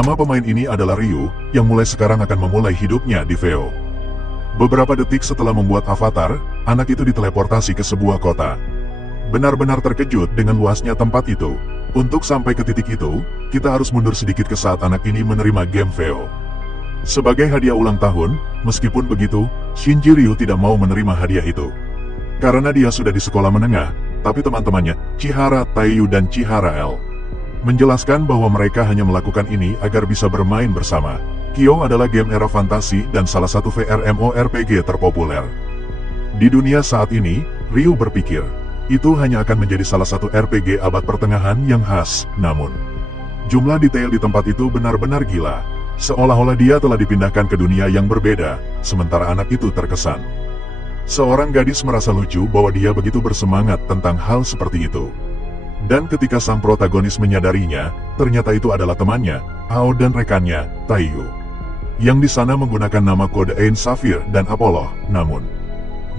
Nama pemain ini adalah Ryu, yang mulai sekarang akan memulai hidupnya di VO. Beberapa detik setelah membuat avatar, anak itu diteleportasi ke sebuah kota. Benar-benar terkejut dengan luasnya tempat itu. Untuk sampai ke titik itu, kita harus mundur sedikit ke saat anak ini menerima game VO. Sebagai hadiah ulang tahun, meskipun begitu, Shinji Ryu tidak mau menerima hadiah itu. Karena dia sudah di sekolah menengah, tapi teman-temannya, Chihara, Taiyu, dan Chihara L, menjelaskan bahwa mereka hanya melakukan ini agar bisa bermain bersama. Kyo adalah game era fantasi dan salah satu VRMORPG terpopuler. Di dunia saat ini, Ryu berpikir, itu hanya akan menjadi salah satu RPG abad pertengahan yang khas, namun jumlah detail di tempat itu benar-benar gila. Seolah-olah dia telah dipindahkan ke dunia yang berbeda, sementara anak itu terkesan. Seorang gadis merasa lucu bahwa dia begitu bersemangat tentang hal seperti itu. Dan ketika sang protagonis menyadarinya, ternyata itu adalah temannya, Ao dan rekannya, Taiyu, yang di sana menggunakan nama kode Ain Safir dan Apollo. Namun,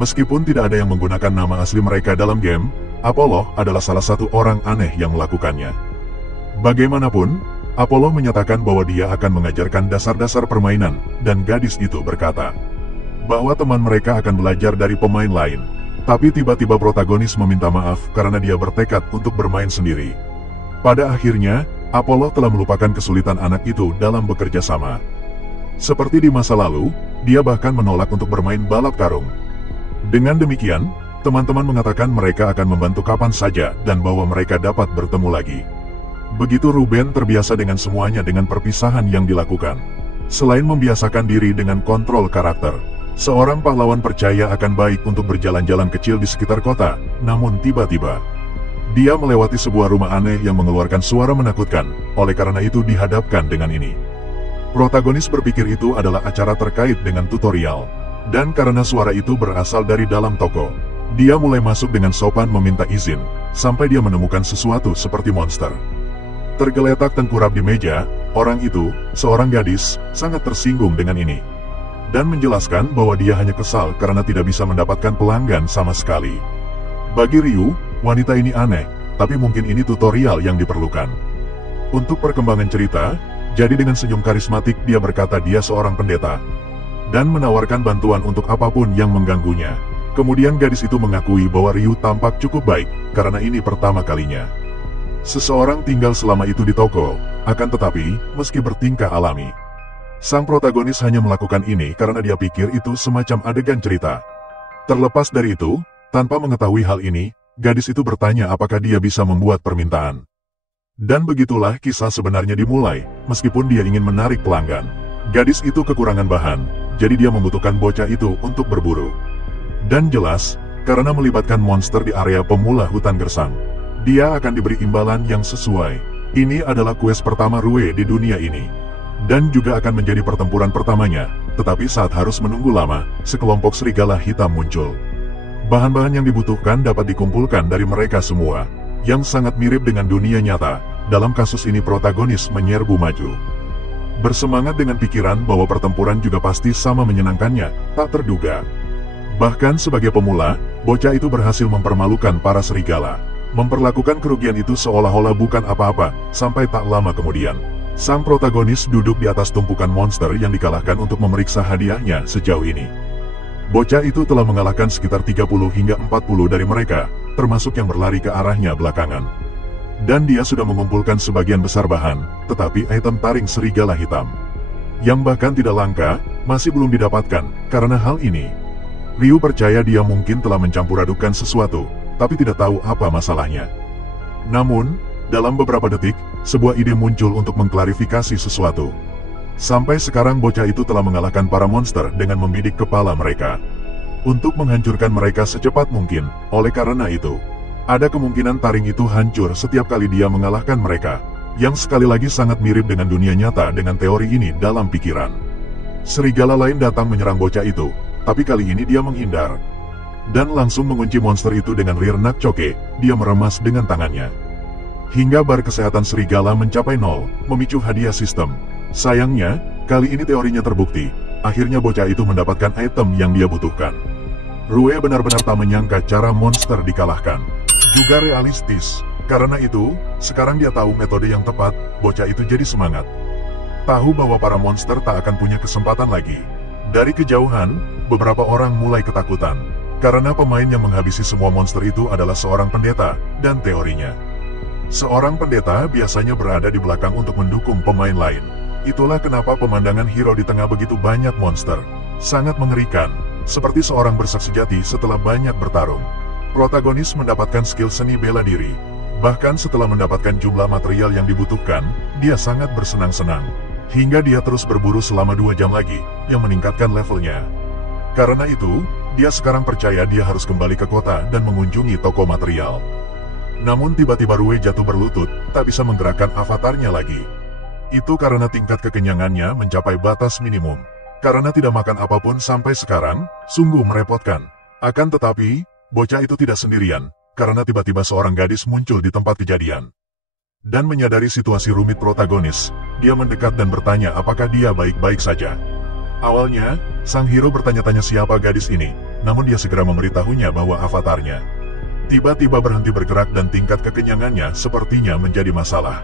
meskipun tidak ada yang menggunakan nama asli mereka dalam game, Apollo adalah salah satu orang aneh yang melakukannya. Bagaimanapun, Apollo menyatakan bahwa dia akan mengajarkan dasar-dasar permainan, dan gadis itu berkata bahwa teman mereka akan belajar dari pemain lain. Tapi tiba-tiba protagonis meminta maaf karena dia bertekad untuk bermain sendiri. Pada akhirnya, Apollo telah melupakan kesulitan anak itu dalam bekerja sama. Seperti di masa lalu, dia bahkan menolak untuk bermain balap karung. Dengan demikian, teman-teman mengatakan mereka akan membantu kapan saja dan bahwa mereka dapat bertemu lagi. Begitu Ruben terbiasa dengan semuanya dengan perpisahan yang dilakukan. Selain membiasakan diri dengan kontrol karakter, seorang pahlawan percaya akan baik untuk berjalan-jalan kecil di sekitar kota, namun tiba-tiba dia melewati sebuah rumah aneh yang mengeluarkan suara menakutkan, oleh karena itu dihadapkan dengan ini. Protagonis berpikir itu adalah acara terkait dengan tutorial, dan karena suara itu berasal dari dalam toko, dia mulai masuk dengan sopan meminta izin, sampai dia menemukan sesuatu seperti monster. Tergeletak tengkurap di meja, orang itu, seorang gadis, sangat tersinggung dengan ini. Dan menjelaskan bahwa dia hanya kesal karena tidak bisa mendapatkan pelanggan sama sekali. Bagi Ryu, wanita ini aneh, tapi mungkin ini tutorial yang diperlukan. Untuk perkembangan cerita, jadi dengan senyum karismatik dia berkata dia seorang pendeta, dan menawarkan bantuan untuk apapun yang mengganggunya. Kemudian gadis itu mengakui bahwa Ryu tampak cukup baik, karena ini pertama kalinya seseorang tinggal selama itu di toko, akan tetapi, meski bertingkah alami, sang protagonis hanya melakukan ini karena dia pikir itu semacam adegan cerita. Terlepas dari itu, tanpa mengetahui hal ini, gadis itu bertanya apakah dia bisa membuat permintaan. Dan begitulah kisah sebenarnya dimulai, meskipun dia ingin menarik pelanggan. Gadis itu kekurangan bahan, jadi dia membutuhkan bocah itu untuk berburu. Dan jelas, karena melibatkan monster di area pemula hutan gersang, dia akan diberi imbalan yang sesuai. Ini adalah quest pertama Rue di dunia ini. Dan juga akan menjadi pertempuran pertamanya, tetapi saat harus menunggu lama, sekelompok serigala hitam muncul. Bahan-bahan yang dibutuhkan dapat dikumpulkan dari mereka semua, yang sangat mirip dengan dunia nyata. Dalam kasus ini protagonis menyerbu maju. Bersemangat dengan pikiran bahwa pertempuran juga pasti sama menyenangkannya, tak terduga. Bahkan sebagai pemula, bocah itu berhasil mempermalukan para serigala. Memperlakukan kerugian itu seolah-olah bukan apa-apa, sampai tak lama kemudian, sang protagonis duduk di atas tumpukan monster yang dikalahkan untuk memeriksa hadiahnya sejauh ini. Bocah itu telah mengalahkan sekitar 30 hingga 40 dari mereka, termasuk yang berlari ke arahnya belakangan. Dan dia sudah mengumpulkan sebagian besar bahan, tetapi item taring serigala hitam, yang bahkan tidak langka, masih belum didapatkan. Karena hal ini, Ryu percaya dia mungkin telah mencampur adukan sesuatu, tapi tidak tahu apa masalahnya. Namun, dalam beberapa detik, sebuah ide muncul untuk mengklarifikasi sesuatu. Sampai sekarang bocah itu telah mengalahkan para monster dengan membidik kepala mereka, untuk menghancurkan mereka secepat mungkin. Oleh karena itu, ada kemungkinan taring itu hancur setiap kali dia mengalahkan mereka, yang sekali lagi sangat mirip dengan dunia nyata dengan teori ini dalam pikiran. Serigala lain datang menyerang bocah itu, tapi kali ini dia menghindar dan langsung mengunci monster itu dengan rear knuck choke. Dia meremas dengan tangannya hingga bar kesehatan serigala mencapai 0, memicu hadiah sistem. Sayangnya, kali ini teorinya terbukti. Akhirnya bocah itu mendapatkan item yang dia butuhkan. Rue benar-benar tak menyangka cara monster dikalahkan juga realistis. Karena itu, sekarang dia tahu metode yang tepat. Bocah itu jadi semangat. tahu bahwa para monster tak akan punya kesempatan lagi. Dari kejauhan, beberapa orang mulai ketakutan, karena pemain yang menghabisi semua monster itu adalah seorang pendeta, dan teorinya, seorang pendeta biasanya berada di belakang untuk mendukung pemain lain. Itulah kenapa pemandangan hero di tengah begitu banyak monster sangat mengerikan, seperti seorang bersak sejati setelah banyak bertarung. Protagonis mendapatkan skill seni bela diri. Bahkan setelah mendapatkan jumlah material yang dibutuhkan, dia sangat bersenang-senang. Hingga dia terus berburu selama 2 jam lagi, yang meningkatkan levelnya. Karena itu, dia sekarang percaya dia harus kembali ke kota dan mengunjungi toko material. Namun tiba-tiba Rue jatuh berlutut, tak bisa menggerakkan avatarnya lagi. Itu karena tingkat kekenyangannya mencapai batas minimum. Karena tidak makan apapun sampai sekarang, sungguh merepotkan. Akan tetapi, bocah itu tidak sendirian, karena tiba-tiba seorang gadis muncul di tempat kejadian. Dan menyadari situasi rumit protagonis, dia mendekat dan bertanya apakah dia baik-baik saja. Awalnya, sang hero bertanya-tanya siapa gadis ini, namun dia segera memberitahunya bahwa avatarnya tiba-tiba berhenti bergerak dan tingkat kekenyangannya sepertinya menjadi masalah.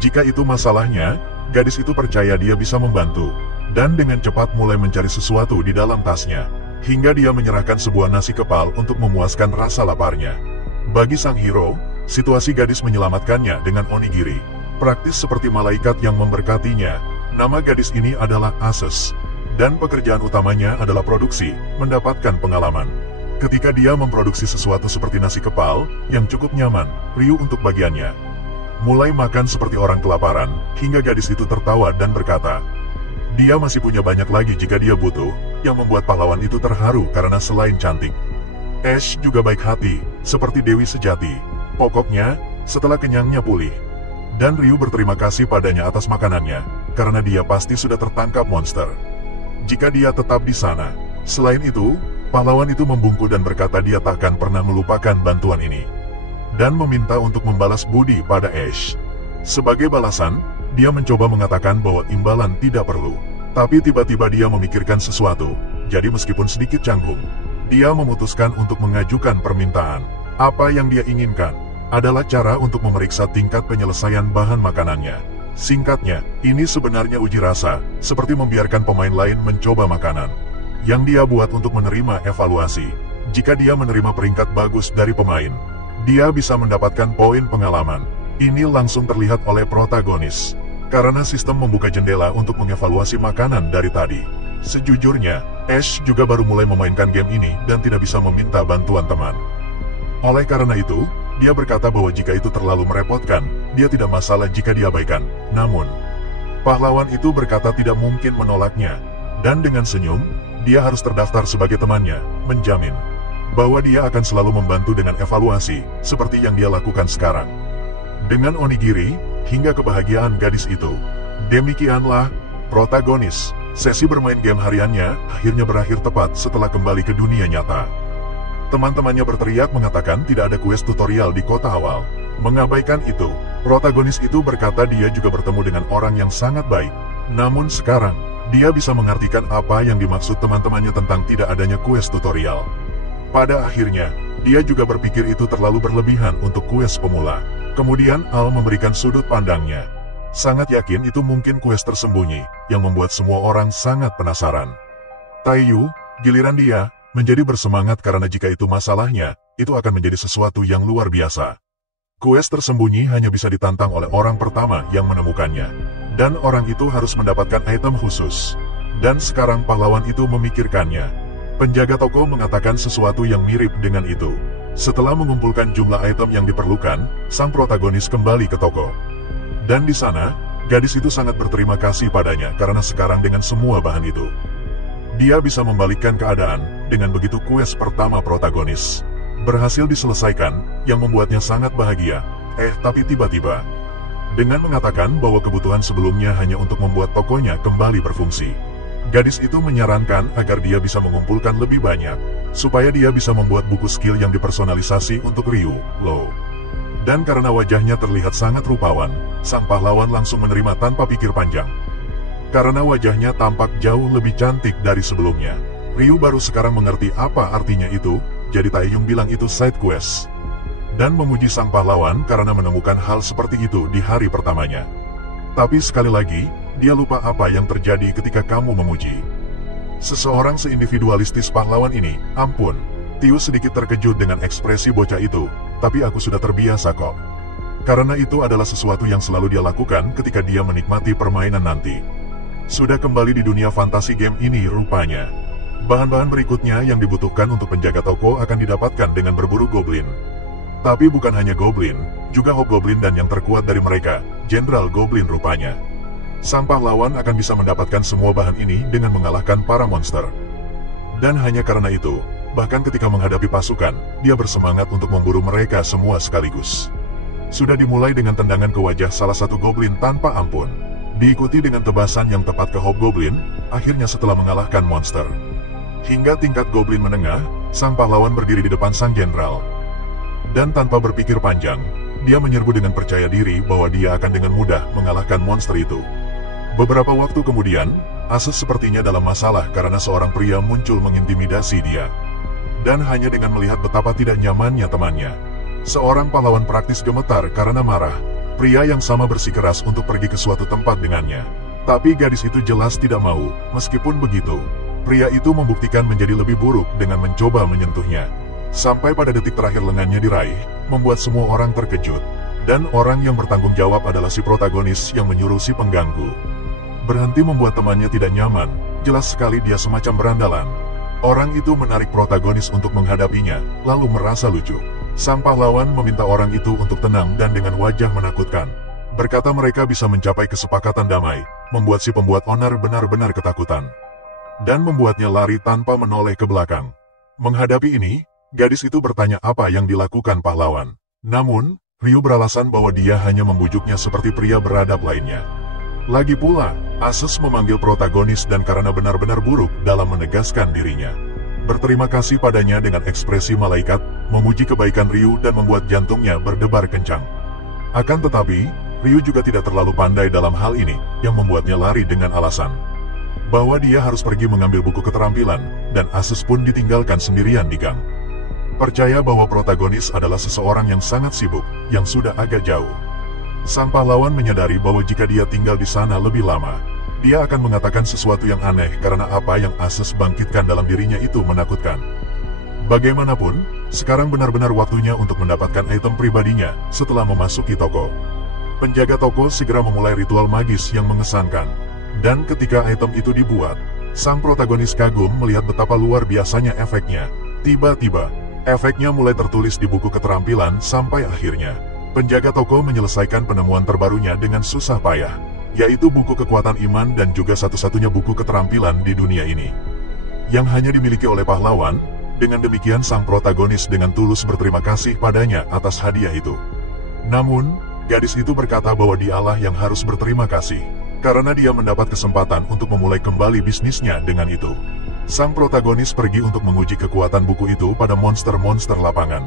Jika itu masalahnya, gadis itu percaya dia bisa membantu, dan dengan cepat mulai mencari sesuatu di dalam tasnya, hingga dia menyerahkan sebuah nasi kepal untuk memuaskan rasa laparnya. Bagi sang hero, situasi gadis menyelamatkannya dengan onigiri, praktis seperti malaikat yang memberkatinya. Nama gadis ini adalah Ases, dan pekerjaan utamanya adalah produksi, mendapatkan pengalaman. Ketika dia memproduksi sesuatu seperti nasi kepal, yang cukup nyaman, riuh untuk bagiannya. Mulai makan seperti orang kelaparan, hingga gadis itu tertawa dan berkata, dia masih punya banyak lagi jika dia butuh, yang membuat pahlawan itu terharu karena selain cantik, Ash juga baik hati, seperti Dewi sejati. Pokoknya, setelah kenyangnya pulih, dan Ryu berterima kasih padanya atas makanannya, karena dia pasti sudah tertangkap monster. Jika dia tetap di sana. Selain itu, pahlawan itu membungkuk dan berkata dia takkan pernah melupakan bantuan ini, dan meminta untuk membalas budi pada Ash. Sebagai balasan, dia mencoba mengatakan bahwa imbalan tidak perlu. Tapi tiba-tiba dia memikirkan sesuatu, jadi meskipun sedikit canggung, dia memutuskan untuk mengajukan permintaan. Apa yang dia inginkan adalah cara untuk memeriksa tingkat penyelesaian bahan makanannya. Singkatnya, ini sebenarnya uji rasa, seperti membiarkan pemain lain mencoba makanan yang dia buat untuk menerima evaluasi. Jika dia menerima peringkat bagus dari pemain, dia bisa mendapatkan poin pengalaman. Ini langsung terlihat oleh protagonis, karena sistem membuka jendela untuk mengevaluasi makanan dari tadi. Sejujurnya, Ash juga baru mulai memainkan game ini dan tidak bisa meminta bantuan teman. Oleh karena itu, dia berkata bahwa jika itu terlalu merepotkan, dia tidak masalah jika diabaikan. Namun, pahlawan itu berkata tidak mungkin menolaknya, dan dengan senyum, dia harus terdaftar sebagai temannya, menjamin bahwa dia akan selalu membantu dengan evaluasi, seperti yang dia lakukan sekarang. Dengan onigiri, hingga kebahagiaan gadis itu. Demikianlah, protagonis, sesi bermain game hariannya, akhirnya berakhir tepat setelah kembali ke dunia nyata. Teman-temannya berteriak mengatakan tidak ada quest tutorial di kota awal. Mengabaikan itu, protagonis itu berkata dia juga bertemu dengan orang yang sangat baik. Namun sekarang, dia bisa mengartikan apa yang dimaksud teman-temannya tentang tidak adanya quest tutorial. Pada akhirnya, dia juga berpikir itu terlalu berlebihan untuk quest pemula. Kemudian Al memberikan sudut pandangnya. Sangat yakin itu mungkin quest tersembunyi, yang membuat semua orang sangat penasaran. Taiyu, giliran dia, menjadi bersemangat karena jika itu masalahnya, itu akan menjadi sesuatu yang luar biasa. Quest tersembunyi hanya bisa ditantang oleh orang pertama yang menemukannya. Dan orang itu harus mendapatkan item khusus. Dan sekarang pahlawan itu memikirkannya. Penjaga toko mengatakan sesuatu yang mirip dengan itu. Setelah mengumpulkan jumlah item yang diperlukan, sang protagonis kembali ke toko. Dan di sana, gadis itu sangat berterima kasih padanya karena sekarang dengan semua bahan itu, dia bisa membalikkan keadaan. Dengan begitu quest pertama protagonis berhasil diselesaikan, yang membuatnya sangat bahagia. Tapi tiba-tiba, dengan mengatakan bahwa kebutuhan sebelumnya hanya untuk membuat tokonya kembali berfungsi, gadis itu menyarankan agar dia bisa mengumpulkan lebih banyak, supaya dia bisa membuat buku skill yang dipersonalisasi untuk Ryu, Lo. Dan karena wajahnya terlihat sangat rupawan, sang pahlawan langsung menerima tanpa pikir panjang. Karena wajahnya tampak jauh lebih cantik dari sebelumnya, Ryu baru sekarang mengerti apa artinya itu, jadi Taeyong bilang itu side quest. Dan memuji sang pahlawan karena menemukan hal seperti itu di hari pertamanya. Tapi sekali lagi, dia lupa apa yang terjadi ketika kamu memuji. Seseorang seindividualistis pahlawan ini, ampun. Tius sedikit terkejut dengan ekspresi bocah itu, tapi aku sudah terbiasa kok. Karena itu adalah sesuatu yang selalu dia lakukan ketika dia menikmati permainan nanti. Sudah kembali di dunia fantasi game ini rupanya. Bahan-bahan berikutnya yang dibutuhkan untuk penjaga toko akan didapatkan dengan berburu goblin. Tapi bukan hanya goblin, juga hobgoblin dan yang terkuat dari mereka, Jenderal Goblin rupanya. Sang pahlawan akan bisa mendapatkan semua bahan ini dengan mengalahkan para monster. Dan hanya karena itu, bahkan ketika menghadapi pasukan, dia bersemangat untuk memburu mereka semua sekaligus. Sudah dimulai dengan tendangan ke wajah salah satu goblin tanpa ampun. Diikuti dengan tebasan yang tepat ke hobgoblin, akhirnya setelah mengalahkan monster. Hingga tingkat goblin menengah, sang pahlawan berdiri di depan sang jenderal. Dan tanpa berpikir panjang, dia menyerbu dengan percaya diri bahwa dia akan dengan mudah mengalahkan monster itu. Beberapa waktu kemudian, Asus sepertinya dalam masalah karena seorang pria muncul mengintimidasi dia. Dan hanya dengan melihat betapa tidak nyamannya temannya, seorang pahlawan praktis gemetar karena marah. Pria yang sama bersikeras untuk pergi ke suatu tempat dengannya. Tapi gadis itu jelas tidak mau. Meskipun begitu, pria itu membuktikan menjadi lebih buruk dengan mencoba menyentuhnya. Sampai pada detik terakhir lengannya diraih, membuat semua orang terkejut. Dan orang yang bertanggung jawab adalah si protagonis yang menyuruh si pengganggu berhenti membuat temannya tidak nyaman. Jelas sekali dia semacam berandalan. Orang itu menarik protagonis untuk menghadapinya, lalu merasa lucu. Sang pahlawan meminta orang itu untuk tenang dan dengan wajah menakutkan. Berkata mereka bisa mencapai kesepakatan damai, membuat si pembuat onar benar-benar ketakutan. Dan membuatnya lari tanpa menoleh ke belakang. Menghadapi ini, gadis itu bertanya apa yang dilakukan pahlawan. Namun, Ryu beralasan bahwa dia hanya membujuknya seperti pria beradab lainnya. Lagi pula, Asus memanggil protagonis dan karena benar-benar buruk dalam menegaskan dirinya. Berterima kasih padanya dengan ekspresi malaikat, memuji kebaikan Ryu dan membuat jantungnya berdebar kencang. Akan tetapi, Ryu juga tidak terlalu pandai dalam hal ini, yang membuatnya lari dengan alasan bahwa dia harus pergi mengambil buku keterampilan, dan Asus pun ditinggalkan sendirian di gang. Percaya bahwa protagonis adalah seseorang yang sangat sibuk, yang sudah agak jauh. Sang pahlawan menyadari bahwa jika dia tinggal di sana lebih lama, dia akan mengatakan sesuatu yang aneh karena apa yang Asus bangkitkan dalam dirinya itu menakutkan. Bagaimanapun, sekarang benar-benar waktunya untuk mendapatkan item pribadinya setelah memasuki toko. Penjaga toko segera memulai ritual magis yang mengesankan. Dan ketika item itu dibuat, sang protagonis kagum melihat betapa luar biasanya efeknya. Tiba-tiba, efeknya mulai tertulis di buku keterampilan sampai akhirnya penjaga toko menyelesaikan penemuan terbarunya dengan susah payah, yaitu buku kekuatan iman dan juga satu-satunya buku keterampilan di dunia ini, yang hanya dimiliki oleh pahlawan. Dengan demikian sang protagonis dengan tulus berterima kasih padanya atas hadiah itu. Namun, gadis itu berkata bahwa dialah yang harus berterima kasih, karena dia mendapat kesempatan untuk memulai kembali bisnisnya dengan itu. Sang protagonis pergi untuk menguji kekuatan buku itu pada monster-monster lapangan.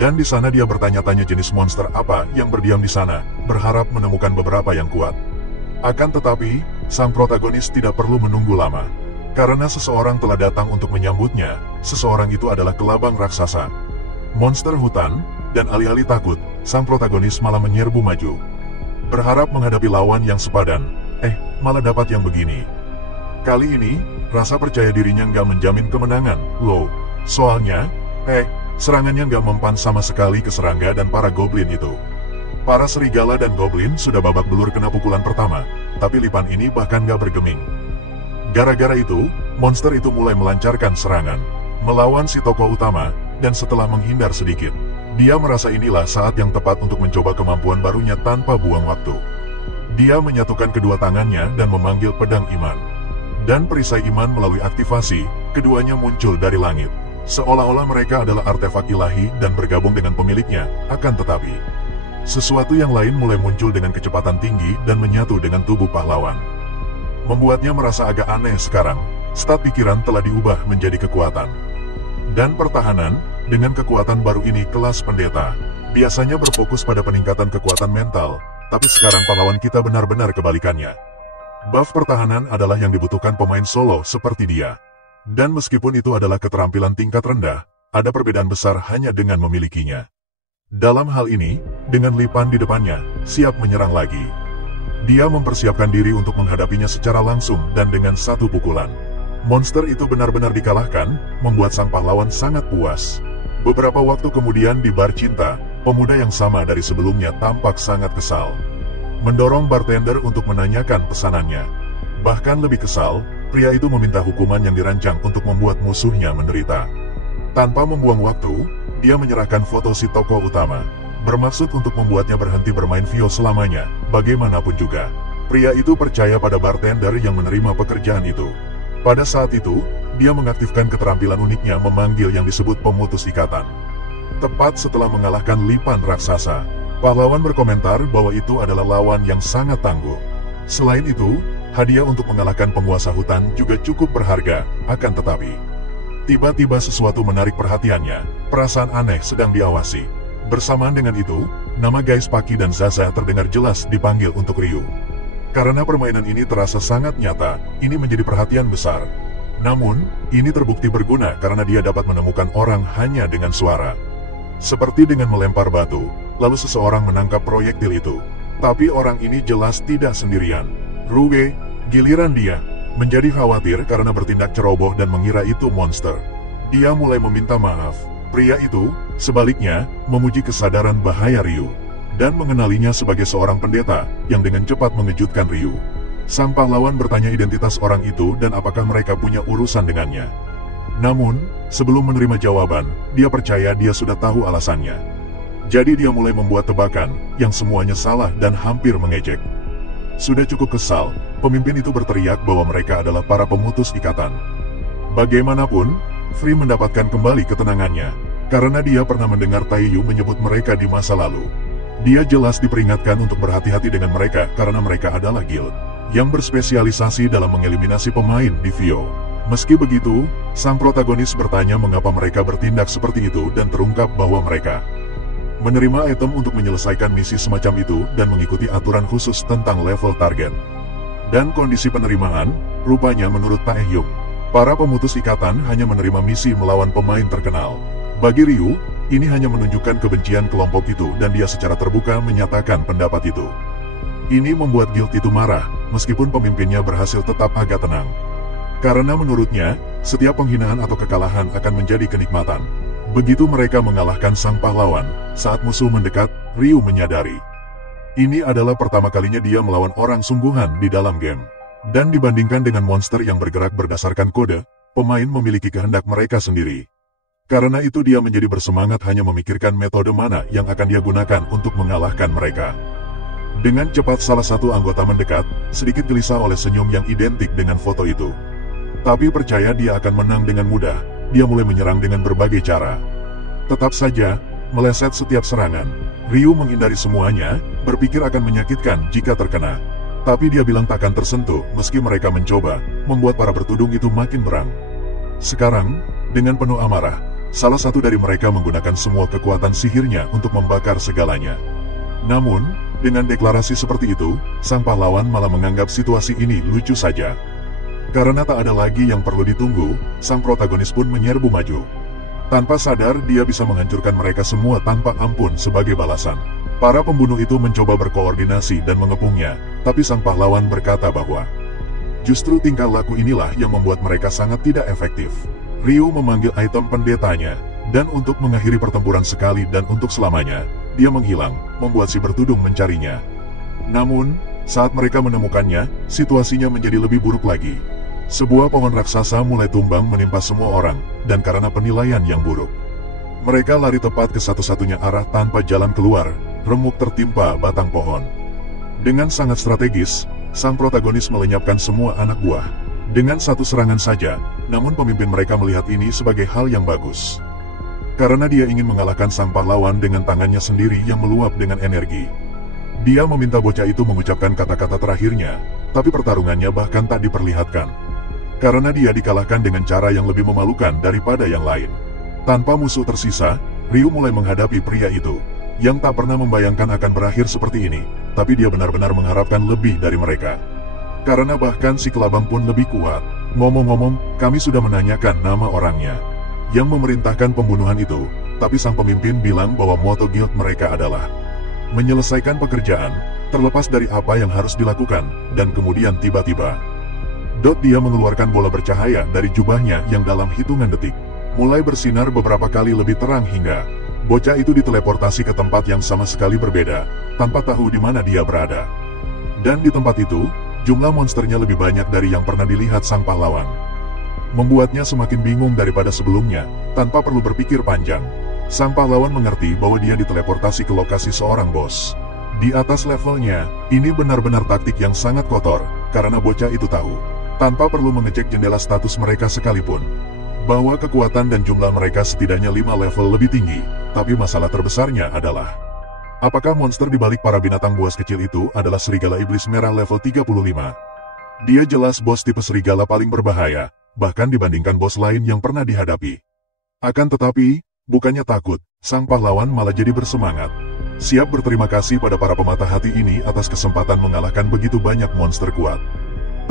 Dan di sana dia bertanya-tanya jenis monster apa yang berdiam di sana, berharap menemukan beberapa yang kuat. Akan tetapi, sang protagonis tidak perlu menunggu lama. Karena seseorang telah datang untuk menyambutnya, seseorang itu adalah kelabang raksasa. Monster hutan, dan alih-alih takut, sang protagonis malah menyerbu maju. Berharap menghadapi lawan yang sepadan, malah dapat yang begini. Kali ini, rasa percaya dirinya nggak menjamin kemenangan, loh. Soalnya, serangannya nggak mempan sama sekali ke serangga dan para goblin itu. Para serigala dan goblin sudah babak belur kena pukulan pertama, tapi Lipan ini bahkan nggak bergeming. Gara-gara itu, monster itu mulai melancarkan serangan melawan si tokoh utama, dan setelah menghindar sedikit, dia merasa inilah saat yang tepat untuk mencoba kemampuan barunya tanpa buang waktu. Dia menyatukan kedua tangannya dan memanggil pedang iman. Dan perisai iman melalui aktivasi, keduanya muncul dari langit. Seolah-olah mereka adalah artefak ilahi dan bergabung dengan pemiliknya, akan tetapi sesuatu yang lain mulai muncul dengan kecepatan tinggi dan menyatu dengan tubuh pahlawan. Membuatnya merasa agak aneh sekarang, stat pikiran telah diubah menjadi kekuatan. Dan pertahanan, dengan kekuatan baru ini kelas pendeta, biasanya berfokus pada peningkatan kekuatan mental, tapi sekarang pahlawan kita benar-benar kebalikannya. Buff pertahanan adalah yang dibutuhkan pemain solo seperti dia. Dan meskipun itu adalah keterampilan tingkat rendah, ada perbedaan besar hanya dengan memilikinya. Dalam hal ini, dengan Lipan di depannya, siap menyerang lagi. Dia mempersiapkan diri untuk menghadapinya secara langsung dan dengan satu pukulan. Monster itu benar-benar dikalahkan, membuat sang pahlawan sangat puas. Beberapa waktu kemudian di bar cinta, pemuda yang sama dari sebelumnya tampak sangat kesal. Mendorong bartender untuk menanyakan pesanannya. Bahkan lebih kesal, pria itu meminta hukuman yang dirancang untuk membuat musuhnya menderita. Tanpa membuang waktu, dia menyerahkan foto si tokoh utama. Bermaksud untuk membuatnya berhenti bermain Vio selamanya, bagaimanapun juga. Pria itu percaya pada bartender yang menerima pekerjaan itu. Pada saat itu, dia mengaktifkan keterampilan uniknya memanggil yang disebut pemutus ikatan. Tepat setelah mengalahkan lipan raksasa, pahlawan berkomentar bahwa itu adalah lawan yang sangat tangguh. Selain itu, hadiah untuk mengalahkan penguasa hutan juga cukup berharga, akan tetapi tiba-tiba sesuatu menarik perhatiannya, perasaan aneh sedang diawasi. Bersamaan dengan itu, nama guys Paki dan Zaza terdengar jelas dipanggil untuk Ryu. Karena permainan ini terasa sangat nyata, ini menjadi perhatian besar. Namun, ini terbukti berguna karena dia dapat menemukan orang hanya dengan suara. Seperti dengan melempar batu, lalu seseorang menangkap proyektil itu. Tapi orang ini jelas tidak sendirian. Ruge, giliran dia, menjadi khawatir karena bertindak ceroboh dan mengira itu monster. Dia mulai meminta maaf. Pria itu, sebaliknya, memuji kesadaran bahaya Ryu, dan mengenalinya sebagai seorang pendeta, yang dengan cepat mengejutkan Ryu. Sang pahlawan bertanya identitas orang itu dan apakah mereka punya urusan dengannya. Namun, sebelum menerima jawaban, dia percaya dia sudah tahu alasannya. Jadi dia mulai membuat tebakan, yang semuanya salah dan hampir mengejek. Sudah cukup kesal, pemimpin itu berteriak bahwa mereka adalah para pemutus ikatan. Bagaimanapun, Free mendapatkan kembali ketenangannya, karena dia pernah mendengar Taiyu menyebut mereka di masa lalu. Dia jelas diperingatkan untuk berhati-hati dengan mereka karena mereka adalah guild yang berspesialisasi dalam mengeliminasi pemain di Vio. Meski begitu, sang protagonis bertanya mengapa mereka bertindak seperti itu dan terungkap bahwa mereka menerima item untuk menyelesaikan misi semacam itu dan mengikuti aturan khusus tentang level target. Dan kondisi penerimaan, rupanya menurut Taehyung, para pemutus ikatan hanya menerima misi melawan pemain terkenal. Bagi Ryu, ini hanya menunjukkan kebencian kelompok itu dan dia secara terbuka menyatakan pendapat itu. Ini membuat guild itu marah, meskipun pemimpinnya berhasil tetap agak tenang. Karena menurutnya, setiap penghinaan atau kekalahan akan menjadi kenikmatan. Begitu mereka mengalahkan sang pahlawan, saat musuh mendekat, Ryu menyadari. Ini adalah pertama kalinya dia melawan orang sungguhan di dalam game. Dan dibandingkan dengan monster yang bergerak berdasarkan kode, pemain memiliki kehendak mereka sendiri. Karena itu dia menjadi bersemangat hanya memikirkan metode mana yang akan dia gunakan untuk mengalahkan mereka. Dengan cepat salah satu anggota mendekat, sedikit gelisah oleh senyum yang identik dengan foto itu. Tapi percaya dia akan menang dengan mudah, dia mulai menyerang dengan berbagai cara. Tetap saja, meleset setiap serangan. Ryu menghindari semuanya, berpikir akan menyakitkan jika terkena. Tapi dia bilang takkan tersentuh meski mereka mencoba, membuat para bertudung itu makin berang. Sekarang, dengan penuh amarah, salah satu dari mereka menggunakan semua kekuatan sihirnya untuk membakar segalanya. Namun, dengan deklarasi seperti itu, sang pahlawan malah menganggap situasi ini lucu saja. Karena tak ada lagi yang perlu ditunggu, sang protagonis pun menyerbu maju. Tanpa sadar, dia bisa menghancurkan mereka semua tanpa ampun sebagai balasan. Para pembunuh itu mencoba berkoordinasi dan mengepungnya, tapi sang pahlawan berkata bahwa justru tingkah laku inilah yang membuat mereka sangat tidak efektif. Ryu memanggil item pendetanya, dan untuk mengakhiri pertempuran sekali dan untuk selamanya, dia menghilang, membuat si bertudung mencarinya. Namun, saat mereka menemukannya, situasinya menjadi lebih buruk lagi. Sebuah pohon raksasa mulai tumbang menimpa semua orang, dan karena penilaian yang buruk, mereka lari tepat ke satu-satunya arah tanpa jalan keluar, remuk tertimpa batang pohon. Dengan sangat strategis, sang protagonis melenyapkan semua anak buah. Dengan satu serangan saja, namun pemimpin mereka melihat ini sebagai hal yang bagus. Karena dia ingin mengalahkan sang pahlawan dengan tangannya sendiri yang meluap dengan energi. Dia meminta bocah itu mengucapkan kata-kata terakhirnya, tapi pertarungannya bahkan tak diperlihatkan. Karena dia dikalahkan dengan cara yang lebih memalukan daripada yang lain. Tanpa musuh tersisa, Ryu mulai menghadapi pria itu, yang tak pernah membayangkan akan berakhir seperti ini, tapi dia benar-benar mengharapkan lebih dari mereka. Karena bahkan si kelabang pun lebih kuat. Ngomong-ngomong, kami sudah menanyakan nama orangnya yang memerintahkan pembunuhan itu, tapi sang pemimpin bilang bahwa moto guild mereka adalah menyelesaikan pekerjaan. terlepas dari apa yang harus dilakukan, dan kemudian tiba-tiba, dia mengeluarkan bola bercahaya dari jubahnya yang dalam hitungan detik mulai bersinar beberapa kali lebih terang hingga bocah itu diteleportasi ke tempat yang sama sekali berbeda, tanpa tahu di mana dia berada. Dan di tempat itu, jumlah monsternya lebih banyak dari yang pernah dilihat sang pahlawan. Membuatnya semakin bingung daripada sebelumnya, tanpa perlu berpikir panjang. Sang pahlawan mengerti bahwa dia diteleportasi ke lokasi seorang bos. Di atas levelnya, ini benar-benar taktik yang sangat kotor, karena bocah itu tahu, tanpa perlu mengecek jendela status mereka sekalipun, bahwa kekuatan dan jumlah mereka setidaknya 5 level lebih tinggi. Tapi masalah terbesarnya adalah, apakah monster di balik para binatang buas kecil itu adalah serigala iblis merah level 35? Dia jelas bos tipe serigala paling berbahaya, bahkan dibandingkan bos lain yang pernah dihadapi. Akan tetapi, bukannya takut, sang pahlawan malah jadi bersemangat. Siap berterima kasih pada para pemata hati ini atas kesempatan mengalahkan begitu banyak monster kuat.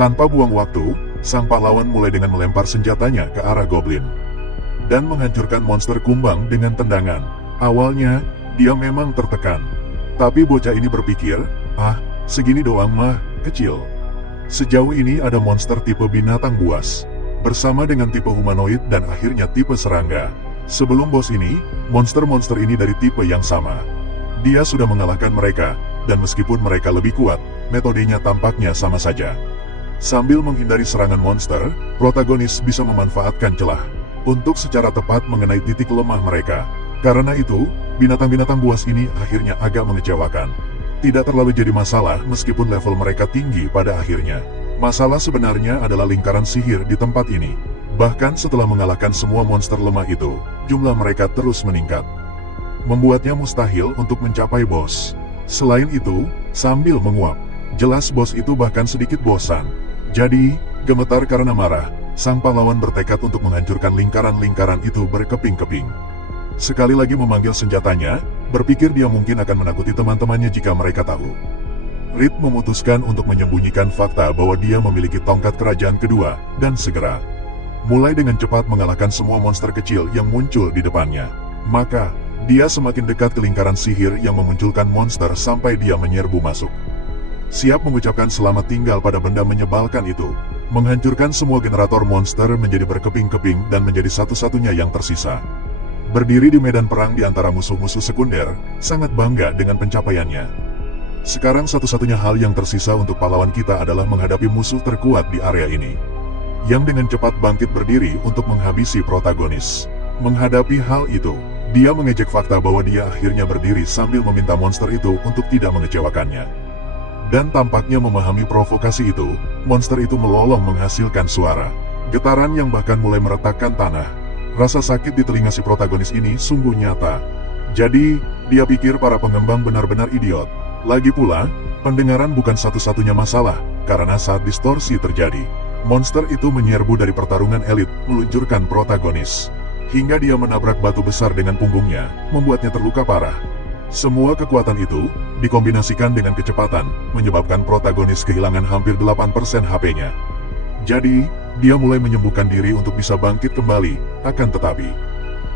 Tanpa buang waktu, sang pahlawan mulai dengan melempar senjatanya ke arah goblin dan menghancurkan monster kumbang dengan tendangan. Awalnya, dia memang tertekan. Tapi bocah ini berpikir, segini doang mah, kecil. Sejauh ini ada monster tipe binatang buas, bersama dengan tipe humanoid dan akhirnya tipe serangga. Sebelum bos ini, monster-monster ini dari tipe yang sama. Dia sudah mengalahkan mereka, dan meskipun mereka lebih kuat, metodenya tampaknya sama saja. Sambil menghindari serangan monster, protagonis bisa memanfaatkan celah untuk secara tepat mengenai titik lemah mereka. Karena itu, binatang-binatang buas ini akhirnya agak mengecewakan. Tidak terlalu jadi masalah meskipun level mereka tinggi pada akhirnya. Masalah sebenarnya adalah lingkaran sihir di tempat ini. Bahkan setelah mengalahkan semua monster lemah itu, jumlah mereka terus meningkat, membuatnya mustahil untuk mencapai bos. Selain itu, sambil menguap, jelas bos itu bahkan sedikit bosan. Jadi, gemetar karena marah, sang pahlawan bertekad untuk menghancurkan lingkaran-lingkaran itu berkeping-keping. Sekali lagi memanggil senjatanya, berpikir dia mungkin akan menakuti teman-temannya jika mereka tahu. Reed memutuskan untuk menyembunyikan fakta bahwa dia memiliki tongkat kerajaan kedua, dan segera mulai dengan cepat mengalahkan semua monster kecil yang muncul di depannya. Maka, dia semakin dekat ke lingkaran sihir yang memunculkan monster sampai dia menyerbu masuk. Siap mengucapkan selamat tinggal pada benda menyebalkan itu, menghancurkan semua generator monster menjadi berkeping-keping dan menjadi satu-satunya yang tersisa. Berdiri di medan perang di antara musuh-musuh sekunder, sangat bangga dengan pencapaiannya. Sekarang satu-satunya hal yang tersisa untuk pahlawan kita adalah menghadapi musuh terkuat di area ini, yang dengan cepat bangkit berdiri untuk menghabisi protagonis. Menghadapi hal itu, dia mengejek fakta bahwa dia akhirnya berdiri sambil meminta monster itu untuk tidak mengecewakannya. Dan tampaknya memahami provokasi itu, monster itu melolong menghasilkan suara getaran yang bahkan mulai meretakkan tanah. Rasa sakit di telinga si protagonis ini sungguh nyata. Jadi, dia pikir para pengembang benar-benar idiot. Lagi pula, pendengaran bukan satu-satunya masalah, karena saat distorsi terjadi, monster itu menyerbu dari pertarungan elit, meluncurkan protagonis, hingga dia menabrak batu besar dengan punggungnya, membuatnya terluka parah. Semua kekuatan itu, dikombinasikan dengan kecepatan, menyebabkan protagonis kehilangan hampir 8% HP-nya. Jadi, dia mulai menyembuhkan diri untuk bisa bangkit kembali, akan tetapi,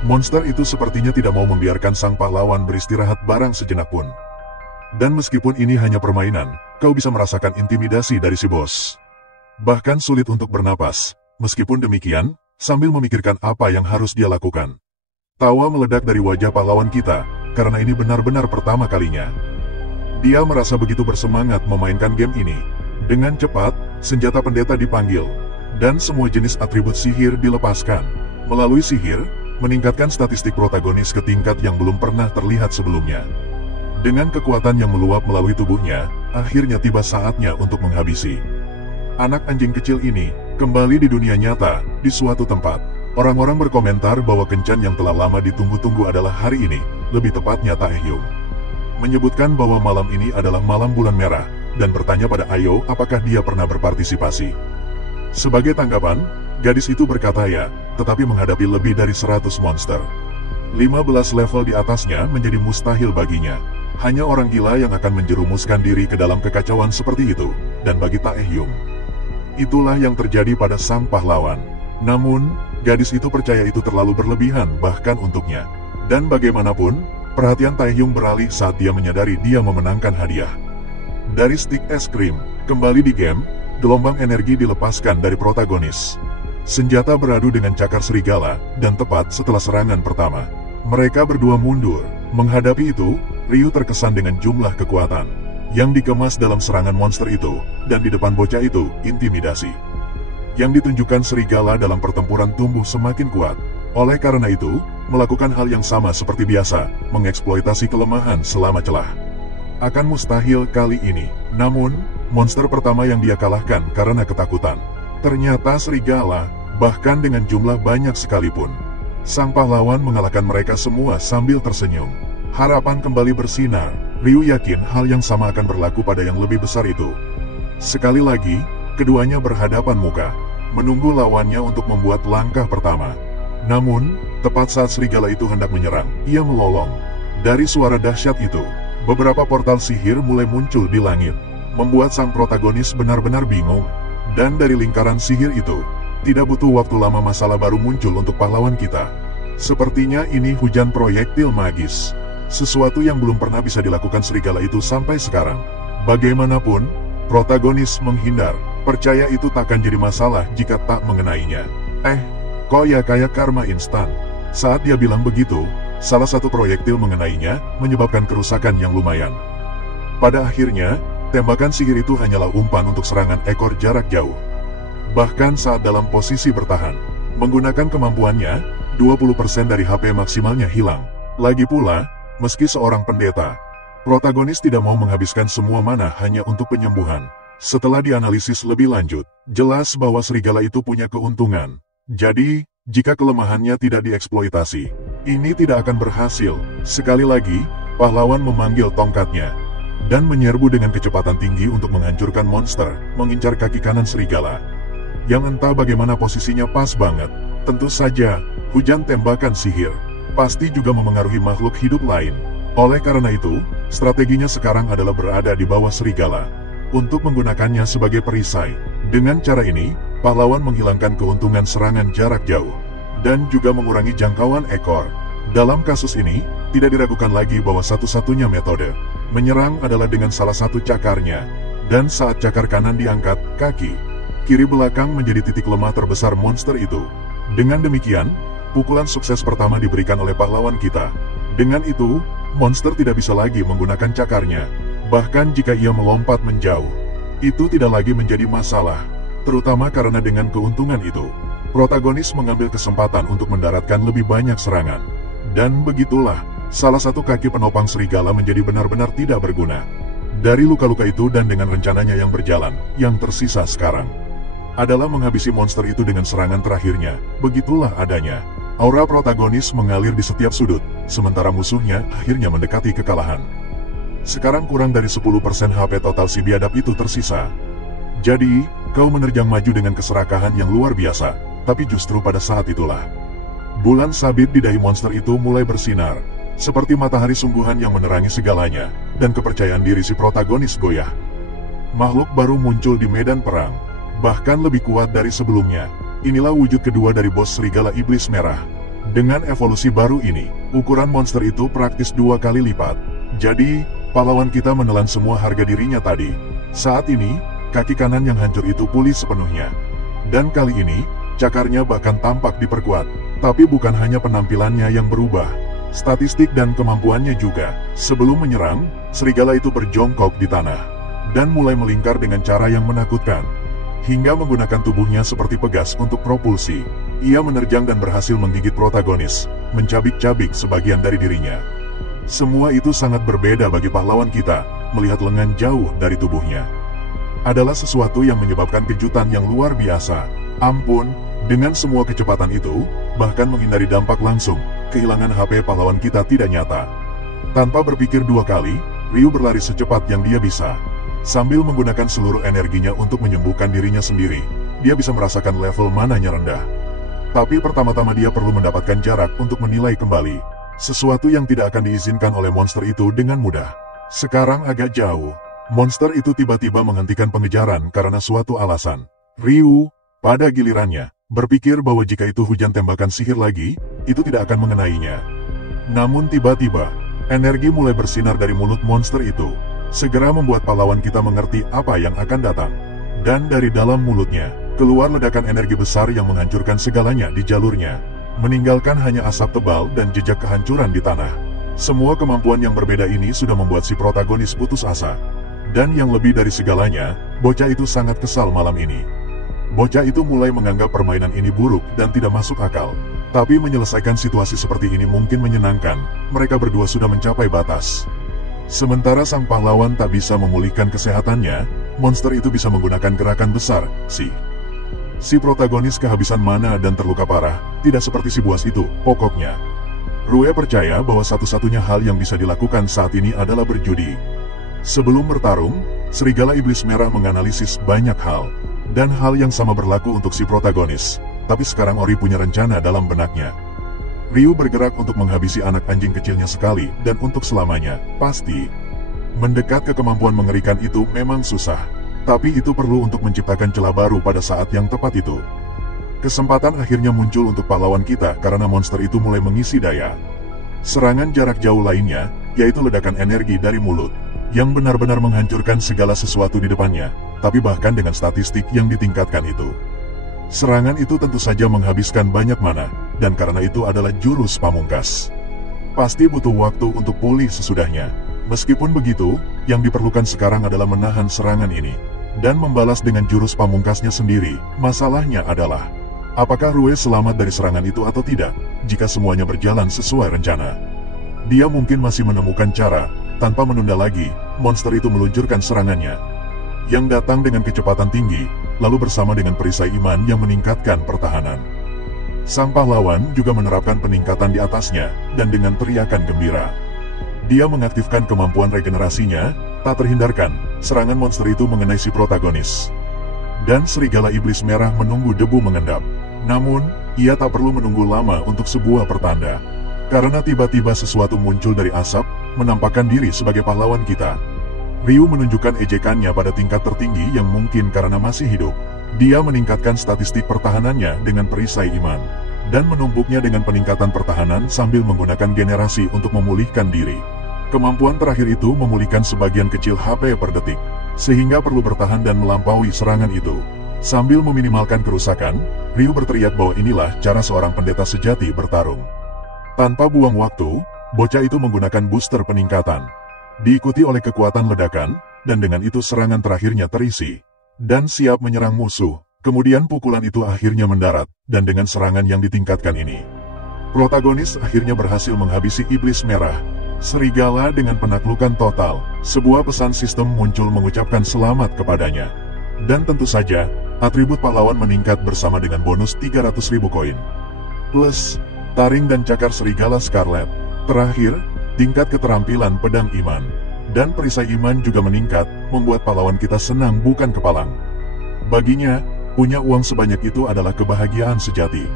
monster itu sepertinya tidak mau membiarkan sang pahlawan beristirahat barang sejenak pun. Dan meskipun ini hanya permainan, kau bisa merasakan intimidasi dari si bos. Bahkan sulit untuk bernapas. Meskipun demikian, sambil memikirkan apa yang harus dia lakukan, tawa meledak dari wajah pahlawan kita, karena ini benar-benar pertama kalinya. Dia merasa begitu bersemangat memainkan game ini. Dengan cepat, senjata pendeta dipanggil, dan semua jenis atribut sihir dilepaskan. Melalui sihir, meningkatkan statistik protagonis ke tingkat yang belum pernah terlihat sebelumnya. Dengan kekuatan yang meluap melalui tubuhnya, akhirnya tiba saatnya untuk menghabisi anak anjing kecil ini. Kembali di dunia nyata, di suatu tempat, orang-orang berkomentar bahwa kencan yang telah lama ditunggu-tunggu adalah hari ini, lebih tepatnya Taehyung menyebutkan bahwa malam ini adalah malam bulan merah, dan bertanya pada Ayo apakah dia pernah berpartisipasi. Sebagai tanggapan, gadis itu berkata ya, tetapi menghadapi lebih dari 100 monster 15 level di atasnya menjadi mustahil baginya. Hanya orang gila yang akan menjerumuskan diri ke dalam kekacauan seperti itu, dan bagi Taehyung, itulah yang terjadi pada sang pahlawan. Namun, gadis itu percaya itu terlalu berlebihan bahkan untuknya. Dan bagaimanapun, perhatian Taehyung beralih saat dia menyadari dia memenangkan hadiah. Dari stik es krim, kembali di game, gelombang energi dilepaskan dari protagonis. Senjata beradu dengan cakar serigala, dan tepat setelah serangan pertama, mereka berdua mundur. Menghadapi itu, Ryu terkesan dengan jumlah kekuatan yang dikemas dalam serangan monster itu, dan di depan bocah itu, intimidasi yang ditunjukkan serigala dalam pertempuran tumbuh semakin kuat. Oleh karena itu, melakukan hal yang sama seperti biasa, mengeksploitasi kelemahan selama celah. Akan mustahil kali ini. Namun, monster pertama yang dia kalahkan karena ketakutan ternyata serigala, bahkan dengan jumlah banyak sekalipun. Sang pahlawan mengalahkan mereka semua sambil tersenyum. Harapan kembali bersinar. Ryu yakin hal yang sama akan berlaku pada yang lebih besar itu. Sekali lagi, keduanya berhadapan muka, menunggu lawannya untuk membuat langkah pertama. Namun, tepat saat serigala itu hendak menyerang, ia melolong. Dari suara dahsyat itu, beberapa portal sihir mulai muncul di langit, membuat sang protagonis benar-benar bingung. Dan dari lingkaran sihir itu, tidak butuh waktu lama masalah baru muncul untuk pahlawan kita. Sepertinya ini hujan proyektil magis. Sesuatu yang belum pernah bisa dilakukan serigala itu sampai sekarang. Bagaimanapun, protagonis menghindar. Percaya itu takkan jadi masalah jika tak mengenainya. Kok ya kayak karma instan. Saat dia bilang begitu, salah satu proyektil mengenainya, menyebabkan kerusakan yang lumayan. Pada akhirnya, tembakan sihir itu hanyalah umpan untuk serangan ekor jarak jauh. Bahkan saat dalam posisi bertahan, menggunakan kemampuannya, 20% dari HP maksimalnya hilang. Lagi pula, meski seorang pendeta, protagonis tidak mau menghabiskan semua mana hanya untuk penyembuhan. Setelah dianalisis lebih lanjut, jelas bahwa serigala itu punya keuntungan. Jadi, jika kelemahannya tidak dieksploitasi, ini tidak akan berhasil. Sekali lagi, pahlawan memanggil tongkatnya dan menyerbu dengan kecepatan tinggi untuk menghancurkan monster, mengincar kaki kanan serigala yang entah bagaimana posisinya pas banget. Tentu saja, hujan tembakan sihir pasti juga memengaruhi makhluk hidup lain. Oleh karena itu, strateginya sekarang adalah berada di bawah serigala untuk menggunakannya sebagai perisai. Dengan cara ini, pahlawan menghilangkan keuntungan serangan jarak jauh dan juga mengurangi jangkauan ekor. Dalam kasus ini, tidak diragukan lagi bahwa satu-satunya metode menyerang adalah dengan salah satu cakarnya. Dan saat cakar kanan diangkat, kaki kiri belakang menjadi titik lemah terbesar monster itu. Dengan demikian, pukulan sukses pertama diberikan oleh pahlawan kita. Dengan itu, monster tidak bisa lagi menggunakan cakarnya. Bahkan jika ia melompat menjauh, itu tidak lagi menjadi masalah. Terutama karena dengan keuntungan itu, protagonis mengambil kesempatan untuk mendaratkan lebih banyak serangan. Dan begitulah, salah satu kaki penopang serigala menjadi benar-benar tidak berguna. Dari luka-luka itu dan dengan rencananya yang berjalan, yang tersisa sekarang adalah menghabisi monster itu dengan serangan terakhirnya. Begitulah adanya. Aura protagonis mengalir di setiap sudut, sementara musuhnya akhirnya mendekati kekalahan. Sekarang kurang dari 10% HP total si biadab itu tersisa. Jadi, kau menerjang maju dengan keserakahan yang luar biasa. Tapi justru pada saat itulah, bulan sabit di dahi monster itu mulai bersinar, seperti matahari sungguhan yang menerangi segalanya, dan kepercayaan diri si protagonis goyah. Makhluk baru muncul di medan perang, bahkan lebih kuat dari sebelumnya. Inilah wujud kedua dari bos serigala iblis merah. Dengan evolusi baru ini, ukuran monster itu praktis 2 kali lipat. Jadi, pahlawan kita menelan semua harga dirinya tadi. Saat ini, kaki kanan yang hancur itu pulih sepenuhnya. Dan kali ini, cakarnya bahkan tampak diperkuat. Tapi bukan hanya penampilannya yang berubah, statistik dan kemampuannya juga. Sebelum menyerang, serigala itu berjongkok di tanah dan mulai melingkar dengan cara yang menakutkan, hingga menggunakan tubuhnya seperti pegas untuk propulsi. Ia menerjang dan berhasil menggigit protagonis, mencabik-cabik sebagian dari dirinya. Semua itu sangat berbeda bagi pahlawan kita. Melihat lengan jauh dari tubuhnya adalah sesuatu yang menyebabkan kejutan yang luar biasa. Ampun, dengan semua kecepatan itu, bahkan menghindari dampak langsung, kehilangan HP pahlawan kita tidak nyata. Tanpa berpikir 2 kali, Ryu berlari secepat yang dia bisa. Sambil menggunakan seluruh energinya untuk menyembuhkan dirinya sendiri, dia bisa merasakan level mananya rendah. Tapi pertama-tama dia perlu mendapatkan jarak untuk menilai kembali, sesuatu yang tidak akan diizinkan oleh monster itu dengan mudah. Sekarang agak jauh, monster itu tiba-tiba menghentikan pengejaran karena suatu alasan. Ryu, pada gilirannya, berpikir bahwa jika itu hujan tembakan sihir lagi, itu tidak akan mengenainya. Namun tiba-tiba, energi mulai bersinar dari mulut monster itu. segera membuat pahlawan kita mengerti apa yang akan datang. Dan dari dalam mulutnya, keluar ledakan energi besar yang menghancurkan segalanya di jalurnya, meninggalkan hanya asap tebal dan jejak kehancuran di tanah. Semua kemampuan yang berbeda ini sudah membuat si protagonis putus asa. Dan yang lebih dari segalanya, bocah itu sangat kesal malam ini. Bocah itu mulai menganggap permainan ini buruk dan tidak masuk akal. Tapi menyelesaikan situasi seperti ini mungkin menyenangkan, mereka berdua sudah mencapai batas. Sementara sang pahlawan tak bisa memulihkan kesehatannya, monster itu bisa menggunakan gerakan besar, Si protagonis kehabisan mana dan terluka parah, tidak seperti si buas itu, pokoknya. Rue percaya bahwa satu-satunya hal yang bisa dilakukan saat ini adalah berjudi. Sebelum bertarung, serigala iblis merah menganalisis banyak hal. Dan hal yang sama berlaku untuk si protagonis. Tapi sekarang Ori punya rencana dalam benaknya. Ryu bergerak untuk menghabisi anak anjing kecilnya sekali dan untuk selamanya, pasti. Mendekat ke kemampuan mengerikan itu memang susah. Tapi itu perlu untuk menciptakan celah baru pada saat yang tepat itu. Kesempatan akhirnya muncul untuk pahlawan kita karena monster itu mulai mengisi daya. Serangan jarak jauh lainnya, yaitu ledakan energi dari mulut, yang benar-benar menghancurkan segala sesuatu di depannya, tapi bahkan dengan statistik yang ditingkatkan itu. Serangan itu tentu saja menghabiskan banyak mana, dan karena itu adalah jurus pamungkas. Pasti butuh waktu untuk pulih sesudahnya. Meskipun begitu, yang diperlukan sekarang adalah menahan serangan ini, dan membalas dengan jurus pamungkasnya sendiri. Masalahnya adalah, apakah Rue selamat dari serangan itu atau tidak, jika semuanya berjalan sesuai rencana. Dia mungkin masih menemukan cara. Tanpa menunda lagi, monster itu meluncurkan serangannya, yang datang dengan kecepatan tinggi, lalu bersama dengan perisai iman yang meningkatkan pertahanan. Sang pahlawan juga menerapkan peningkatan di atasnya, dan dengan teriakan gembira. Dia mengaktifkan kemampuan regenerasinya, tak terhindarkan, serangan monster itu mengenai si protagonis. Dan serigala iblis merah menunggu debu mengendap. Namun, ia tak perlu menunggu lama untuk sebuah pertanda. Karena tiba-tiba sesuatu muncul dari asap, menampakkan diri sebagai pahlawan kita. Ryu menunjukkan ejekannya pada tingkat tertinggi yang mungkin karena masih hidup. Dia meningkatkan statistik pertahanannya dengan perisai iman, dan menumpuknya dengan peningkatan pertahanan sambil menggunakan generasi untuk memulihkan diri. Kemampuan terakhir itu memulihkan sebagian kecil HP per detik, sehingga perlu bertahan dan melampaui serangan itu. Sambil meminimalkan kerusakan, Ryu berteriak bahwa inilah cara seorang pendeta sejati bertarung. Tanpa buang waktu, bocah itu menggunakan booster peningkatan, diikuti oleh kekuatan ledakan, dan dengan itu serangan terakhirnya terisi, dan siap menyerang musuh. Kemudian pukulan itu akhirnya mendarat, dan dengan serangan yang ditingkatkan ini, protagonis akhirnya berhasil menghabisi iblis merah. Serigala dengan penaklukan total, sebuah pesan sistem muncul mengucapkan selamat kepadanya. Dan tentu saja, atribut pahlawan meningkat bersama dengan bonus 300.000 koin. Plus, taring dan cakar serigala Scarlet. Terakhir, tingkat keterampilan pedang iman dan perisai iman juga meningkat, membuat pahlawan kita senang bukan kepalang. Baginya, punya uang sebanyak itu adalah kebahagiaan sejati.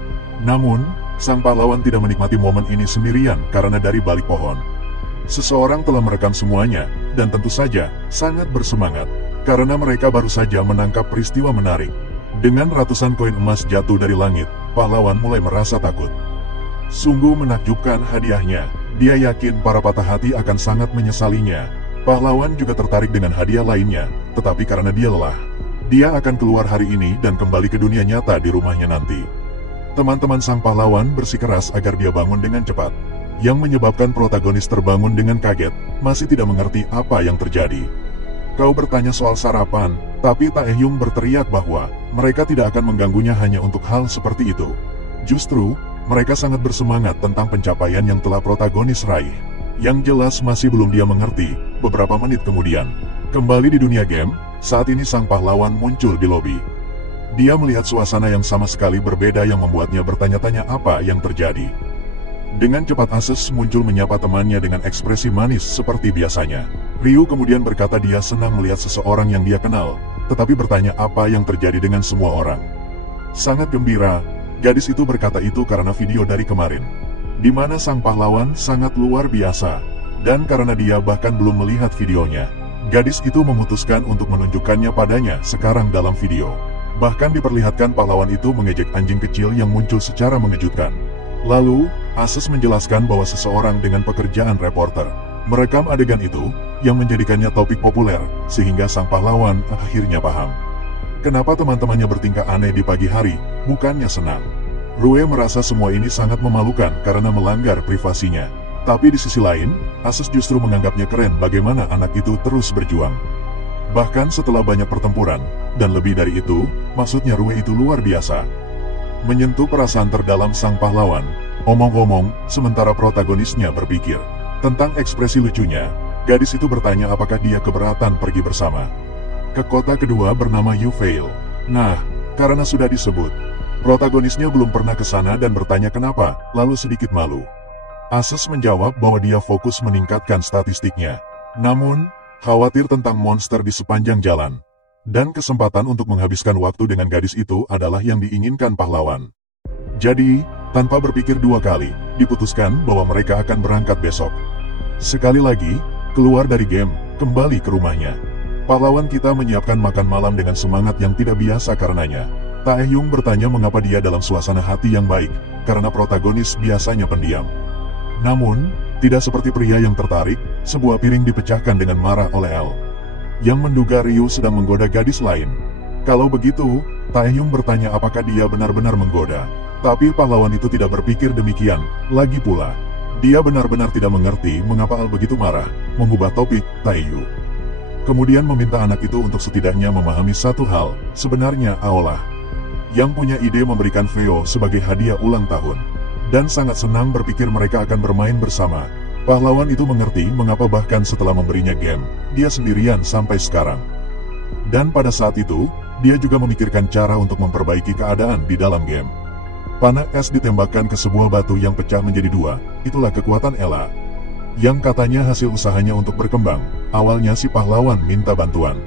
Namun, sang pahlawan tidak menikmati momen ini sendirian karena dari balik pohon. Seseorang telah merekam semuanya, dan tentu saja, sangat bersemangat, karena mereka baru saja menangkap peristiwa menarik. Dengan ratusan koin emas jatuh dari langit, pahlawan mulai merasa takut. Sungguh menakjubkan hadiahnya, dia yakin para patah hati akan sangat menyesalinya. Pahlawan juga tertarik dengan hadiah lainnya, tetapi karena dia lelah, dia akan keluar hari ini dan kembali ke dunia nyata di rumahnya nanti. Teman-teman sang pahlawan bersikeras agar dia bangun dengan cepat. Yang menyebabkan protagonis terbangun dengan kaget, masih tidak mengerti apa yang terjadi. Kau bertanya soal sarapan, tapi Taehyung berteriak bahwa mereka tidak akan mengganggunya hanya untuk hal seperti itu. Justru, mereka sangat bersemangat tentang pencapaian yang telah protagonis raih. Yang jelas masih belum dia mengerti. Beberapa menit kemudian, kembali di dunia game, saat ini sang pahlawan muncul di lobi. Dia melihat suasana yang sama sekali berbeda yang membuatnya bertanya-tanya apa yang terjadi. Dengan cepat Asus muncul menyapa temannya dengan ekspresi manis seperti biasanya. Ryu kemudian berkata dia senang melihat seseorang yang dia kenal, tetapi bertanya apa yang terjadi dengan semua orang. Sangat gembira, gadis itu berkata itu karena video dari kemarin, di mana sang pahlawan sangat luar biasa, dan karena dia bahkan belum melihat videonya, gadis itu memutuskan untuk menunjukkannya padanya sekarang dalam video. Bahkan diperlihatkan pahlawan itu mengejek anjing kecil yang muncul secara mengejutkan. Lalu, Asus menjelaskan bahwa seseorang dengan pekerjaan reporter Merekam adegan itu, yang menjadikannya topik populer, sehingga sang pahlawan akhirnya paham. Kenapa teman-temannya bertingkah aneh di pagi hari, bukannya senang. Rue merasa semua ini sangat memalukan karena melanggar privasinya. Tapi di sisi lain, Asus justru menganggapnya keren bagaimana anak itu terus berjuang. Bahkan setelah banyak pertempuran, dan lebih dari itu, maksudnya Rue itu luar biasa. Menyentuh perasaan terdalam sang pahlawan, omong-omong, sementara protagonisnya berpikir tentang ekspresi lucunya, gadis itu bertanya apakah dia keberatan pergi bersama ke kota kedua bernama Yuvale. Nah, karena sudah disebut, protagonisnya belum pernah ke sana dan bertanya kenapa, lalu sedikit malu. Asus menjawab bahwa dia fokus meningkatkan statistiknya. Namun, khawatir tentang monster di sepanjang jalan. Dan kesempatan untuk menghabiskan waktu dengan gadis itu adalah yang diinginkan pahlawan. Jadi, tanpa berpikir dua kali, diputuskan bahwa mereka akan berangkat besok. Sekali lagi, keluar dari game, kembali ke rumahnya. Pahlawan kita menyiapkan makan malam dengan semangat yang tidak biasa karenanya. Taehyung bertanya mengapa dia dalam suasana hati yang baik, karena protagonis biasanya pendiam. Namun, tidak seperti pria yang tertarik, sebuah piring dipecahkan dengan marah oleh El, yang menduga Ryu sedang menggoda gadis lain. Kalau begitu, Taehyung bertanya apakah dia benar-benar menggoda. Tapi pahlawan itu tidak berpikir demikian, lagi pula. Dia benar-benar tidak mengerti mengapa El begitu marah, mengubah topik, Taehyung kemudian meminta anak itu untuk setidaknya memahami satu hal, sebenarnya Aolah yang punya ide memberikan Veo sebagai hadiah ulang tahun. Dan sangat senang berpikir mereka akan bermain bersama. Pahlawan itu mengerti mengapa bahkan setelah memberinya game, dia sendirian sampai sekarang. Dan pada saat itu, dia juga memikirkan cara untuk memperbaiki keadaan di dalam game. Panah es ditembakkan ke sebuah batu yang pecah menjadi dua, itulah kekuatan Ella. Yang katanya hasil usahanya untuk berkembang. Awalnya si pahlawan minta bantuan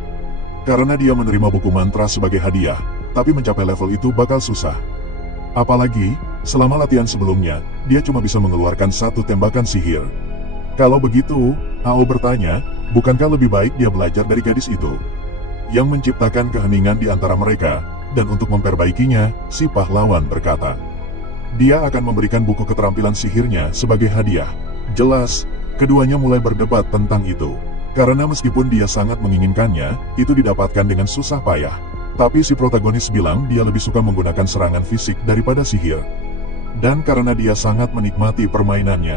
karena dia menerima buku mantra sebagai hadiah, tapi mencapai level itu bakal susah. Apalagi, selama latihan sebelumnya, dia cuma bisa mengeluarkan satu tembakan sihir. Kalau begitu, Ao bertanya, bukankah lebih baik dia belajar dari gadis itu yang menciptakan keheningan di antara mereka, dan untuk memperbaikinya, si pahlawan berkata, dia akan memberikan buku keterampilan sihirnya sebagai hadiah. Jelas, keduanya mulai berdebat tentang itu. Karena meskipun dia sangat menginginkannya, itu didapatkan dengan susah payah. Tapi si protagonis bilang dia lebih suka menggunakan serangan fisik daripada sihir. Dan karena dia sangat menikmati permainannya,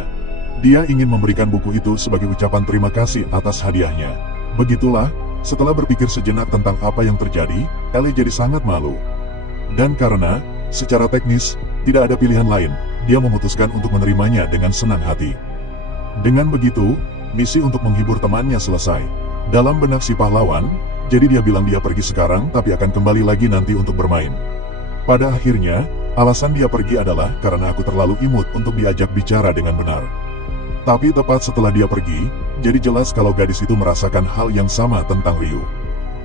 dia ingin memberikan buku itu sebagai ucapan terima kasih atas hadiahnya. Begitulah, setelah berpikir sejenak tentang apa yang terjadi, Ellie jadi sangat malu. Dan karena, secara teknis, tidak ada pilihan lain, dia memutuskan untuk menerimanya dengan senang hati. Dengan begitu, misi untuk menghibur temannya selesai. Dalam benak si pahlawan, jadi dia bilang dia pergi sekarang tapi akan kembali lagi nanti untuk bermain. Pada akhirnya, alasan dia pergi adalah karena aku terlalu imut untuk diajak bicara dengan benar. Tapi tepat setelah dia pergi, jadi jelas kalau gadis itu merasakan hal yang sama tentang Ryu.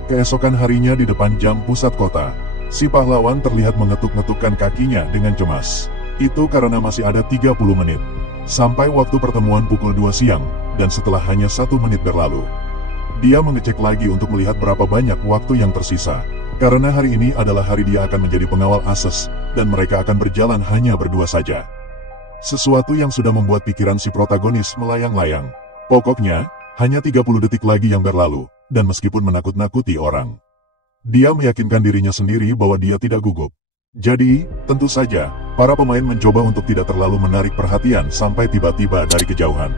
Keesokan harinya di depan jam pusat kota, si pahlawan terlihat mengetuk-ngetukkan kakinya dengan cemas. Itu karena masih ada 30 menit. Sampai waktu pertemuan pukul 2 siang, dan setelah hanya 1 menit berlalu, dia mengecek lagi untuk melihat berapa banyak waktu yang tersisa. Karena hari ini adalah hari dia akan menjadi pengawal Asus, dan mereka akan berjalan hanya berdua saja. Sesuatu yang sudah membuat pikiran si protagonis melayang-layang. Pokoknya, hanya 30 detik lagi yang berlalu, dan meskipun menakut-nakuti orang, dia meyakinkan dirinya sendiri bahwa dia tidak gugup. Jadi, tentu saja, para pemain mencoba untuk tidak terlalu menarik perhatian sampai tiba-tiba dari kejauhan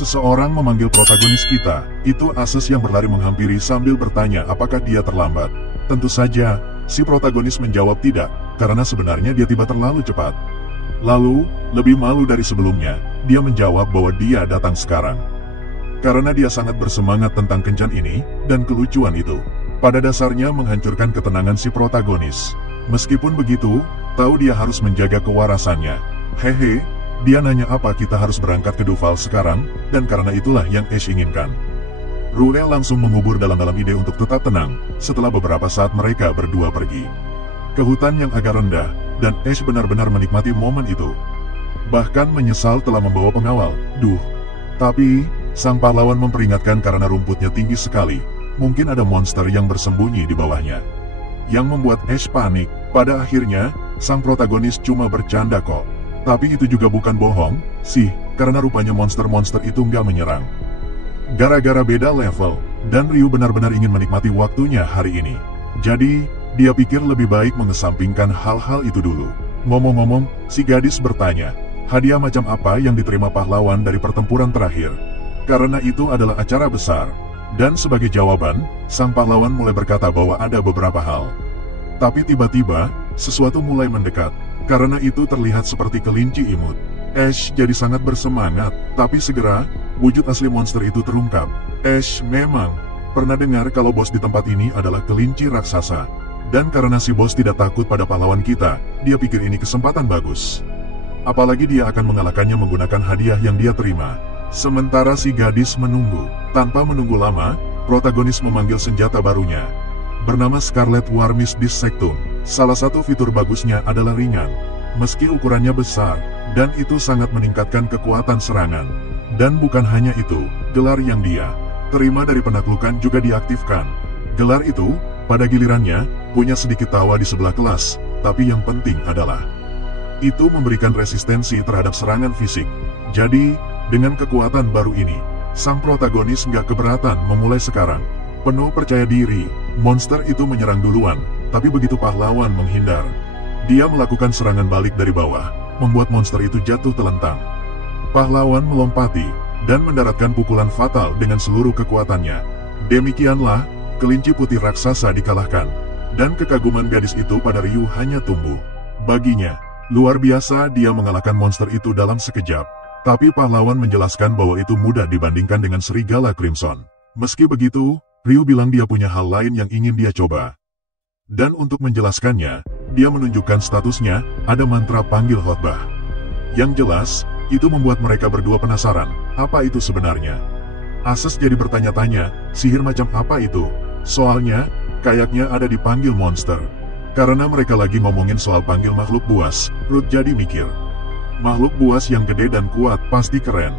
seseorang memanggil protagonis kita, itu Asus yang berlari menghampiri sambil bertanya apakah dia terlambat. Tentu saja, si protagonis menjawab tidak, karena sebenarnya dia tiba terlalu cepat. Lalu, lebih malu dari sebelumnya, dia menjawab bahwa dia datang sekarang. Karena dia sangat bersemangat tentang kencan ini, dan kelucuan itu, pada dasarnya menghancurkan ketenangan si protagonis. Meskipun begitu, tahu dia harus menjaga kewarasannya. Hehe, dia nanya apa kita harus berangkat ke Duval sekarang, dan karena itulah yang Ash inginkan. Rue langsung mengubur dalam-dalam ide untuk tetap tenang, setelah beberapa saat mereka berdua pergi ke hutan yang agak rendah, dan Ash benar-benar menikmati momen itu. Bahkan menyesal telah membawa pengawal, Tapi, sang pahlawan memperingatkan karena rumputnya tinggi sekali, mungkin ada monster yang bersembunyi di bawahnya. Yang membuat Ash panik. Pada akhirnya, sang protagonis cuma bercanda kok. Tapi itu juga bukan bohong, sih, karena rupanya monster-monster itu nggak menyerang. Gara-gara beda level, dan Ryu benar-benar ingin menikmati waktunya hari ini. Jadi, dia pikir lebih baik mengesampingkan hal-hal itu dulu. Ngomong-ngomong, si gadis bertanya, hadiah macam apa yang diterima pahlawan dari pertempuran terakhir? Karena itu adalah acara besar. Dan sebagai jawaban, sang pahlawan mulai berkata bahwa ada beberapa hal. Tapi tiba-tiba, sesuatu mulai mendekat. Karena itu terlihat seperti kelinci imut. Ash jadi sangat bersemangat, tapi segera, wujud asli monster itu terungkap. Ash memang pernah dengar kalau bos di tempat ini adalah kelinci raksasa. Dan karena si bos tidak takut pada pahlawan kita, dia pikir ini kesempatan bagus. Apalagi dia akan mengalahkannya menggunakan hadiah yang dia terima. Sementara si gadis menunggu. Tanpa menunggu lama, protagonis memanggil senjata barunya. Bernama Scarlet Warmis Dissectum. Salah satu fitur bagusnya adalah ringan. Meski ukurannya besar, dan itu sangat meningkatkan kekuatan serangan. Dan bukan hanya itu, gelar yang dia terima dari penaklukan juga diaktifkan. Gelar itu, pada gilirannya, punya sedikit tawa di sebelah kelas, tapi yang penting adalah itu memberikan resistensi terhadap serangan fisik. Jadi, dengan kekuatan baru ini, sang protagonis nggak keberatan memulai sekarang. Penuh percaya diri, monster itu menyerang duluan, tapi begitu pahlawan menghindar, dia melakukan serangan balik dari bawah, membuat monster itu jatuh telentang. Pahlawan melompati, dan mendaratkan pukulan fatal dengan seluruh kekuatannya. Demikianlah, kelinci putih raksasa dikalahkan, dan kekaguman gadis itu pada Ryu hanya tumbuh. Baginya, luar biasa dia mengalahkan monster itu dalam sekejap. Tapi pahlawan menjelaskan bahwa itu mudah dibandingkan dengan serigala Crimson. Meski begitu, Ryu bilang dia punya hal lain yang ingin dia coba. Dan untuk menjelaskannya, dia menunjukkan statusnya, ada mantra panggil khotbah. Yang jelas, itu membuat mereka berdua penasaran, apa itu sebenarnya. Ases jadi bertanya-tanya, sihir macam apa itu? Soalnya, kayaknya ada dipanggil monster. Karena mereka lagi ngomongin soal panggil makhluk buas, Ruth jadi mikir. Makhluk buas yang gede dan kuat pasti keren.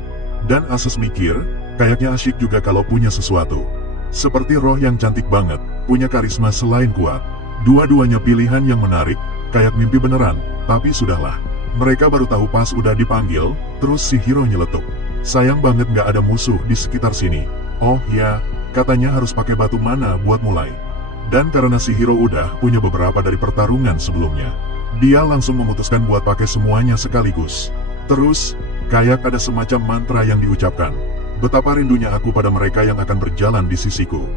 Dan Ases mikir, kayaknya asyik juga kalau punya sesuatu. Seperti roh yang cantik banget, punya karisma selain kuat. Dua-duanya pilihan yang menarik, kayak mimpi beneran, tapi sudahlah. Mereka baru tahu pas udah dipanggil, terus si hero nyeletuk. Sayang banget gak ada musuh di sekitar sini. Oh ya, katanya harus pakai batu mana buat mulai. Dan karena si hero udah punya beberapa dari pertarungan sebelumnya, dia langsung memutuskan buat pakai semuanya sekaligus. Terus, kayak ada semacam mantra yang diucapkan. Betapa rindunya aku pada mereka yang akan berjalan di sisiku.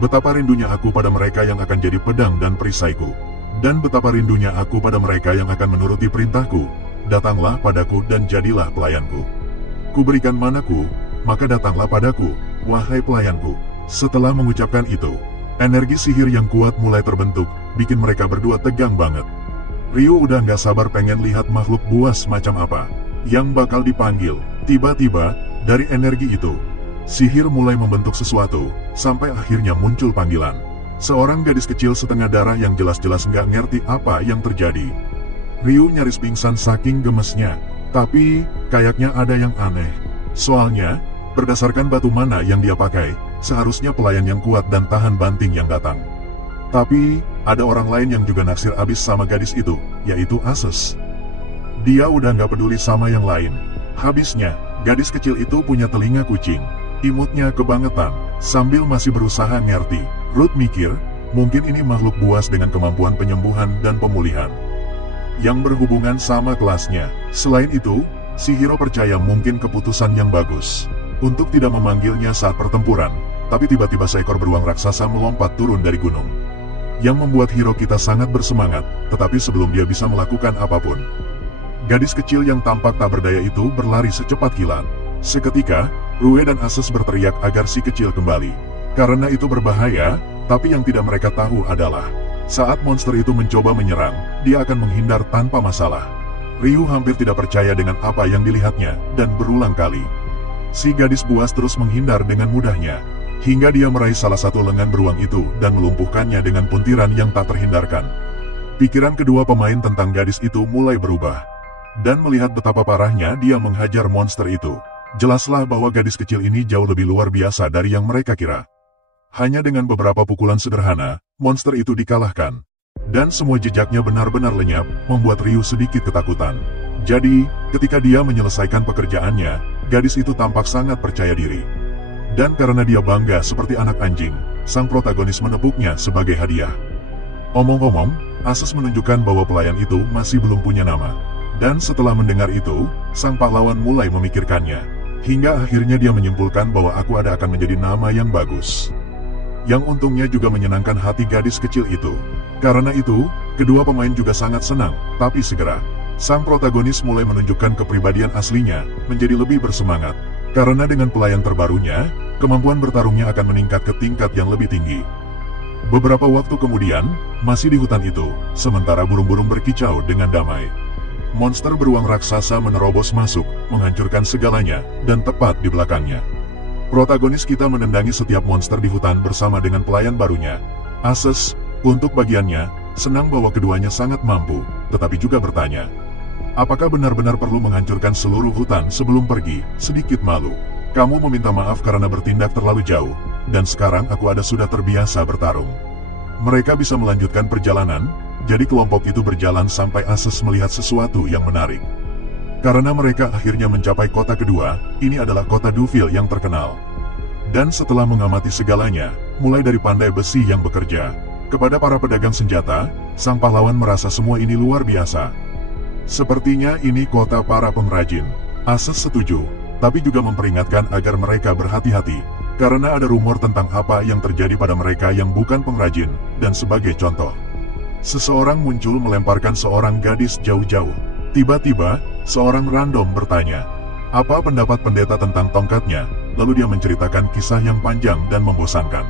Betapa rindunya aku pada mereka yang akan jadi pedang dan perisaiku. Dan betapa rindunya aku pada mereka yang akan menuruti perintahku. Datanglah padaku dan jadilah pelayanku. Kuberikan manaku, maka datanglah padaku, wahai pelayanku. Setelah mengucapkan itu, energi sihir yang kuat mulai terbentuk, bikin mereka berdua tegang banget. Ryu udah gak sabar pengen lihat makhluk buas macam apa yang bakal dipanggil. Tiba-tiba, dari energi itu, sihir mulai membentuk sesuatu, sampai akhirnya muncul panggilan. Seorang gadis kecil setengah darah yang jelas-jelas nggak ngerti apa yang terjadi. Ryu nyaris pingsan saking gemesnya, tapi kayaknya ada yang aneh. Soalnya, berdasarkan batu mana yang dia pakai, seharusnya pelayan yang kuat dan tahan banting yang datang. Tapi, ada orang lain yang juga naksir abis sama gadis itu, yaitu Ases. Dia udah nggak peduli sama yang lain. Habisnya, gadis kecil itu punya telinga kucing. Imutnya kebangetan, sambil masih berusaha ngerti. Ruth mikir, mungkin ini makhluk buas dengan kemampuan penyembuhan dan pemulihan yang berhubungan sama kelasnya. Selain itu, si hero percaya mungkin keputusan yang bagus untuk tidak memanggilnya saat pertempuran, tapi tiba-tiba seekor beruang raksasa melompat turun dari gunung. Yang membuat hero kita sangat bersemangat, tetapi sebelum dia bisa melakukan apapun, gadis kecil yang tampak tak berdaya itu berlari secepat kilat. Seketika, Rue dan Ases berteriak agar si kecil kembali. Karena itu berbahaya, tapi yang tidak mereka tahu adalah, saat monster itu mencoba menyerang, dia akan menghindar tanpa masalah. Ryu hampir tidak percaya dengan apa yang dilihatnya, dan berulang kali, si gadis buas terus menghindar dengan mudahnya, hingga dia meraih salah satu lengan beruang itu dan melumpuhkannya dengan puntiran yang tak terhindarkan. Pikiran kedua pemain tentang gadis itu mulai berubah. Dan melihat betapa parahnya dia menghajar monster itu, jelaslah bahwa gadis kecil ini jauh lebih luar biasa dari yang mereka kira. Hanya dengan beberapa pukulan sederhana, monster itu dikalahkan. Dan semua jejaknya benar-benar lenyap, membuat Ryu sedikit ketakutan. Jadi, ketika dia menyelesaikan pekerjaannya, gadis itu tampak sangat percaya diri. Dan karena dia bangga seperti anak anjing, sang protagonis menepuknya sebagai hadiah. Omong-omong, Asus menunjukkan bahwa pelayan itu masih belum punya nama. Dan setelah mendengar itu, sang pahlawan mulai memikirkannya. Hingga akhirnya dia menyimpulkan bahwa aku akan menjadi nama yang bagus. Yang untungnya juga menyenangkan hati gadis kecil itu. Karena itu, kedua pemain juga sangat senang, tapi segera sang protagonis mulai menunjukkan kepribadian aslinya, menjadi lebih bersemangat. Karena dengan pelayan terbarunya, kemampuan bertarungnya akan meningkat ke tingkat yang lebih tinggi. Beberapa waktu kemudian, masih di hutan itu, sementara burung-burung berkicau dengan damai. Monster beruang raksasa menerobos masuk, menghancurkan segalanya, dan tepat di belakangnya. Protagonis kita menendangi setiap monster di hutan bersama dengan pelayan barunya. Asus, untuk bagiannya, senang bahwa keduanya sangat mampu, tetapi juga bertanya, apakah benar-benar perlu menghancurkan seluruh hutan sebelum pergi? Sedikit malu. Kamu meminta maaf karena bertindak terlalu jauh, dan sekarang aku sudah terbiasa bertarung. Mereka bisa melanjutkan perjalanan, jadi kelompok itu berjalan sampai Asus melihat sesuatu yang menarik. Karena mereka akhirnya mencapai kota kedua, ini adalah kota Duville yang terkenal. Dan setelah mengamati segalanya, mulai dari pandai besi yang bekerja, kepada para pedagang senjata, sang pahlawan merasa semua ini luar biasa. Sepertinya ini kota para pengrajin. Asus setuju, tapi juga memperingatkan agar mereka berhati-hati, karena ada rumor tentang apa yang terjadi pada mereka yang bukan pengrajin, dan sebagai contoh. Seseorang muncul melemparkan seorang gadis jauh-jauh. Tiba-tiba, seorang random bertanya, apa pendapat pendeta tentang tongkatnya? Lalu dia menceritakan kisah yang panjang dan membosankan.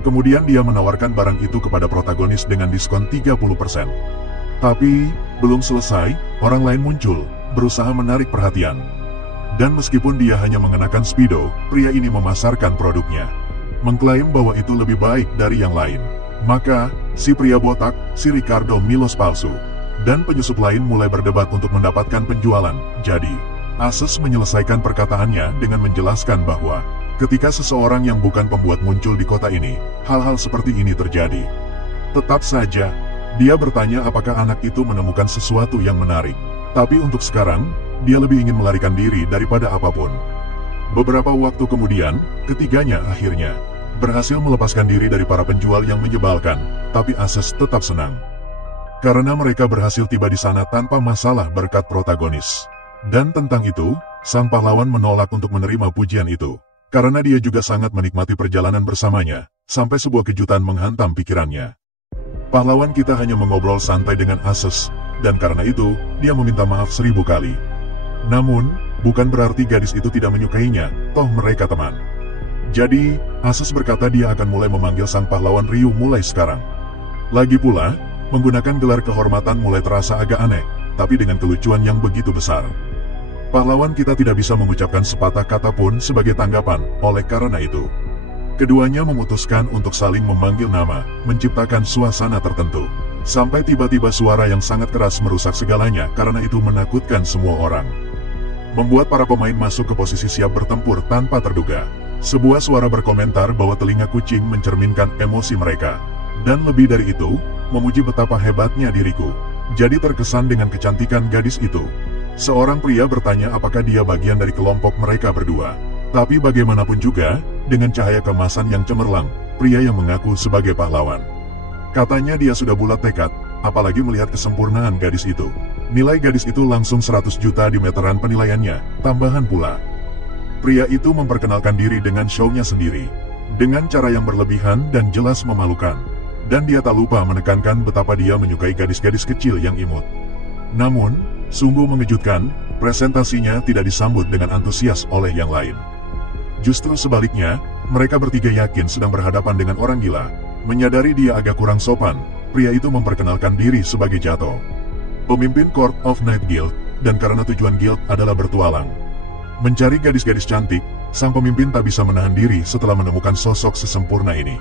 Kemudian dia menawarkan barang itu kepada protagonis dengan diskon 30%. Tapi, belum selesai, orang lain muncul, berusaha menarik perhatian. Dan meskipun dia hanya mengenakan speedo, pria ini memasarkan produknya. Mengklaim bahwa itu lebih baik dari yang lain. Maka, si pria botak, si Ricardo Milos palsu, dan penyusup lain mulai berdebat untuk mendapatkan penjualan. Jadi, Asus menyelesaikan perkataannya dengan menjelaskan bahwa ketika seseorang yang bukan pembuat muncul di kota ini, hal-hal seperti ini terjadi. Tetap saja, dia bertanya apakah anak itu menemukan sesuatu yang menarik. Tapi untuk sekarang, dia lebih ingin melarikan diri daripada apapun. Beberapa waktu kemudian, ketiganya akhirnya berhasil melepaskan diri dari para penjual yang menyebalkan, tapi Asus tetap senang. Karena mereka berhasil tiba di sana tanpa masalah berkat protagonis. Dan tentang itu, sang pahlawan menolak untuk menerima pujian itu. Karena dia juga sangat menikmati perjalanan bersamanya, sampai sebuah kejutan menghantam pikirannya. Pahlawan kita hanya mengobrol santai dengan Asus, dan karena itu, dia meminta maaf 1000 kali. Namun, bukan berarti gadis itu tidak menyukainya, toh mereka teman. Jadi, Asus berkata dia akan mulai memanggil sang pahlawan Ryu mulai sekarang. Lagi pula, menggunakan gelar kehormatan mulai terasa agak aneh, tapi dengan kelucuan yang begitu besar. Pahlawan kita tidak bisa mengucapkan sepatah kata pun sebagai tanggapan, oleh karena itu, keduanya memutuskan untuk saling memanggil nama, menciptakan suasana tertentu. Sampai tiba-tiba suara yang sangat keras merusak segalanya karena itu menakutkan semua orang. Membuat para pemain masuk ke posisi siap bertempur tanpa terduga. Sebuah suara berkomentar bahwa telinga kucing mencerminkan emosi mereka. Dan lebih dari itu, memuji betapa hebatnya diriku. Jadi terkesan dengan kecantikan gadis itu. Seorang pria bertanya apakah dia bagian dari kelompok mereka berdua. Tapi bagaimanapun juga, dengan cahaya kemasan yang cemerlang, pria yang mengaku sebagai pahlawan. Katanya dia sudah bulat tekad, apalagi melihat kesempurnaan gadis itu. Nilai gadis itu langsung 100 juta di meteran penilaiannya, tambahan pula. Pria itu memperkenalkan diri dengan show-nya sendiri. Dengan cara yang berlebihan dan jelas memalukan. Dan dia tak lupa menekankan betapa dia menyukai gadis-gadis kecil yang imut. Namun, sungguh mengejutkan, presentasinya tidak disambut dengan antusias oleh yang lain. Justru sebaliknya, mereka bertiga yakin sedang berhadapan dengan orang gila. Menyadari dia agak kurang sopan, pria itu memperkenalkan diri sebagai Jato, pemimpin Court of Night Guild, dan karena tujuan guild adalah bertualang. Mencari gadis-gadis cantik, sang pemimpin tak bisa menahan diri setelah menemukan sosok sesempurna ini.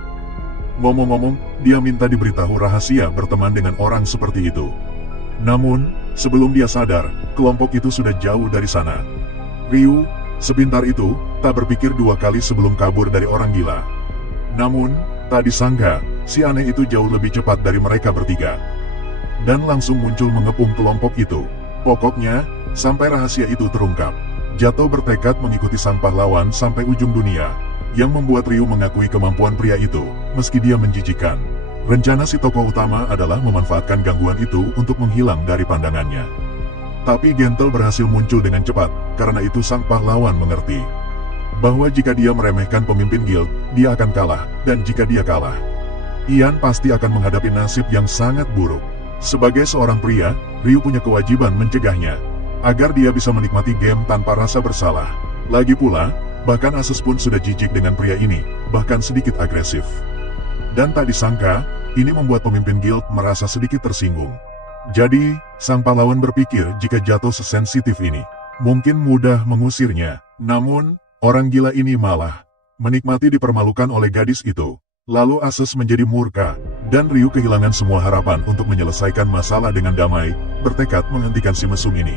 Ngomong-ngomong, dia minta diberitahu rahasia berteman dengan orang seperti itu. Namun, sebelum dia sadar, kelompok itu sudah jauh dari sana. Ryu, sepintar itu, tak berpikir dua kali sebelum kabur dari orang gila. Namun, tak disangka, si aneh itu jauh lebih cepat dari mereka bertiga. Dan langsung muncul mengepung kelompok itu. Pokoknya, sampai rahasia itu terungkap. Jato bertekad mengikuti sang pahlawan sampai ujung dunia, yang membuat Ryu mengakui kemampuan pria itu, meski dia menjijikan. Rencana si tokoh utama adalah memanfaatkan gangguan itu untuk menghilang dari pandangannya. Tapi Gentle berhasil muncul dengan cepat, karena itu sang pahlawan mengerti bahwa jika dia meremehkan pemimpin guild, dia akan kalah, dan jika dia kalah, Ian pasti akan menghadapi nasib yang sangat buruk. Sebagai seorang pria, Ryu punya kewajiban mencegahnya, agar dia bisa menikmati game tanpa rasa bersalah. Lagi pula, bahkan Asus pun sudah jijik dengan pria ini, bahkan sedikit agresif. Dan tak disangka, ini membuat pemimpin guild merasa sedikit tersinggung. Jadi, sang pahlawan berpikir jika Jato sesensitif ini, mungkin mudah mengusirnya. Namun, orang gila ini malah menikmati dipermalukan oleh gadis itu. Lalu Asus menjadi murka, dan Ryu kehilangan semua harapan untuk menyelesaikan masalah dengan damai, bertekad menghentikan si mesum ini.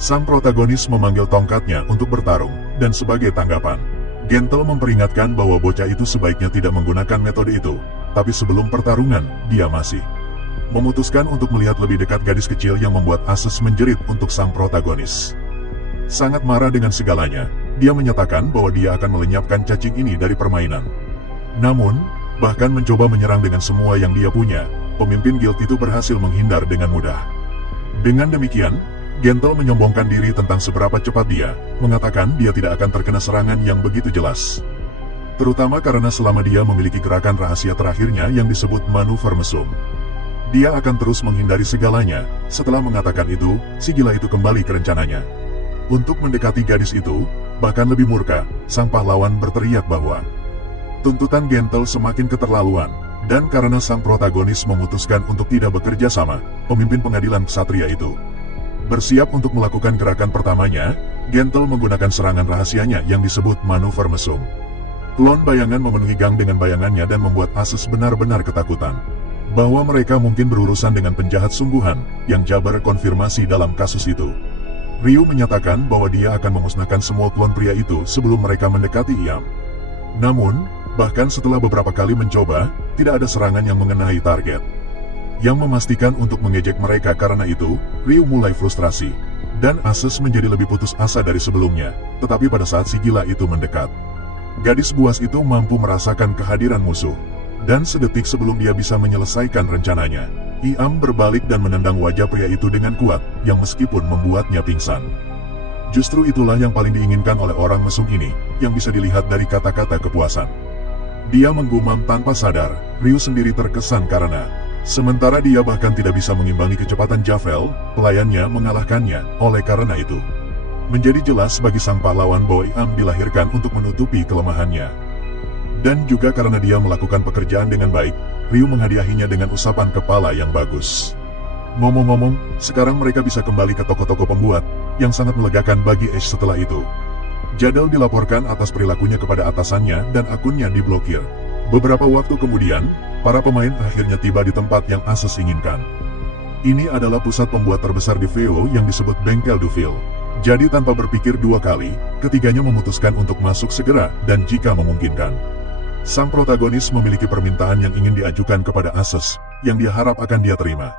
Sang protagonis memanggil tongkatnya untuk bertarung, dan sebagai tanggapan, Gentle memperingatkan bahwa bocah itu sebaiknya tidak menggunakan metode itu, tapi sebelum pertarungan, dia masih memutuskan untuk melihat lebih dekat gadis kecil yang membuat Asus menjerit untuk sang protagonis. Sangat marah dengan segalanya, dia menyatakan bahwa dia akan melenyapkan cacing ini dari permainan. Namun, bahkan mencoba menyerang dengan semua yang dia punya, pemimpin guild itu berhasil menghindar dengan mudah. Dengan demikian, Gentle menyombongkan diri tentang seberapa cepat dia, mengatakan dia tidak akan terkena serangan yang begitu jelas. Terutama karena selama dia memiliki gerakan rahasia terakhirnya yang disebut manuver mesum. Dia akan terus menghindari segalanya. Setelah mengatakan itu, si gila itu kembali ke rencananya. Untuk mendekati gadis itu, bahkan lebih murka, sang pahlawan berteriak bahwa tuntutan Gentle semakin keterlaluan, dan karena sang protagonis memutuskan untuk tidak bekerja sama, pemimpin pengadilan ksatria itu bersiap untuk melakukan gerakan pertamanya. Gentle menggunakan serangan rahasianya yang disebut manuver mesum. Klon bayangan memenuhi gang dengan bayangannya dan membuat Asus benar-benar ketakutan bahwa mereka mungkin berurusan dengan penjahat sungguhan, yang Jabar konfirmasi dalam kasus itu. Ryu menyatakan bahwa dia akan memusnahkan semua klon pria itu sebelum mereka mendekati Iam. Namun, bahkan setelah beberapa kali mencoba, tidak ada serangan yang mengenai target, yang memastikan untuk mengejek mereka. Karena itu, Ryu mulai frustrasi, dan Asus menjadi lebih putus asa dari sebelumnya. Tetapi pada saat si gila itu mendekat, gadis buas itu mampu merasakan kehadiran musuh, dan sedetik sebelum dia bisa menyelesaikan rencananya, Iam berbalik dan menendang wajah pria itu dengan kuat, yang meskipun membuatnya pingsan. Justru itulah yang paling diinginkan oleh orang mesum ini, yang bisa dilihat dari kata-kata kepuasan. Dia menggumam tanpa sadar. Ryu sendiri terkesan karena sementara dia bahkan tidak bisa mengimbangi kecepatan Javel, pelayannya mengalahkannya. Oleh karena itu, menjadi jelas bagi sang pahlawan bahwa Iam dilahirkan untuk menutupi kelemahannya. Dan juga karena dia melakukan pekerjaan dengan baik, Ryu menghadiahinya dengan usapan kepala yang bagus. Ngomong-ngomong, sekarang mereka bisa kembali ke toko-toko pembuat, yang sangat melegakan bagi Ash setelah itu. Jadal dilaporkan atas perilakunya kepada atasannya dan akunnya diblokir. Beberapa waktu kemudian, para pemain akhirnya tiba di tempat yang Asus inginkan. Ini adalah pusat pembuat terbesar di VO yang disebut Bengkel Duville. Jadi tanpa berpikir dua kali, ketiganya memutuskan untuk masuk segera dan jika memungkinkan. Sang protagonis memiliki permintaan yang ingin diajukan kepada Asus, yang dia harap akan dia terima.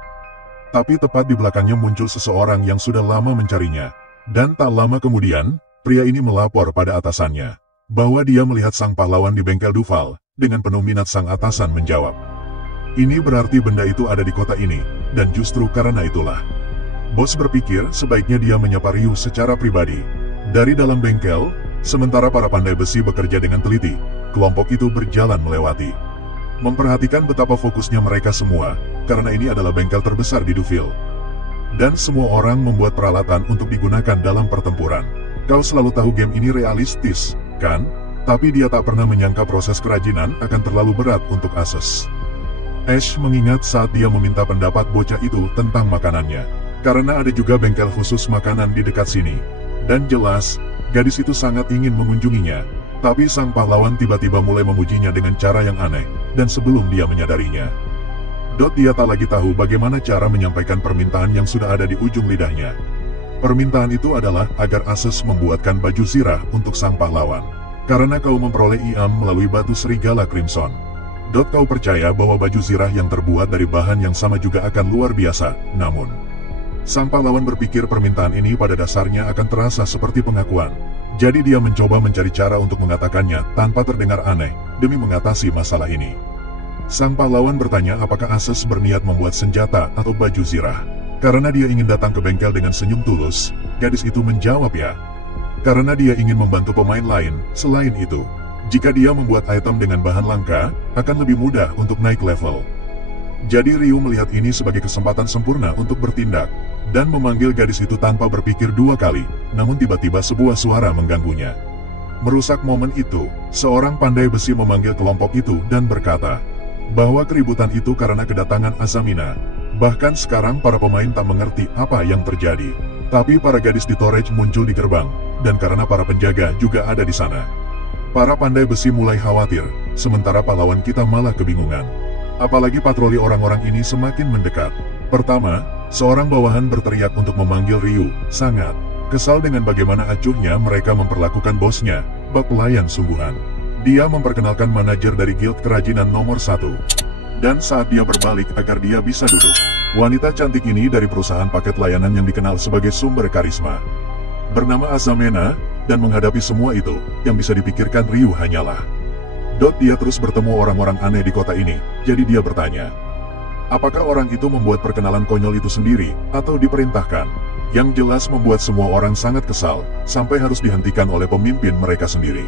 Tapi tepat di belakangnya muncul seseorang yang sudah lama mencarinya. Dan tak lama kemudian, pria ini melapor pada atasannya bahwa dia melihat sang pahlawan di Bengkel Duval. Dengan penuh minat sang atasan menjawab, ini berarti benda itu ada di kota ini, dan justru karena itulah bos berpikir sebaiknya dia menyapa Ryu secara pribadi. Dari dalam bengkel, sementara para pandai besi bekerja dengan teliti, kelompok itu berjalan melewati, memperhatikan betapa fokusnya mereka semua, karena ini adalah bengkel terbesar di Duville. Dan semua orang membuat peralatan untuk digunakan dalam pertempuran. Kau selalu tahu game ini realistis, kan? Tapi dia tak pernah menyangka proses kerajinan akan terlalu berat untuk Asus. Ash mengingat saat dia meminta pendapat bocah itu tentang makanannya, karena ada juga bengkel khusus makanan di dekat sini. Dan jelas, gadis itu sangat ingin mengunjunginya. Tapi sang pahlawan tiba-tiba mulai memujinya dengan cara yang aneh, dan sebelum dia menyadarinya, dia tak lagi tahu bagaimana cara menyampaikan permintaan yang sudah ada di ujung lidahnya. Permintaan itu adalah agar Asus membuatkan baju zirah untuk sang pahlawan. Karena kau memperoleh Iam melalui batu serigala Crimson. Kau percaya bahwa baju zirah yang terbuat dari bahan yang sama juga akan luar biasa. Namun, Sang pahlawan berpikir permintaan ini pada dasarnya akan terasa seperti pengakuan. Jadi dia mencoba mencari cara untuk mengatakannya tanpa terdengar aneh, demi mengatasi masalah ini. Sang pahlawan bertanya apakah Ases berniat membuat senjata atau baju zirah. Karena dia ingin datang ke bengkel dengan senyum tulus, gadis itu menjawab ya. Karena dia ingin membantu pemain lain, selain itu, jika dia membuat item dengan bahan langka, akan lebih mudah untuk naik level. Jadi Ryu melihat ini sebagai kesempatan sempurna untuk bertindak, dan memanggil gadis itu tanpa berpikir dua kali, namun tiba-tiba sebuah suara mengganggunya. Merusak momen itu, seorang pandai besi memanggil kelompok itu dan berkata, bahwa keributan itu karena kedatangan Azamina. Bahkan sekarang para pemain tak mengerti apa yang terjadi. Tapi para gadis di Torech muncul di gerbang, dan karena para penjaga juga ada di sana. Para pandai besi mulai khawatir, sementara pahlawan kita malah kebingungan. Apalagi patroli orang-orang ini semakin mendekat. Pertama, seorang bawahan berteriak untuk memanggil Ryu, sangat kesal dengan bagaimana acuhnya mereka memperlakukan bosnya, bak pelayan sungguhan. Dia memperkenalkan manajer dari guild kerajinan nomor 1. Dan saat dia berbalik agar dia bisa duduk, wanita cantik ini dari perusahaan paket layanan yang dikenal sebagai sumber karisma bernama Azamena, dan menghadapi semua itu, yang bisa dipikirkan Ryu hanyalah dia terus bertemu orang-orang aneh di kota ini, jadi dia bertanya, apakah orang itu membuat perkenalan konyol itu sendiri, atau diperintahkan? Yang jelas membuat semua orang sangat kesal, sampai harus dihentikan oleh pemimpin mereka sendiri.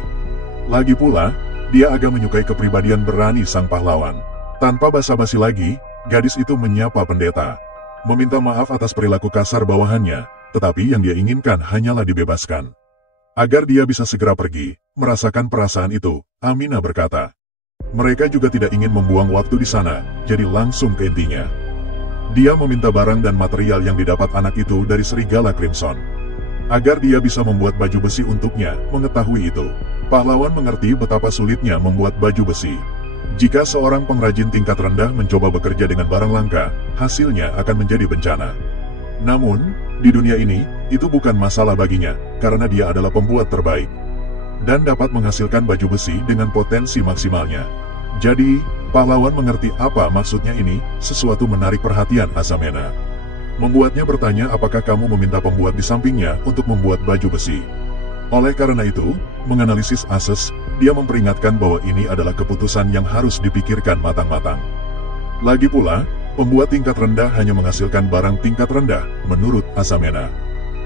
Lagi pula, dia agak menyukai kepribadian berani sang pahlawan. Tanpa basa-basi lagi, gadis itu menyapa pendeta, meminta maaf atas perilaku kasar bawahannya, tetapi yang dia inginkan hanyalah dibebaskan. Agar dia bisa segera pergi, merasakan perasaan itu, Amina berkata. Mereka juga tidak ingin membuang waktu di sana, jadi langsung ke intinya. Dia meminta barang dan material yang didapat anak itu dari Serigala Crimson. Agar dia bisa membuat baju besi untuknya, mengetahui itu, pahlawan mengerti betapa sulitnya membuat baju besi. Jika seorang pengrajin tingkat rendah mencoba bekerja dengan barang langka, hasilnya akan menjadi bencana. Namun, di dunia ini, itu bukan masalah baginya, karena dia adalah pembuat terbaik. Dan dapat menghasilkan baju besi dengan potensi maksimalnya. Jadi, pahlawan mengerti apa maksudnya ini, sesuatu menarik perhatian Azamena. Membuatnya bertanya apakah kamu meminta pembuat di sampingnya untuk membuat baju besi. Oleh karena itu, menganalisis Ases, dia memperingatkan bahwa ini adalah keputusan yang harus dipikirkan matang-matang. Lagi pula, pembuat tingkat rendah hanya menghasilkan barang tingkat rendah, menurut Azamena.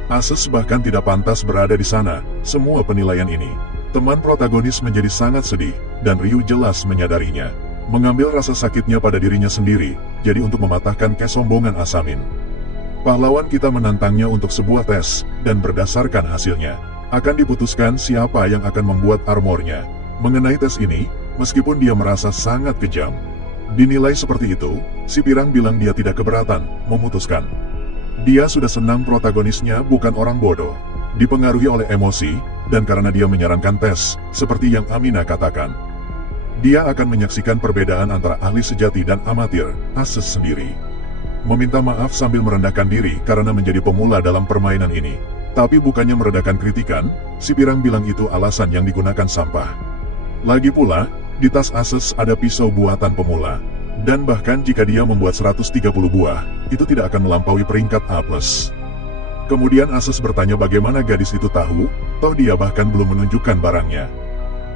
Ases bahkan tidak pantas berada di sana, semua penilaian ini. Teman protagonis menjadi sangat sedih, dan Ryu jelas menyadarinya. Mengambil rasa sakitnya pada dirinya sendiri, jadi untuk mematahkan kesombongan Asamin. Pahlawan kita menantangnya untuk sebuah tes, dan berdasarkan hasilnya, akan diputuskan siapa yang akan membuat armornya. Mengenai tes ini, meskipun dia merasa sangat kejam, dinilai seperti itu, si Pirang bilang dia tidak keberatan, memutuskan. Dia sudah senang protagonisnya bukan orang bodoh, dipengaruhi oleh emosi, dan karena dia menyarankan tes, seperti yang Amina katakan. Dia akan menyaksikan perbedaan antara ahli sejati dan amatir, Ases sendiri. Meminta maaf sambil merendahkan diri karena menjadi pemula dalam permainan ini. Tapi bukannya meredakan kritikan, si Pirang bilang itu alasan yang digunakan sampah. Lagi pula, di tas Ases ada pisau buatan pemula. Dan bahkan jika dia membuat 130 buah, itu tidak akan melampaui peringkat A+. Kemudian Ases bertanya bagaimana gadis itu tahu, toh dia bahkan belum menunjukkan barangnya.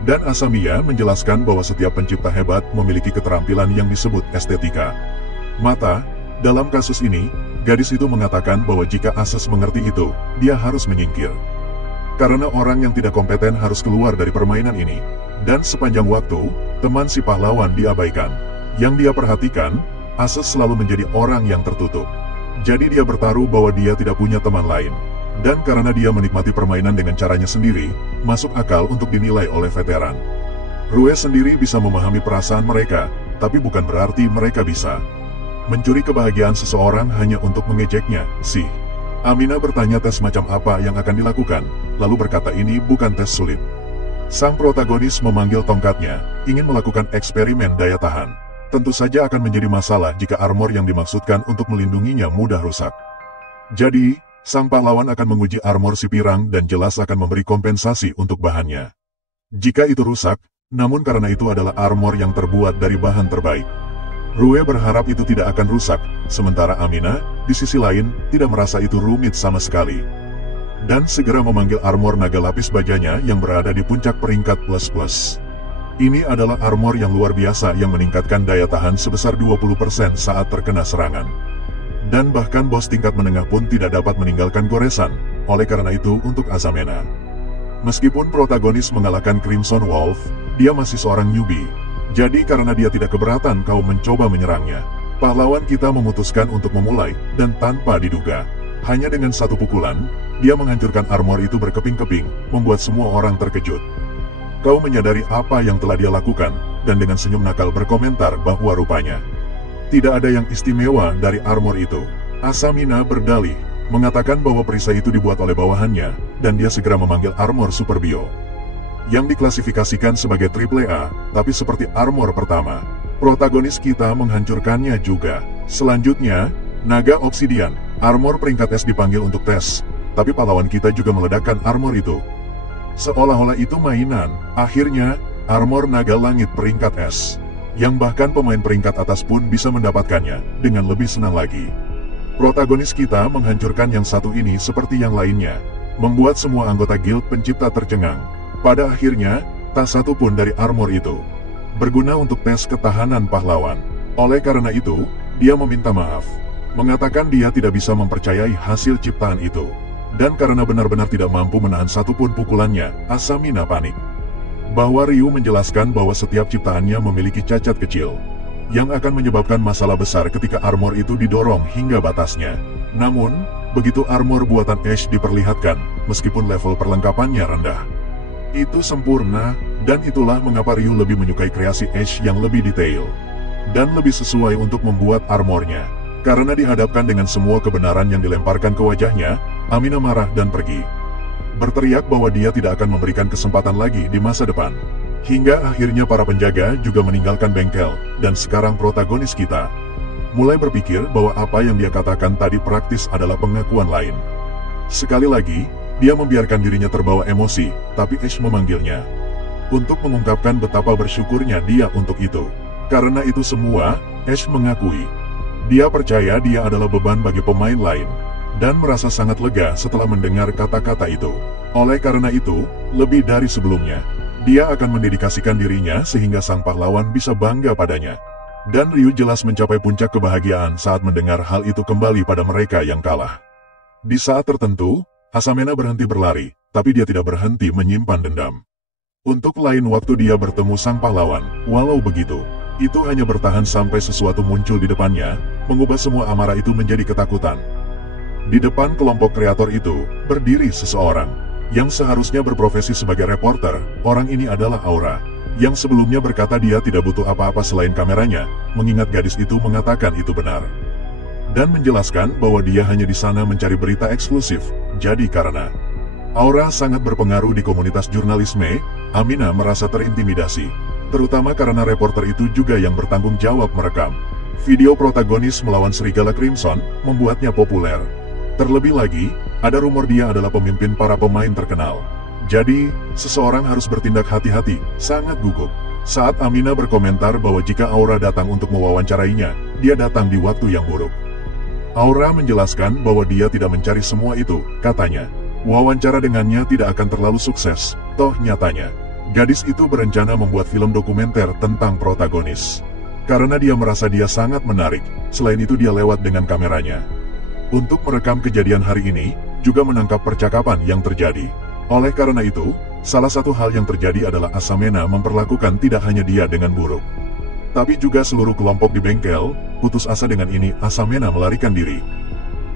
Dan Asamiya menjelaskan bahwa setiap pencipta hebat memiliki keterampilan yang disebut estetika mata. Dalam kasus ini, gadis itu mengatakan bahwa jika Ases mengerti itu, dia harus menyingkir. Karena orang yang tidak kompeten harus keluar dari permainan ini. Dan sepanjang waktu, teman si pahlawan diabaikan. Yang dia perhatikan, Ases selalu menjadi orang yang tertutup. Jadi dia bertaruh bahwa dia tidak punya teman lain. Dan karena dia menikmati permainan dengan caranya sendiri, masuk akal untuk dinilai oleh veteran. Rue sendiri bisa memahami perasaan mereka, tapi bukan berarti mereka bisa mencuri kebahagiaan seseorang hanya untuk mengejeknya, sih. Amina bertanya tes macam apa yang akan dilakukan, lalu berkata ini bukan tes sulit. Sang protagonis memanggil tongkatnya, ingin melakukan eksperimen daya tahan. Tentu saja akan menjadi masalah jika armor yang dimaksudkan untuk melindunginya mudah rusak. Jadi, sang pahlawan akan menguji armor si Pirang dan jelas akan memberi kompensasi untuk bahannya. Jika itu rusak, namun karena itu adalah armor yang terbuat dari bahan terbaik. Rue berharap itu tidak akan rusak, sementara Amina, di sisi lain, tidak merasa itu rumit sama sekali. Dan segera memanggil armor naga lapis bajanya yang berada di puncak peringkat plus-plus. Ini adalah armor yang luar biasa yang meningkatkan daya tahan sebesar 20% saat terkena serangan. Dan bahkan bos tingkat menengah pun tidak dapat meninggalkan goresan, oleh karena itu untuk Azamena. Meskipun protagonis mengalahkan Crimson Wolf, dia masih seorang newbie. Jadi karena dia tidak keberatan kau mencoba menyerangnya, pahlawan kita memutuskan untuk memulai, dan tanpa diduga, hanya dengan satu pukulan, dia menghancurkan armor itu berkeping-keping, membuat semua orang terkejut. Kau menyadari apa yang telah dia lakukan, dan dengan senyum nakal berkomentar bahwa rupanya tidak ada yang istimewa dari armor itu. Asamina berdalih, mengatakan bahwa perisai itu dibuat oleh bawahannya, dan dia segera memanggil armor Super Bio, yang diklasifikasikan sebagai AAA, tapi seperti armor pertama, protagonis kita menghancurkannya juga. Selanjutnya, Naga Obsidian, armor peringkat S dipanggil untuk tes, tapi pahlawan kita juga meledakkan armor itu. Seolah-olah itu mainan. Akhirnya, armor Naga Langit peringkat S, yang bahkan pemain peringkat atas pun bisa mendapatkannya, dengan lebih senang lagi. Protagonis kita menghancurkan yang satu ini seperti yang lainnya, membuat semua anggota guild pencipta tercengang. Pada akhirnya, tak satu pun dari armor itu berguna untuk tes ketahanan pahlawan. Oleh karena itu, dia meminta maaf, mengatakan dia tidak bisa mempercayai hasil ciptaan itu. Dan karena benar-benar tidak mampu menahan satupun pukulannya, Asamina panik. Bahwa Ryu menjelaskan bahwa setiap ciptaannya memiliki cacat kecil, yang akan menyebabkan masalah besar ketika armor itu didorong hingga batasnya. Namun, begitu armor buatan Ash diperlihatkan, meskipun level perlengkapannya rendah, itu sempurna, dan itulah mengapa Ryu lebih menyukai kreasi Ash yang lebih detail, dan lebih sesuai untuk membuat armornya. Karena dihadapkan dengan semua kebenaran yang dilemparkan ke wajahnya, Amina marah dan pergi, berteriak bahwa dia tidak akan memberikan kesempatan lagi di masa depan. Hingga akhirnya para penjaga juga meninggalkan bengkel, dan sekarang protagonis kita mulai berpikir bahwa apa yang dia katakan tadi praktis adalah pengakuan lain. Sekali lagi, dia membiarkan dirinya terbawa emosi, tapi Ash memanggilnya untuk mengungkapkan betapa bersyukurnya dia untuk itu. Karena itu semua, Ash mengakui dia percaya dia adalah beban bagi pemain lain, dan merasa sangat lega setelah mendengar kata-kata itu. Oleh karena itu, lebih dari sebelumnya, dia akan mendedikasikan dirinya sehingga sang pahlawan bisa bangga padanya. Dan Ryu jelas mencapai puncak kebahagiaan saat mendengar hal itu kembali pada mereka yang kalah. Di saat tertentu, Asamena berhenti berlari, tapi dia tidak berhenti menyimpan dendam. Untuk lain waktu dia bertemu sang pahlawan, walau begitu, itu hanya bertahan sampai sesuatu muncul di depannya, mengubah semua amarah itu menjadi ketakutan. Di depan kelompok kreator itu, berdiri seseorang, yang seharusnya berprofesi sebagai reporter. Orang ini adalah Aura, yang sebelumnya berkata dia tidak butuh apa-apa selain kameranya, mengingat gadis itu mengatakan itu benar. Dan menjelaskan bahwa dia hanya di sana mencari berita eksklusif. Jadi karena Aura sangat berpengaruh di komunitas jurnalisme, Amina merasa terintimidasi, terutama karena reporter itu juga yang bertanggung jawab merekam video protagonis melawan Serigala Crimson, membuatnya populer. Terlebih lagi, ada rumor dia adalah pemimpin para pemain terkenal. Jadi, seseorang harus bertindak hati-hati, sangat gugup. Saat Amina berkomentar bahwa jika Aura datang untuk mewawancarainya, dia datang di waktu yang buruk. Aura menjelaskan bahwa dia tidak mencari semua itu, katanya. Wawancara dengannya tidak akan terlalu sukses, toh nyatanya gadis itu berencana membuat film dokumenter tentang protagonis. Karena dia merasa dia sangat menarik, selain itu dia lewat dengan kameranya untuk merekam kejadian hari ini, juga menangkap percakapan yang terjadi. Oleh karena itu, salah satu hal yang terjadi adalah Asamena memperlakukan tidak hanya dia dengan buruk, tapi juga seluruh kelompok di bengkel. Putus asa dengan ini, Asamena melarikan diri.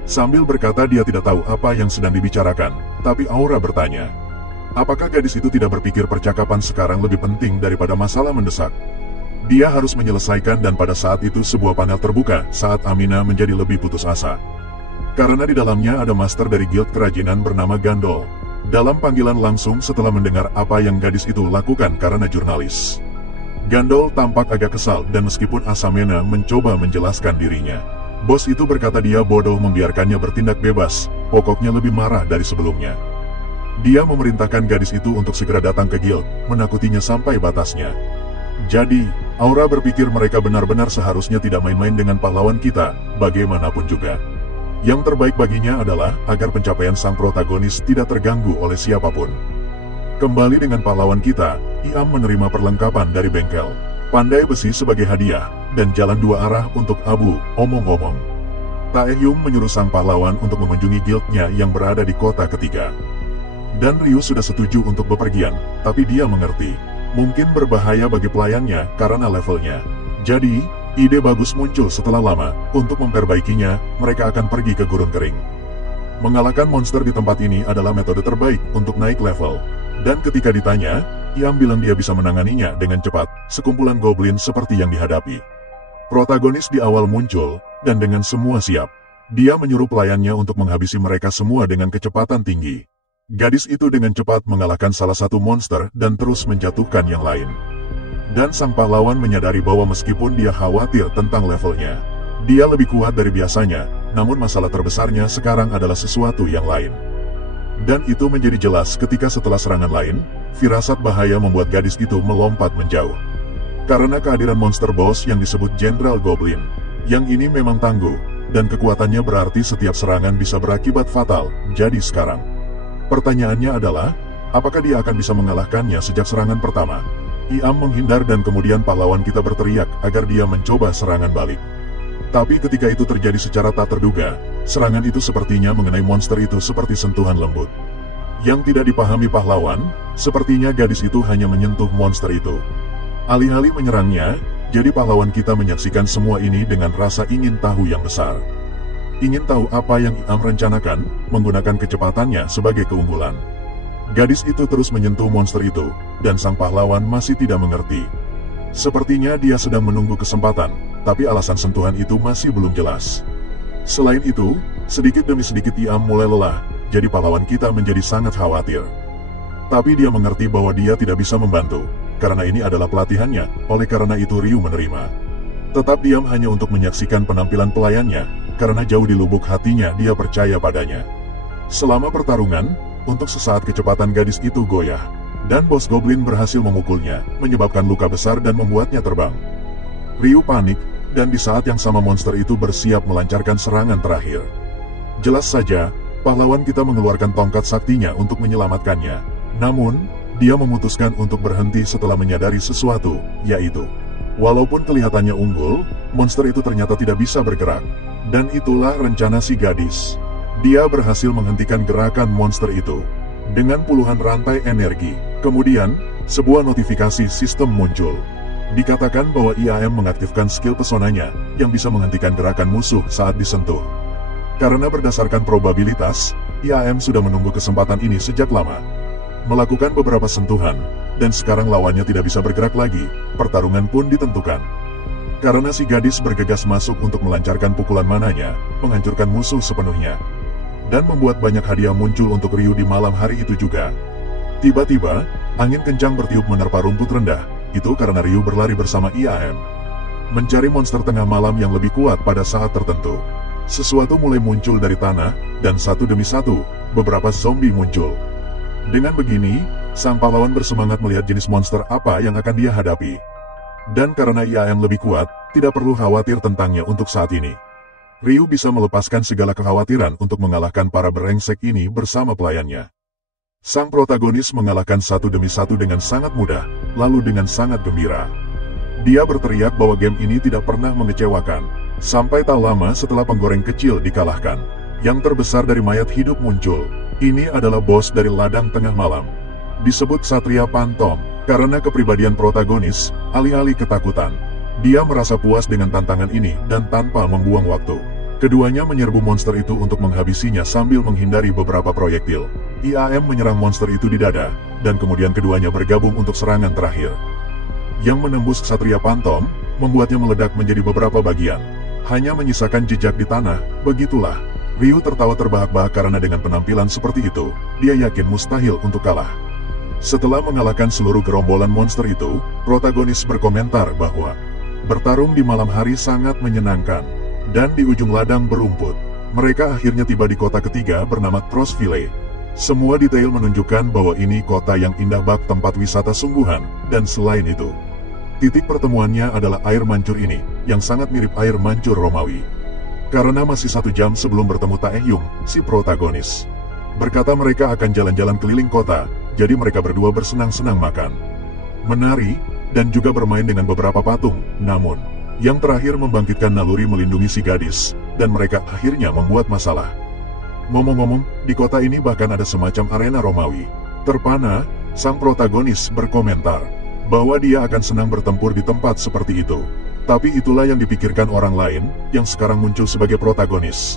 Sambil berkata dia tidak tahu apa yang sedang dibicarakan, tapi Aura bertanya, apakah gadis itu tidak berpikir percakapan sekarang lebih penting daripada masalah mendesak? Dia harus menyelesaikan, dan pada saat itu sebuah panel terbuka saat Amina menjadi lebih putus asa. Karena di dalamnya ada master dari guild kerajinan bernama Gandol. Dalam panggilan langsung setelah mendengar apa yang gadis itu lakukan karena jurnalis, Gandol tampak agak kesal, dan meskipun Asamena mencoba menjelaskan dirinya, bos itu berkata dia bodoh membiarkannya bertindak bebas, pokoknya lebih marah dari sebelumnya. Dia memerintahkan gadis itu untuk segera datang ke guild, menakutinya sampai batasnya. Jadi, Aura berpikir mereka benar-benar seharusnya tidak main-main dengan pahlawan kita, bagaimanapun juga. Yang terbaik baginya adalah agar pencapaian sang protagonis tidak terganggu oleh siapapun. Kembali dengan pahlawan kita, Iam menerima perlengkapan dari bengkel, pandai besi sebagai hadiah, dan jalan dua arah untuk Abu, omong-omong. Taehyung menyuruh sang pahlawan untuk mengunjungi guildnya yang berada di kota ketiga. Dan Ryu sudah setuju untuk bepergian, tapi dia mengerti. Mungkin berbahaya bagi pelayannya karena levelnya. Jadi, ide bagus muncul setelah lama. Untuk memperbaikinya, mereka akan pergi ke gurun kering. Mengalahkan monster di tempat ini adalah metode terbaik untuk naik level. Dan ketika ditanya, Iam bilang dia bisa menanganinya dengan cepat, sekumpulan goblin seperti yang dihadapi. Protagonis di awal muncul, dan dengan semua siap. Dia menyuruh pelayannya untuk menghabisi mereka semua dengan kecepatan tinggi. Gadis itu dengan cepat mengalahkan salah satu monster dan terus menjatuhkan yang lain. Dan sang pahlawan menyadari bahwa meskipun dia khawatir tentang levelnya, dia lebih kuat dari biasanya, namun masalah terbesarnya sekarang adalah sesuatu yang lain. Dan itu menjadi jelas ketika setelah serangan lain, firasat bahaya membuat gadis itu melompat menjauh. Karena kehadiran monster boss yang disebut Jenderal Goblin, yang ini memang tangguh, dan kekuatannya berarti setiap serangan bisa berakibat fatal, jadi sekarang. Pertanyaannya adalah, apakah dia akan bisa mengalahkannya sejak serangan pertama? Iam menghindar dan kemudian pahlawan kita berteriak agar dia mencoba serangan balik. Tapi ketika itu terjadi secara tak terduga, serangan itu sepertinya mengenai monster itu seperti sentuhan lembut. Yang tidak dipahami pahlawan, sepertinya gadis itu hanya menyentuh monster itu. Alih-alih menyerangnya, jadi pahlawan kita menyaksikan semua ini dengan rasa ingin tahu yang besar. Ingin tahu apa yang Iam rencanakan, menggunakan kecepatannya sebagai keunggulan. Gadis itu terus menyentuh monster itu, dan sang pahlawan masih tidak mengerti. Sepertinya dia sedang menunggu kesempatan, tapi alasan sentuhan itu masih belum jelas. Selain itu, sedikit demi sedikit Iam mulai lelah, jadi pahlawan kita menjadi sangat khawatir. Tapi dia mengerti bahwa dia tidak bisa membantu, karena ini adalah pelatihannya, oleh karena itu Ryu menerima. Tetap diam hanya untuk menyaksikan penampilan pelayannya, karena jauh di lubuk hatinya dia percaya padanya. Selama pertarungan, untuk sesaat kecepatan gadis itu goyah, dan bos goblin berhasil memukulnya, menyebabkan luka besar dan membuatnya terbang. Ryu panik, dan di saat yang sama monster itu bersiap melancarkan serangan terakhir. Jelas saja, pahlawan kita mengeluarkan tongkat saktinya untuk menyelamatkannya. Namun, dia memutuskan untuk berhenti setelah menyadari sesuatu, yaitu, walaupun kelihatannya unggul, monster itu ternyata tidak bisa bergerak. Dan itulah rencana si gadis. Dia berhasil menghentikan gerakan monster itu dengan puluhan rantai energi. Kemudian, sebuah notifikasi sistem muncul. Dikatakan bahwa IAM mengaktifkan skill pesonanya yang bisa menghentikan gerakan musuh saat disentuh. Karena berdasarkan probabilitas, IAM sudah menunggu kesempatan ini sejak lama. Melakukan beberapa sentuhan, dan sekarang lawannya tidak bisa bergerak lagi, pertarungan pun ditentukan. Karena si gadis bergegas masuk untuk melancarkan pukulan mananya, menghancurkan musuh sepenuhnya. Dan membuat banyak hadiah muncul untuk Ryu di malam hari itu juga. Tiba-tiba, angin kencang bertiup menerpa rumput rendah, itu karena Ryu berlari bersama IAM. Mencari monster tengah malam yang lebih kuat pada saat tertentu. Sesuatu mulai muncul dari tanah, dan satu demi satu, beberapa zombie muncul. Dengan begini, sang pahlawan bersemangat melihat jenis monster apa yang akan dia hadapi. Dan karena IAM lebih kuat, tidak perlu khawatir tentangnya untuk saat ini. Ryu bisa melepaskan segala kekhawatiran untuk mengalahkan para brengsek ini bersama pelayannya. Sang protagonis mengalahkan satu demi satu dengan sangat mudah, lalu dengan sangat gembira. Dia berteriak bahwa game ini tidak pernah mengecewakan, sampai tak lama setelah penggoreng kecil dikalahkan. Yang terbesar dari mayat hidup muncul. Ini adalah bos dari ladang tengah malam. Disebut Satria Pantom, karena kepribadian protagonis, alih-alih ketakutan. Dia merasa puas dengan tantangan ini dan tanpa membuang waktu. Keduanya menyerbu monster itu untuk menghabisinya sambil menghindari beberapa proyektil. IAM menyerang monster itu di dada, dan kemudian keduanya bergabung untuk serangan terakhir. Yang menembus Satria Pantom, membuatnya meledak menjadi beberapa bagian. Hanya menyisakan jejak di tanah, begitulah. Ryu tertawa terbahak-bahak karena dengan penampilan seperti itu, dia yakin mustahil untuk kalah. Setelah mengalahkan seluruh gerombolan monster itu, protagonis berkomentar bahwa bertarung di malam hari sangat menyenangkan, dan di ujung ladang berumput. Mereka akhirnya tiba di kota ketiga bernama Crossville. Semua detail menunjukkan bahwa ini kota yang indah bak tempat wisata sungguhan, dan selain itu, Titik pertemuannya adalah air mancur ini, yang sangat mirip air mancur Romawi. Karena masih 1 jam sebelum bertemu Taehyung, si protagonis. Berkata mereka akan jalan-jalan keliling kota, jadi mereka berdua bersenang-senang makan, menari, dan juga bermain dengan beberapa patung. Namun, yang terakhir membangkitkan naluri melindungi si gadis, dan mereka akhirnya membuat masalah. Ngomong-ngomong, di kota ini bahkan ada semacam arena Romawi. Terpana, sang protagonis berkomentar bahwa dia akan senang bertempur di tempat seperti itu. Tapi itulah yang dipikirkan orang lain, yang sekarang muncul sebagai protagonis.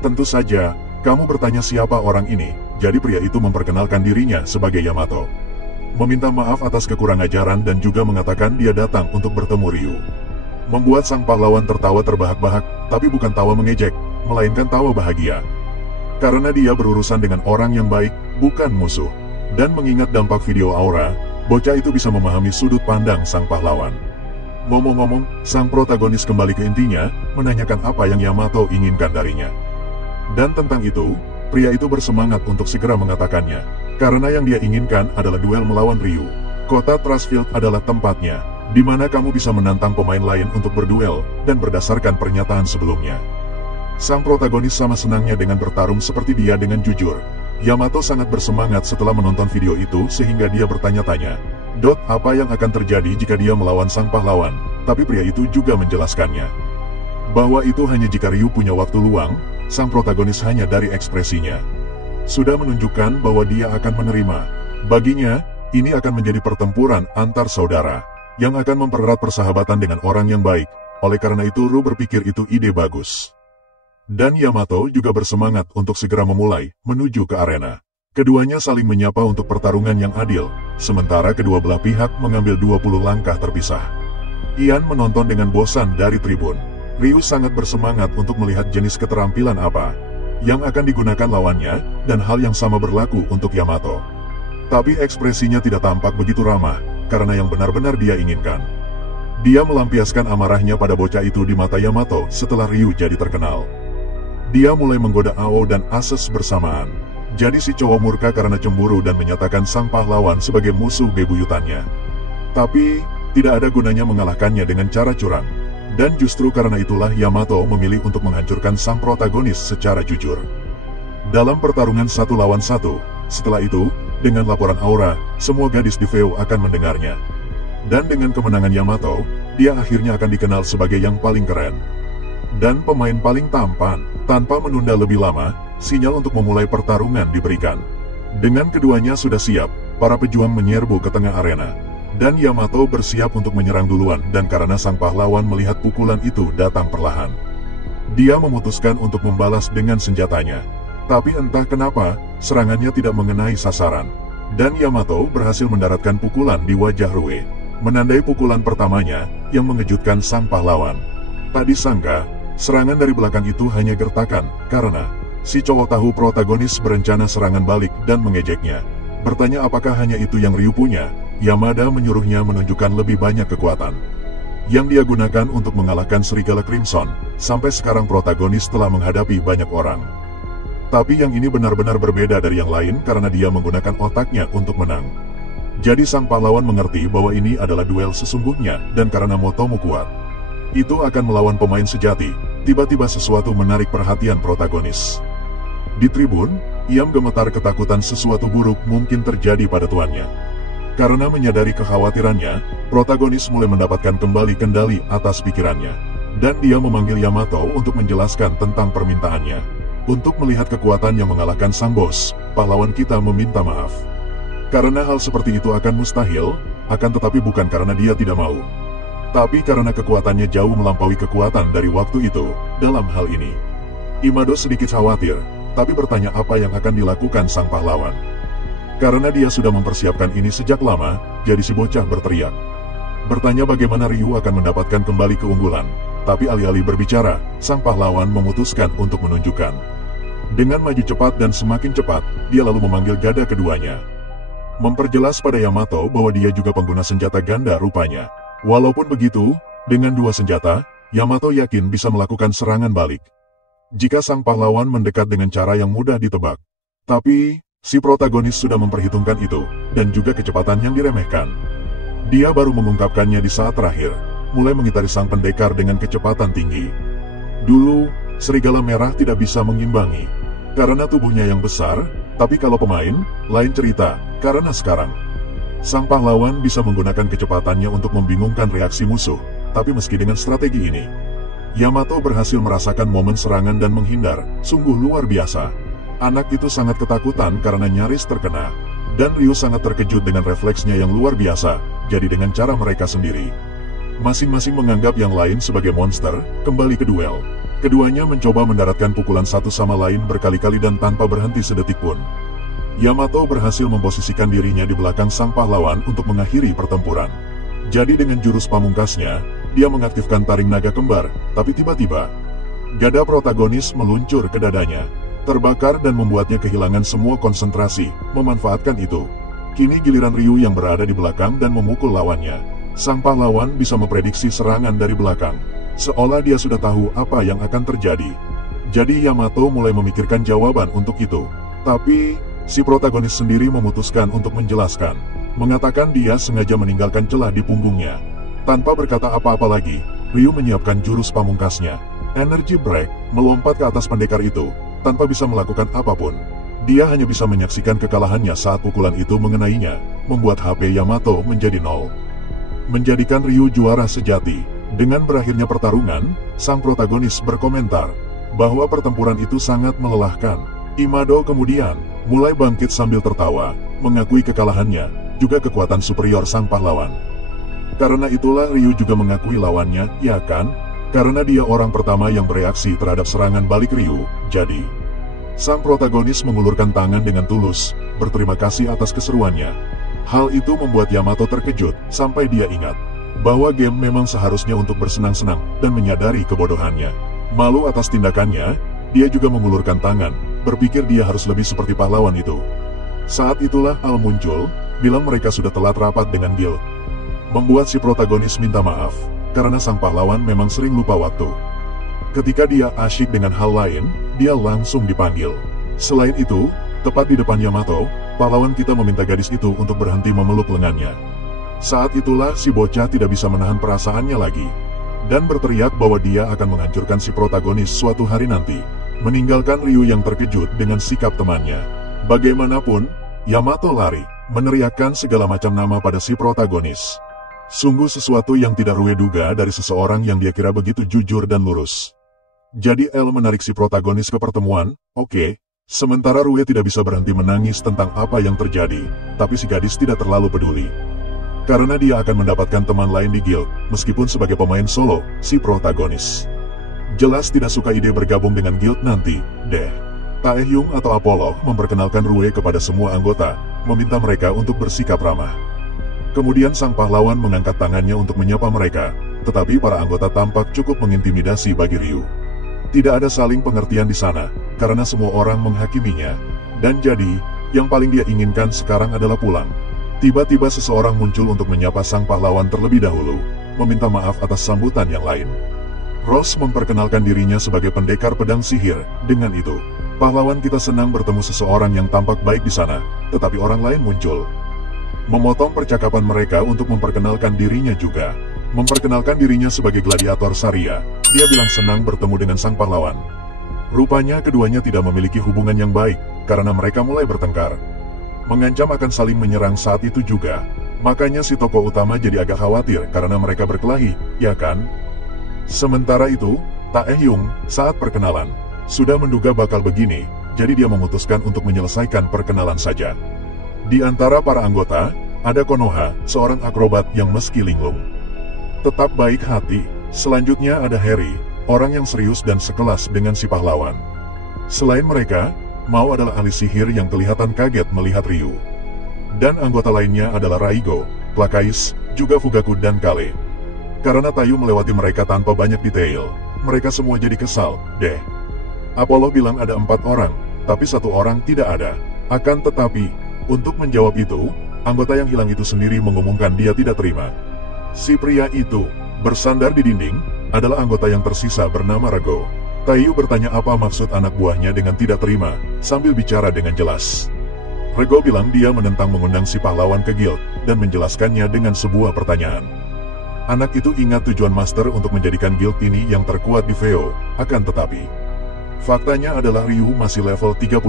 Tentu saja, kamu bertanya siapa orang ini, jadi pria itu memperkenalkan dirinya sebagai Yamato. Meminta maaf atas kekurang ajaran dan juga mengatakan dia datang untuk bertemu Ryu. Membuat sang pahlawan tertawa terbahak-bahak, tapi bukan tawa mengejek, melainkan tawa bahagia. Karena dia berurusan dengan orang yang baik, bukan musuh. Dan mengingat dampak video aura, bocah itu bisa memahami sudut pandang sang pahlawan. Ngomong-ngomong, sang protagonis kembali ke intinya, menanyakan apa yang Yamato inginkan darinya. Dan tentang itu, pria itu bersemangat untuk segera mengatakannya, karena yang dia inginkan adalah duel melawan Ryu. Kota Trashfield adalah tempatnya, di mana kamu bisa menantang pemain lain untuk berduel, dan berdasarkan pernyataan sebelumnya. Sang protagonis sama senangnya dengan bertarung seperti dia dengan jujur. Yamato sangat bersemangat setelah menonton video itu sehingga dia bertanya-tanya, apa yang akan terjadi jika dia melawan sang pahlawan? Tapi pria itu juga menjelaskannya bahwa itu hanya jika Ryu punya waktu luang. Sang protagonis hanya dari ekspresinya sudah menunjukkan bahwa dia akan menerima. Baginya, ini akan menjadi pertempuran antar saudara yang akan mempererat persahabatan dengan orang yang baik. Oleh karena itu Ryu berpikir itu ide bagus. Dan Yamato juga bersemangat untuk segera memulai menuju ke arena. Keduanya saling menyapa untuk pertarungan yang adil, sementara kedua belah pihak mengambil 20 langkah terpisah. Ian menonton dengan bosan dari tribun. Ryu sangat bersemangat untuk melihat jenis keterampilan apa yang akan digunakan lawannya, dan hal yang sama berlaku untuk Yamato. Tapi ekspresinya tidak tampak begitu ramah, karena yang benar-benar dia inginkan. Dia melampiaskan amarahnya pada bocah itu di mata Yamato setelah Ryu jadi terkenal. Dia mulai menggoda Ao dan Ases bersamaan. Jadi si cowok murka karena cemburu dan menyatakan sang pahlawan sebagai musuh bebuyutannya. Tapi, tidak ada gunanya mengalahkannya dengan cara curang. Dan justru karena itulah Yamato memilih untuk menghancurkan sang protagonis secara jujur. Dalam pertarungan 1 lawan 1, setelah itu, dengan laporan aura, semua gadis di Veo akan mendengarnya. Dan dengan kemenangan Yamato, dia akhirnya akan dikenal sebagai yang paling keren dan pemain paling tampan. Tanpa menunda lebih lama, sinyal untuk memulai pertarungan diberikan. Dengan keduanya sudah siap, para pejuang menyerbu ke tengah arena. Dan Yamato bersiap untuk menyerang duluan, dan karena sang pahlawan melihat pukulan itu datang perlahan, dia memutuskan untuk membalas dengan senjatanya. Tapi entah kenapa, serangannya tidak mengenai sasaran. Dan Yamato berhasil mendaratkan pukulan di wajah Rue, menandai pukulan pertamanya, yang mengejutkan sang pahlawan. Tak disangka, serangan dari belakang itu hanya gertakan, karena si cowok tahu protagonis berencana serangan balik dan mengejeknya. Bertanya apakah hanya itu yang Ryu punya, Yamada menyuruhnya menunjukkan lebih banyak kekuatan yang dia gunakan untuk mengalahkan Serigala Crimson. Sampai sekarang protagonis telah menghadapi banyak orang. Tapi yang ini benar-benar berbeda dari yang lain karena dia menggunakan otaknya untuk menang. Jadi sang pahlawan mengerti bahwa ini adalah duel sesungguhnya, dan karena motomu kuat, itu akan melawan pemain sejati. Tiba-tiba sesuatu menarik perhatian protagonis. Di tribun, Iam gemetar ketakutan sesuatu buruk mungkin terjadi pada tuannya. Karena menyadari kekhawatirannya, protagonis mulai mendapatkan kembali kendali atas pikirannya. Dan dia memanggil Yamato untuk menjelaskan tentang permintaannya. Untuk melihat kekuatan yang mengalahkan sang bos, pahlawan kita meminta maaf. Karena hal seperti itu akan mustahil, akan tetapi bukan karena dia tidak mau. Tapi karena kekuatannya jauh melampaui kekuatan dari waktu itu, dalam hal ini. Imado sedikit khawatir, tapi bertanya apa yang akan dilakukan sang pahlawan. Karena dia sudah mempersiapkan ini sejak lama, jadi si bocah berteriak. Bertanya bagaimana Ryu akan mendapatkan kembali keunggulan. Tapi alih-alih berbicara, sang pahlawan memutuskan untuk menunjukkan. Dengan maju cepat dan semakin cepat, dia lalu memanggil gada keduanya. Memperjelas pada Yamato bahwa dia juga pengguna senjata ganda rupanya. Walaupun begitu, dengan 2 senjata, Yamato yakin bisa melakukan serangan balik jika sang pahlawan mendekat dengan cara yang mudah ditebak. Tapi, si protagonis sudah memperhitungkan itu, dan juga kecepatan yang diremehkan. Dia baru mengungkapkannya di saat terakhir, mulai mengitari sang pendekar dengan kecepatan tinggi. Dulu, serigala merah tidak bisa mengimbangi, karena tubuhnya yang besar, tapi kalau pemain, lain cerita, karena sekarang. Sang pahlawan bisa menggunakan kecepatannya untuk membingungkan reaksi musuh, tapi meski dengan strategi ini, Yamato berhasil merasakan momen serangan dan menghindar, sungguh luar biasa. Anak itu sangat ketakutan karena nyaris terkena, dan Ryu sangat terkejut dengan refleksnya yang luar biasa, jadi dengan cara mereka sendiri. Masing-masing menganggap yang lain sebagai monster, kembali ke duel. Keduanya mencoba mendaratkan pukulan satu sama lain berkali-kali dan tanpa berhenti sedetik pun. Yamato berhasil memposisikan dirinya di belakang sang pahlawan untuk mengakhiri pertempuran. Jadi dengan jurus pamungkasnya, dia mengaktifkan taring naga kembar, tapi tiba-tiba, gada protagonis meluncur ke dadanya, terbakar dan membuatnya kehilangan semua konsentrasi. Memanfaatkan itu, kini giliran Ryu yang berada di belakang dan memukul lawannya. Sang pahlawan bisa memprediksi serangan dari belakang, seolah dia sudah tahu apa yang akan terjadi. Jadi Yamato mulai memikirkan jawaban untuk itu. Tapi, si protagonis sendiri memutuskan untuk menjelaskan. Mengatakan dia sengaja meninggalkan celah di punggungnya. Tanpa berkata apa-apa lagi, Ryu menyiapkan jurus pamungkasnya. Energy Break melompat ke atas pendekar itu, tanpa bisa melakukan apapun. Dia hanya bisa menyaksikan kekalahannya saat pukulan itu mengenainya, membuat HP Yamato menjadi 0. Menjadikan Ryu juara sejati. Dengan berakhirnya pertarungan, sang protagonis berkomentar bahwa pertempuran itu sangat melelahkan. Imado kemudian mulai bangkit sambil tertawa, mengakui kekalahannya, juga kekuatan superior sang pahlawan. Karena itulah Ryu juga mengakui lawannya, ya kan? Karena dia orang pertama yang bereaksi terhadap serangan balik Ryu, jadi sang protagonis mengulurkan tangan dengan tulus, berterima kasih atas keseruannya. Hal itu membuat Yamato terkejut, sampai dia ingat bahwa game memang seharusnya untuk bersenang-senang dan menyadari kebodohannya. Malu atas tindakannya, dia juga mengulurkan tangan, berpikir dia harus lebih seperti pahlawan itu. Saat itulah Al muncul, bilang mereka sudah telat rapat dengan guild. Membuat si protagonis minta maaf, karena sang pahlawan memang sering lupa waktu. Ketika dia asyik dengan hal lain, dia langsung dipanggil. Selain itu, tepat di depan Yamato, pahlawan kita meminta gadis itu untuk berhenti memeluk lengannya. Saat itulah si bocah tidak bisa menahan perasaannya lagi, dan berteriak bahwa dia akan menghancurkan si protagonis suatu hari nanti, meninggalkan Ryu yang terkejut dengan sikap temannya. Bagaimanapun, Yamato lari, meneriakkan segala macam nama pada si protagonis. Sungguh sesuatu yang tidak Rue duga dari seseorang yang dia kira begitu jujur dan lurus. Jadi L menarik si protagonis ke pertemuan, oke. Sementara Rue tidak bisa berhenti menangis tentang apa yang terjadi, tapi si gadis tidak terlalu peduli. Karena dia akan mendapatkan teman lain di guild, meskipun sebagai pemain solo, si protagonis jelas tidak suka ide bergabung dengan guild nanti, deh. Taehyung atau Apollo memperkenalkan Rue kepada semua anggota, meminta mereka untuk bersikap ramah. Kemudian sang pahlawan mengangkat tangannya untuk menyapa mereka, tetapi para anggota tampak cukup mengintimidasi bagi Ryu. Tidak ada saling pengertian di sana, karena semua orang menghakiminya. Dan jadi, yang paling dia inginkan sekarang adalah pulang. Tiba-tiba seseorang muncul untuk menyapa sang pahlawan terlebih dahulu, meminta maaf atas sambutan yang lain. Ross memperkenalkan dirinya sebagai pendekar pedang sihir. Dengan itu, pahlawan kita senang bertemu seseorang yang tampak baik di sana, tetapi orang lain muncul, memotong percakapan mereka untuk memperkenalkan dirinya juga. Memperkenalkan dirinya sebagai gladiator Saria, dia bilang senang bertemu dengan sang pahlawan. Rupanya keduanya tidak memiliki hubungan yang baik, karena mereka mulai bertengkar. Mengancam akan saling menyerang saat itu juga. Makanya si tokoh utama jadi agak khawatir karena mereka berkelahi, ya kan? Sementara itu, Taehyung, saat perkenalan, sudah menduga bakal begini, jadi dia memutuskan untuk menyelesaikan perkenalan saja. Di antara para anggota, ada Konoha, seorang akrobat yang meski linglung tetap baik hati. Selanjutnya ada Harry, orang yang serius dan sekelas dengan si pahlawan. Selain mereka, Mao adalah ahli sihir yang kelihatan kaget melihat Ryu. Dan anggota lainnya adalah Raigo, Plakais, juga Fugaku dan Kale. Karena Tayu melewati mereka tanpa banyak detail, mereka semua jadi kesal, deh. Apollo bilang ada 4 orang, tapi 1 orang tidak ada. Akan tetapi, untuk menjawab itu, anggota yang hilang itu sendiri mengumumkan dia tidak terima. Si pria itu, bersandar di dinding, adalah anggota yang tersisa bernama Rago. Tayu bertanya apa maksud anak buahnya dengan tidak terima, sambil bicara dengan jelas. Rego bilang dia menentang mengundang si pahlawan ke guild dan menjelaskannya dengan sebuah pertanyaan. Anak itu ingat tujuan Master untuk menjadikan guild ini yang terkuat di VO, akan tetapi faktanya adalah Ryu masih level 36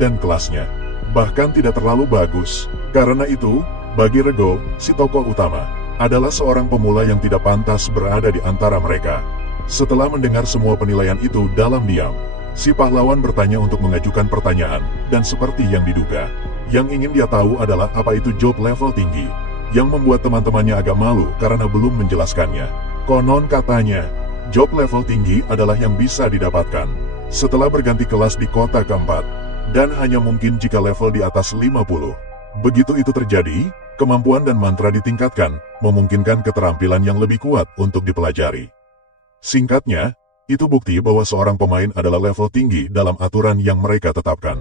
dan kelasnya bahkan tidak terlalu bagus. Karena itu, bagi Rego, si tokoh utama adalah seorang pemula yang tidak pantas berada di antara mereka. Setelah mendengar semua penilaian itu dalam diam, si pahlawan bertanya untuk mengajukan pertanyaan, dan seperti yang diduga, yang ingin dia tahu adalah apa itu job level tinggi, yang membuat teman-temannya agak malu karena belum menjelaskannya. Konon katanya, job level tinggi adalah yang bisa didapatkan setelah berganti kelas di kota keempat, dan hanya mungkin jika level di atas 50. Begitu itu terjadi, kemampuan dan mantra ditingkatkan, memungkinkan keterampilan yang lebih kuat untuk dipelajari. Singkatnya, itu bukti bahwa seorang pemain adalah level tinggi dalam aturan yang mereka tetapkan.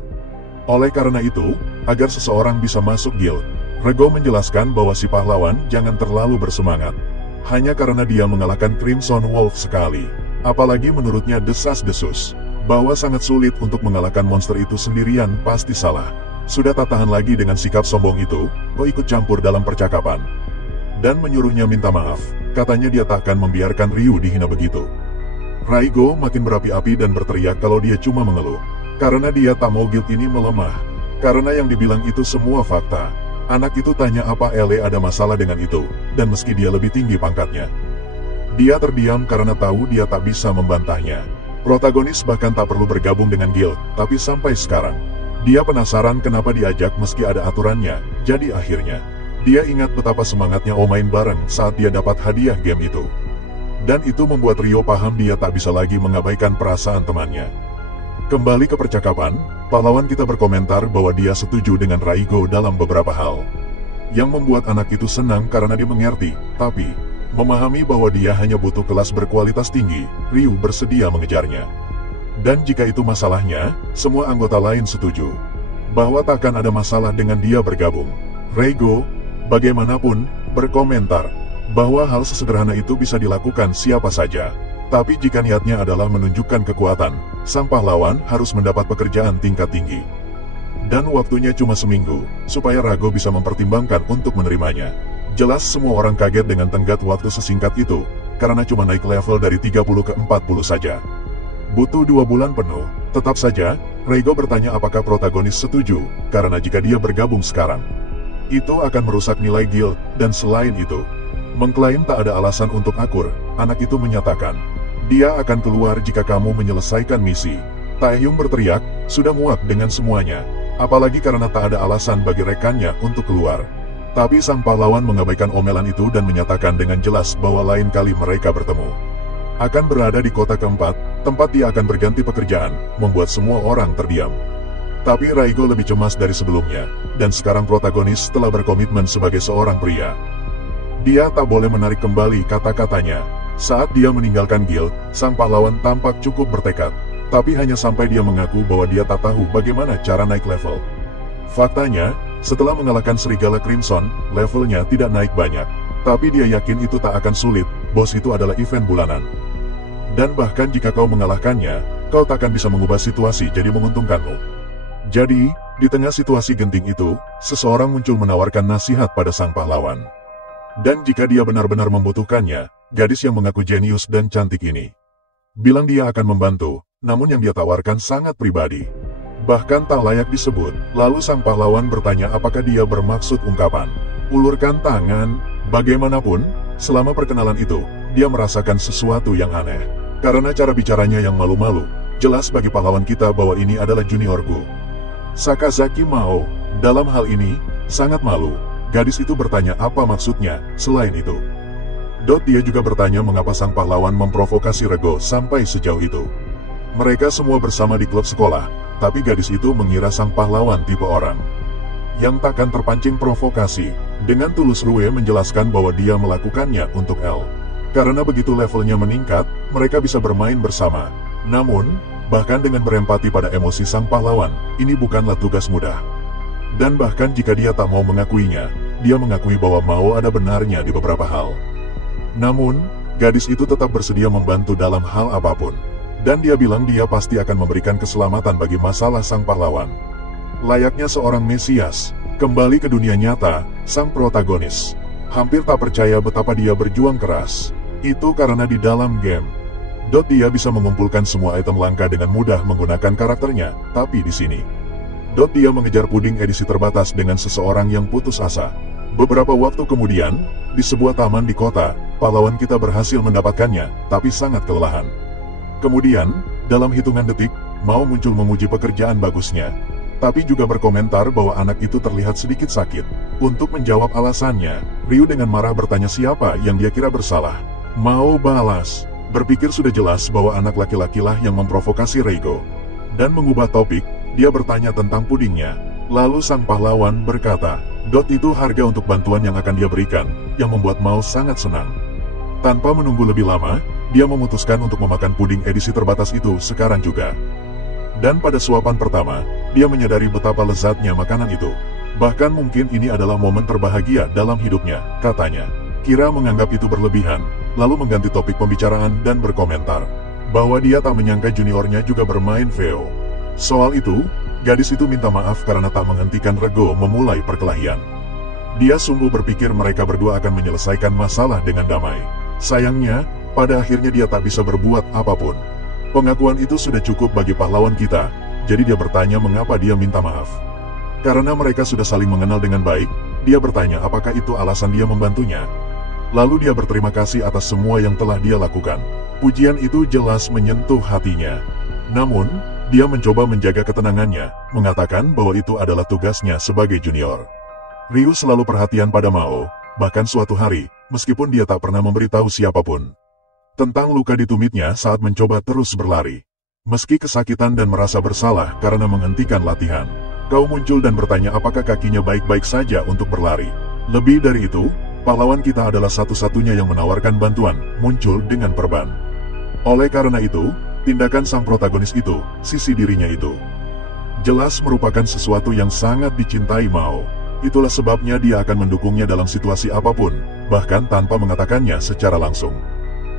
Oleh karena itu, agar seseorang bisa masuk guild, Rego menjelaskan bahwa si pahlawan jangan terlalu bersemangat. Hanya karena dia mengalahkan Crimson Wolf sekali. Apalagi menurutnya desas-desus bahwa sangat sulit untuk mengalahkan monster itu sendirian pasti salah. Sudah tak tahan lagi dengan sikap sombong itu, Go ikut campur dalam percakapan dan menyuruhnya minta maaf. Katanya dia tak akan membiarkan Ryu dihina begitu. Raigo makin berapi-api dan berteriak kalau dia cuma mengeluh, karena dia tak mau guild ini melemah. Karena yang dibilang itu semua fakta. Anak itu tanya apa Ele ada masalah dengan itu, dan meski dia lebih tinggi pangkatnya, dia terdiam karena tahu dia tak bisa membantahnya. Protagonis bahkan tak perlu bergabung dengan guild, tapi sampai sekarang, dia penasaran kenapa diajak meski ada aturannya. Jadi akhirnya, dia ingat betapa semangatnya main bareng saat dia dapat hadiah game itu. Dan itu membuat Rio paham dia tak bisa lagi mengabaikan perasaan temannya. Kembali ke percakapan, pahlawan kita berkomentar bahwa dia setuju dengan Raigo dalam beberapa hal, yang membuat anak itu senang karena dia mengerti, tapi memahami bahwa dia hanya butuh kelas berkualitas tinggi. Ryu bersedia mengejarnya. Dan jika itu masalahnya, semua anggota lain setuju bahwa takkan ada masalah dengan dia bergabung. Raigo, bagaimanapun, berkomentar bahwa hal sesederhana itu bisa dilakukan siapa saja. Tapi jika niatnya adalah menunjukkan kekuatan, sang pahlawan harus mendapat pekerjaan tingkat tinggi. Dan waktunya cuma seminggu, supaya Rago bisa mempertimbangkan untuk menerimanya. Jelas semua orang kaget dengan tenggat waktu sesingkat itu, karena cuma naik level dari 30 ke 40 saja. Butuh 2 bulan penuh. Tetap saja, Raigo bertanya apakah protagonis setuju, karena jika dia bergabung sekarang, itu akan merusak nilai guild, dan selain itu, mengklaim tak ada alasan untuk akur. Anak itu menyatakan, dia akan keluar jika kamu menyelesaikan misi. Taehyung berteriak, sudah muak dengan semuanya, apalagi karena tak ada alasan bagi rekannya untuk keluar. Tapi sang pahlawan mengabaikan omelan itu dan menyatakan dengan jelas bahwa lain kali mereka bertemu akan berada di kota keempat, tempat dia akan berganti pekerjaan, membuat semua orang terdiam. Tapi Raigo lebih cemas dari sebelumnya, dan sekarang protagonis telah berkomitmen sebagai seorang pria. Dia tak boleh menarik kembali kata-katanya. Saat dia meninggalkan guild, sang pahlawan tampak cukup bertekad, tapi hanya sampai dia mengaku bahwa dia tak tahu bagaimana cara naik level. Faktanya, setelah mengalahkan Serigala Crimson, levelnya tidak naik banyak. Tapi dia yakin itu tak akan sulit, bos itu adalah event bulanan. Dan bahkan jika kau mengalahkannya, kau takkan bisa mengubah situasi jadi menguntungkanmu. Jadi, di tengah situasi genting itu, seseorang muncul menawarkan nasihat pada sang pahlawan. Dan jika dia benar-benar membutuhkannya, gadis yang mengaku jenius dan cantik ini bilang dia akan membantu, namun yang dia tawarkan sangat pribadi, bahkan tak layak disebut. Lalu sang pahlawan bertanya apakah dia bermaksud ungkapan ulurkan tangan. Bagaimanapun, selama perkenalan itu, dia merasakan sesuatu yang aneh. Karena cara bicaranya yang malu-malu, jelas bagi pahlawan kita bahwa ini adalah juniorku. Sakazaki Mao, dalam hal ini, sangat malu. Gadis itu bertanya apa maksudnya. Selain itu, dia juga bertanya mengapa sang pahlawan memprovokasi Rego sampai sejauh itu. Mereka semua bersama di klub sekolah, tapi gadis itu mengira sang pahlawan tipe orang yang takkan terpancing provokasi. Dengan tulus Rue menjelaskan bahwa dia melakukannya untuk L. Karena begitu levelnya meningkat, mereka bisa bermain bersama. Namun, bahkan dengan berempati pada emosi sang pahlawan, ini bukanlah tugas mudah. Dan bahkan jika dia tak mau mengakuinya, dia mengakui bahwa mau ada benarnya di beberapa hal. Namun, gadis itu tetap bersedia membantu dalam hal apapun. Dan dia bilang dia pasti akan memberikan keselamatan bagi masalah sang pahlawan. Layaknya seorang Mesias, kembali ke dunia nyata, sang protagonis hampir tak percaya betapa dia berjuang keras. Itu karena di dalam game, dia bisa mengumpulkan semua item langka dengan mudah menggunakan karakternya, tapi di sini, dia mengejar puding edisi terbatas dengan seseorang yang putus asa. Beberapa waktu kemudian, di sebuah taman di kota, pahlawan kita berhasil mendapatkannya, tapi sangat kelelahan. Kemudian, dalam hitungan detik, Mao muncul memuji pekerjaan bagusnya, tapi juga berkomentar bahwa anak itu terlihat sedikit sakit. Untuk menjawab alasannya, Ryu dengan marah bertanya siapa yang dia kira bersalah. Mao balas, berpikir sudah jelas bahwa anak laki-lakilah yang memprovokasi Reigo. Dan mengubah topik, dia bertanya tentang pudingnya. Lalu sang pahlawan berkata, itu harga untuk bantuan yang akan dia berikan, yang membuat Mao sangat senang. Tanpa menunggu lebih lama, dia memutuskan untuk memakan puding edisi terbatas itu sekarang juga. Dan pada suapan pertama, dia menyadari betapa lezatnya makanan itu. Bahkan mungkin ini adalah momen terbahagia dalam hidupnya, katanya. Kira menganggap itu berlebihan, lalu mengganti topik pembicaraan dan berkomentar bahwa dia tak menyangka juniornya juga bermain VO. Soal itu, gadis itu minta maaf karena tak menghentikan Rego memulai perkelahian. Dia sungguh berpikir mereka berdua akan menyelesaikan masalah dengan damai. Sayangnya, pada akhirnya dia tak bisa berbuat apapun. Pengakuan itu sudah cukup bagi pahlawan kita, jadi dia bertanya mengapa dia minta maaf. Karena mereka sudah saling mengenal dengan baik, dia bertanya apakah itu alasan dia membantunya. Lalu dia berterima kasih atas semua yang telah dia lakukan. Pujian itu jelas menyentuh hatinya. Namun, dia mencoba menjaga ketenangannya, mengatakan bahwa itu adalah tugasnya sebagai junior. Ryu selalu perhatian pada Mao, bahkan suatu hari, meskipun dia tak pernah memberitahu siapapun tentang luka di tumitnya saat mencoba terus berlari. Meski kesakitan dan merasa bersalah karena menghentikan latihan, kau muncul dan bertanya apakah kakinya baik-baik saja untuk berlari. Lebih dari itu, pahlawan kita adalah satu-satunya yang menawarkan bantuan, muncul dengan perban. Oleh karena itu, tindakan sang protagonis itu, sisi dirinya itu, jelas merupakan sesuatu yang sangat dicintai Mao. Itulah sebabnya dia akan mendukungnya dalam situasi apapun, bahkan tanpa mengatakannya secara langsung.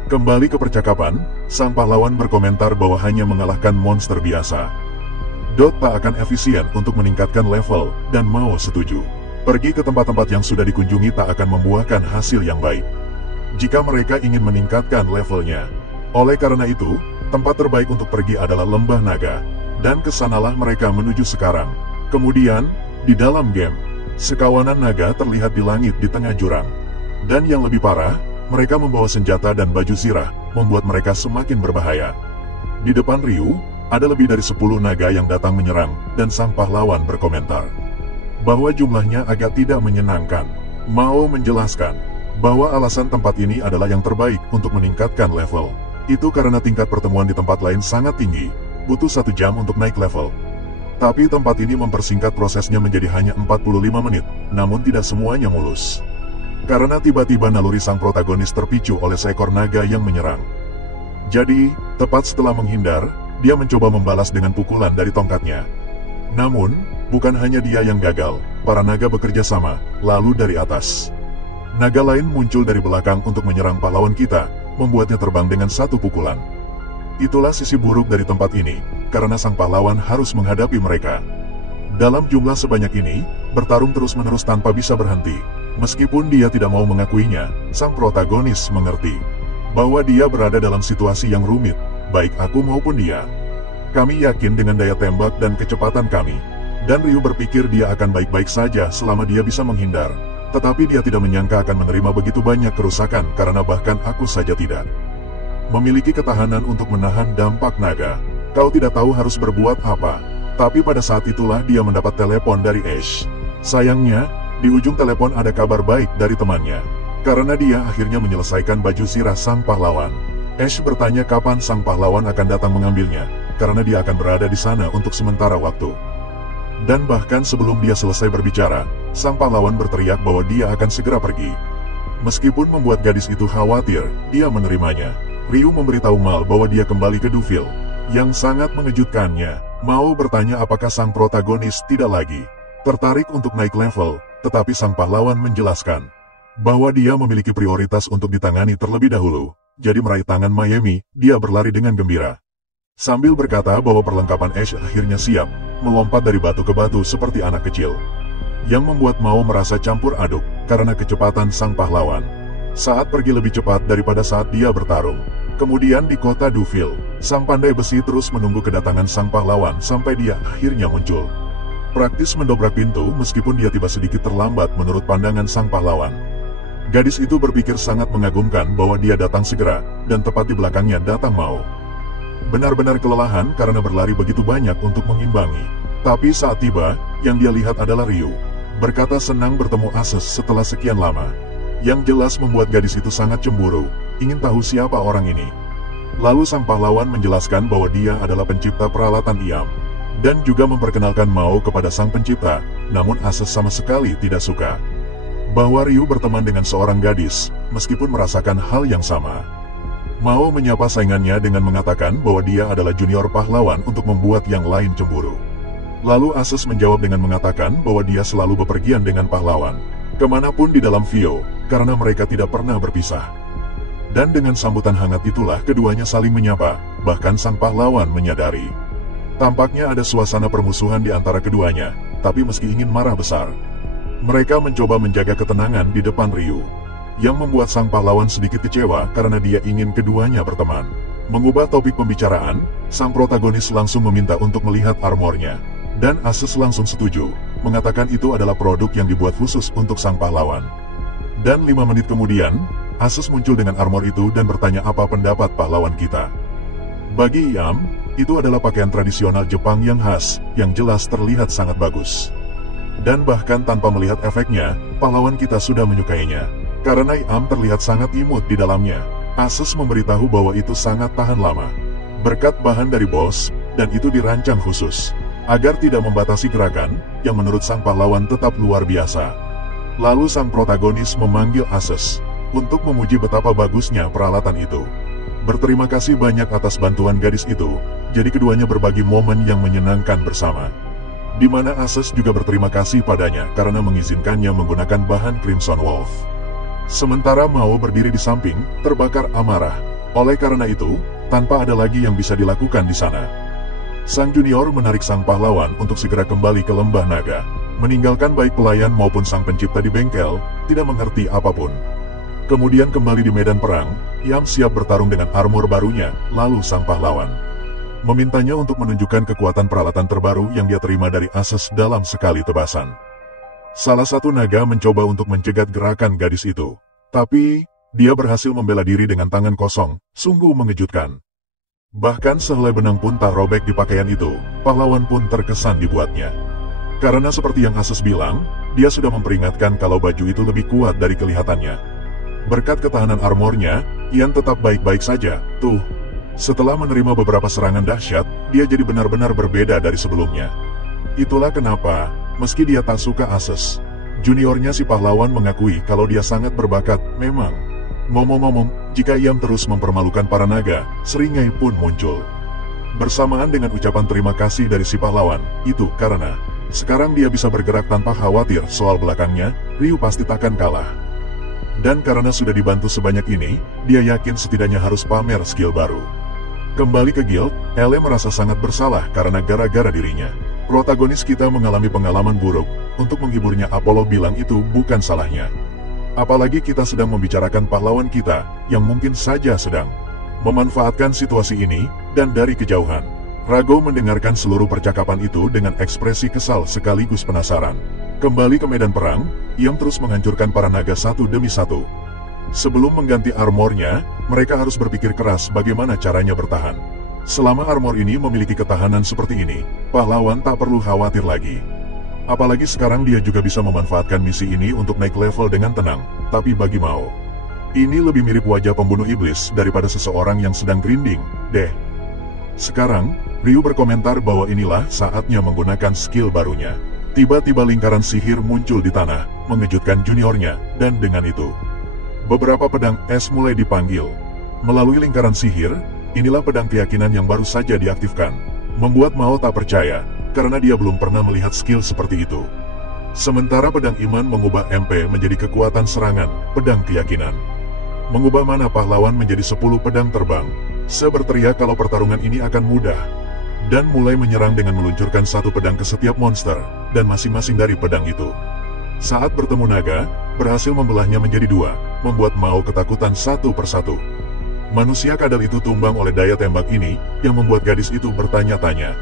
Kembali ke percakapan, sang pahlawan berkomentar bahwa hanya mengalahkan monster biasa tak akan efisien untuk meningkatkan level, dan Mao setuju. Pergi ke tempat-tempat yang sudah dikunjungi tak akan membuahkan hasil yang baik jika mereka ingin meningkatkan levelnya. Oleh karena itu, tempat terbaik untuk pergi adalah Lembah Naga, dan kesanalah mereka menuju sekarang. Kemudian, di dalam game, sekawanan naga terlihat di langit di tengah jurang. Dan yang lebih parah, mereka membawa senjata dan baju zirah, membuat mereka semakin berbahaya. Di depan Ryu, ada lebih dari 10 naga yang datang menyerang, dan sang pahlawan berkomentar bahwa jumlahnya agak tidak menyenangkan. Mao menjelaskan bahwa alasan tempat ini adalah yang terbaik untuk meningkatkan level. Itu karena tingkat pertemuan di tempat lain sangat tinggi, butuh 1 jam untuk naik level. Tapi tempat ini mempersingkat prosesnya menjadi hanya 45 menit, namun tidak semuanya mulus. Karena tiba-tiba naluri sang protagonis terpicu oleh seekor naga yang menyerang. Jadi, tepat setelah menghindar, dia mencoba membalas dengan pukulan dari tongkatnya. Namun, bukan hanya dia yang gagal, para naga bekerja sama, lalu dari atas. Naga lain muncul dari belakang untuk menyerang pahlawan kita, membuatnya terbang dengan 1 pukulan. Itulah sisi buruk dari tempat ini, karena sang pahlawan harus menghadapi mereka. Dalam jumlah sebanyak ini, bertarung terus-menerus tanpa bisa berhenti. Meskipun dia tidak mau mengakuinya, sang protagonis mengerti bahwa dia berada dalam situasi yang rumit, baik aku maupun dia. Kami yakin dengan daya tembak dan kecepatan kami, dan Ryu berpikir dia akan baik-baik saja selama dia bisa menghindar. Tetapi dia tidak menyangka akan menerima begitu banyak kerusakan karena bahkan aku saja tidak memiliki ketahanan untuk menahan dampak naga. Kau tidak tahu harus berbuat apa. Tapi pada saat itulah dia mendapat telepon dari Ash. Sayangnya, di ujung telepon ada kabar baik dari temannya. Karena dia akhirnya menyelesaikan baju zirah sang pahlawan. Ash bertanya kapan sang pahlawan akan datang mengambilnya, karena dia akan berada di sana untuk sementara waktu. Dan bahkan sebelum dia selesai berbicara, sang pahlawan berteriak bahwa dia akan segera pergi. Meskipun membuat gadis itu khawatir, dia menerimanya. Ryu memberitahu Mal bahwa dia kembali ke Duville. Yang sangat mengejutkannya, Mao bertanya apakah sang protagonis tidak lagi tertarik untuk naik level, tetapi sang pahlawan menjelaskan bahwa dia memiliki prioritas untuk ditangani terlebih dahulu. Jadi meraih tangan Mayemi, dia berlari dengan gembira. Sambil berkata bahwa perlengkapan Ash akhirnya siap, melompat dari batu ke batu seperti anak kecil. Yang membuat Mao merasa campur aduk karena kecepatan sang pahlawan. Saat pergi lebih cepat daripada saat dia bertarung. Kemudian di kota Duville, sang pandai besi terus menunggu kedatangan sang pahlawan sampai dia akhirnya muncul. Praktis mendobrak pintu meskipun dia tiba sedikit terlambat menurut pandangan sang pahlawan. Gadis itu berpikir sangat mengagumkan bahwa dia datang segera, dan tepat di belakangnya datang Mao. Benar-benar kelelahan karena berlari begitu banyak untuk mengimbangi. Tapi saat tiba, yang dia lihat adalah Ryu. Berkata senang bertemu Ases setelah sekian lama. Yang jelas membuat gadis itu sangat cemburu, ingin tahu siapa orang ini. Lalu sang pahlawan menjelaskan bahwa dia adalah pencipta peralatan IAM. Dan juga memperkenalkan Mao kepada sang pencipta, namun Ases sama sekali tidak suka. Bahwa Ryu berteman dengan seorang gadis, meskipun merasakan hal yang sama. Mao menyapa saingannya dengan mengatakan bahwa dia adalah junior pahlawan untuk membuat yang lain cemburu. Lalu Ases menjawab dengan mengatakan bahwa dia selalu bepergian dengan pahlawan, kemanapun di dalam Vio, karena mereka tidak pernah berpisah. Dan dengan sambutan hangat itulah keduanya saling menyapa, bahkan sang pahlawan menyadari. Tampaknya ada suasana permusuhan di antara keduanya, tapi meski ingin marah besar, mereka mencoba menjaga ketenangan di depan Ryu. Yang membuat sang pahlawan sedikit kecewa karena dia ingin keduanya berteman. Mengubah topik pembicaraan, sang protagonis langsung meminta untuk melihat armornya. Dan Ases langsung setuju, mengatakan itu adalah produk yang dibuat khusus untuk sang pahlawan. Dan 5 menit kemudian, Ases muncul dengan armor itu dan bertanya apa pendapat pahlawan kita. Bagi Iam, itu adalah pakaian tradisional Jepang yang khas, yang jelas terlihat sangat bagus. Dan bahkan tanpa melihat efeknya, pahlawan kita sudah menyukainya. Karena Iam terlihat sangat imut di dalamnya, Ases memberitahu bahwa itu sangat tahan lama. Berkat bahan dari bos, dan itu dirancang khusus agar tidak membatasi gerakan, yang menurut sang pahlawan tetap luar biasa. Lalu sang protagonis memanggil Ases, untuk memuji betapa bagusnya peralatan itu. Berterima kasih banyak atas bantuan gadis itu, jadi keduanya berbagi momen yang menyenangkan bersama. Di mana Ases juga berterima kasih padanya karena mengizinkannya menggunakan bahan Crimson Wolf. Sementara Mao berdiri di samping, terbakar amarah. Oleh karena itu, tanpa ada lagi yang bisa dilakukan di sana. Sang junior menarik sang pahlawan untuk segera kembali ke lembah naga. Meninggalkan baik pelayan maupun sang pencipta di bengkel, tidak mengerti apapun. Kemudian kembali di medan perang, Iam siap bertarung dengan armor barunya, lalu sang pahlawan memintanya untuk menunjukkan kekuatan peralatan terbaru yang dia terima dari Ases dalam sekali tebasan. Salah satu naga mencoba untuk mencegat gerakan gadis itu. Tapi, dia berhasil membela diri dengan tangan kosong, sungguh mengejutkan. Bahkan sehelai benang pun tak robek di pakaian itu, pahlawan pun terkesan dibuatnya. Karena seperti yang Ases bilang, dia sudah memperingatkan kalau baju itu lebih kuat dari kelihatannya. Berkat ketahanan armornya, Ian tetap baik-baik saja, tuh. Setelah menerima beberapa serangan dahsyat, dia jadi benar-benar berbeda dari sebelumnya. Itulah kenapa, meski dia tak suka Ases, juniornya si pahlawan mengakui kalau dia sangat berbakat, memang. Ngomong-ngomong, jika Iam terus mempermalukan para naga, seringai pun muncul. Bersamaan dengan ucapan terima kasih dari si pahlawan, itu karena sekarang dia bisa bergerak tanpa khawatir soal belakangnya, Ryu pasti takkan kalah. Dan karena sudah dibantu sebanyak ini, dia yakin setidaknya harus pamer skill baru. Kembali ke guild, Ele merasa sangat bersalah karena gara-gara dirinya. Protagonis kita mengalami pengalaman buruk, untuk menghiburnya Apollo bilang itu bukan salahnya. Apalagi kita sedang membicarakan pahlawan kita, yang mungkin saja sedang memanfaatkan situasi ini, dan dari kejauhan. Rago mendengarkan seluruh percakapan itu dengan ekspresi kesal sekaligus penasaran. Kembali ke medan perang, Iam terus menghancurkan para naga satu demi satu. Sebelum mengganti armornya, mereka harus berpikir keras bagaimana caranya bertahan. Selama armor ini memiliki ketahanan seperti ini, pahlawan tak perlu khawatir lagi. Apalagi sekarang dia juga bisa memanfaatkan misi ini untuk naik level dengan tenang. Tapi bagi Mao, ini lebih mirip wajah pembunuh iblis daripada seseorang yang sedang grinding, deh. Sekarang, Ryu berkomentar bahwa inilah saatnya menggunakan skill barunya. Tiba-tiba lingkaran sihir muncul di tanah, mengejutkan juniornya, dan dengan itu, beberapa pedang es mulai dipanggil. Melalui lingkaran sihir, inilah pedang keyakinan yang baru saja diaktifkan. Membuat Mao tak percaya, karena dia belum pernah melihat skill seperti itu. Sementara pedang iman mengubah MP menjadi kekuatan serangan, pedang keyakinan. Mengubah mana pahlawan menjadi 10 pedang terbang. Seberteriak kalau pertarungan ini akan mudah. dan mulai menyerang dengan meluncurkan satu pedang ke setiap monster, dan masing-masing dari pedang itu, saat bertemu naga, berhasil membelahnya menjadi dua, membuat Mao ketakutan satu persatu. Manusia kadal itu tumbang oleh daya tembak ini, yang membuat gadis itu bertanya-tanya.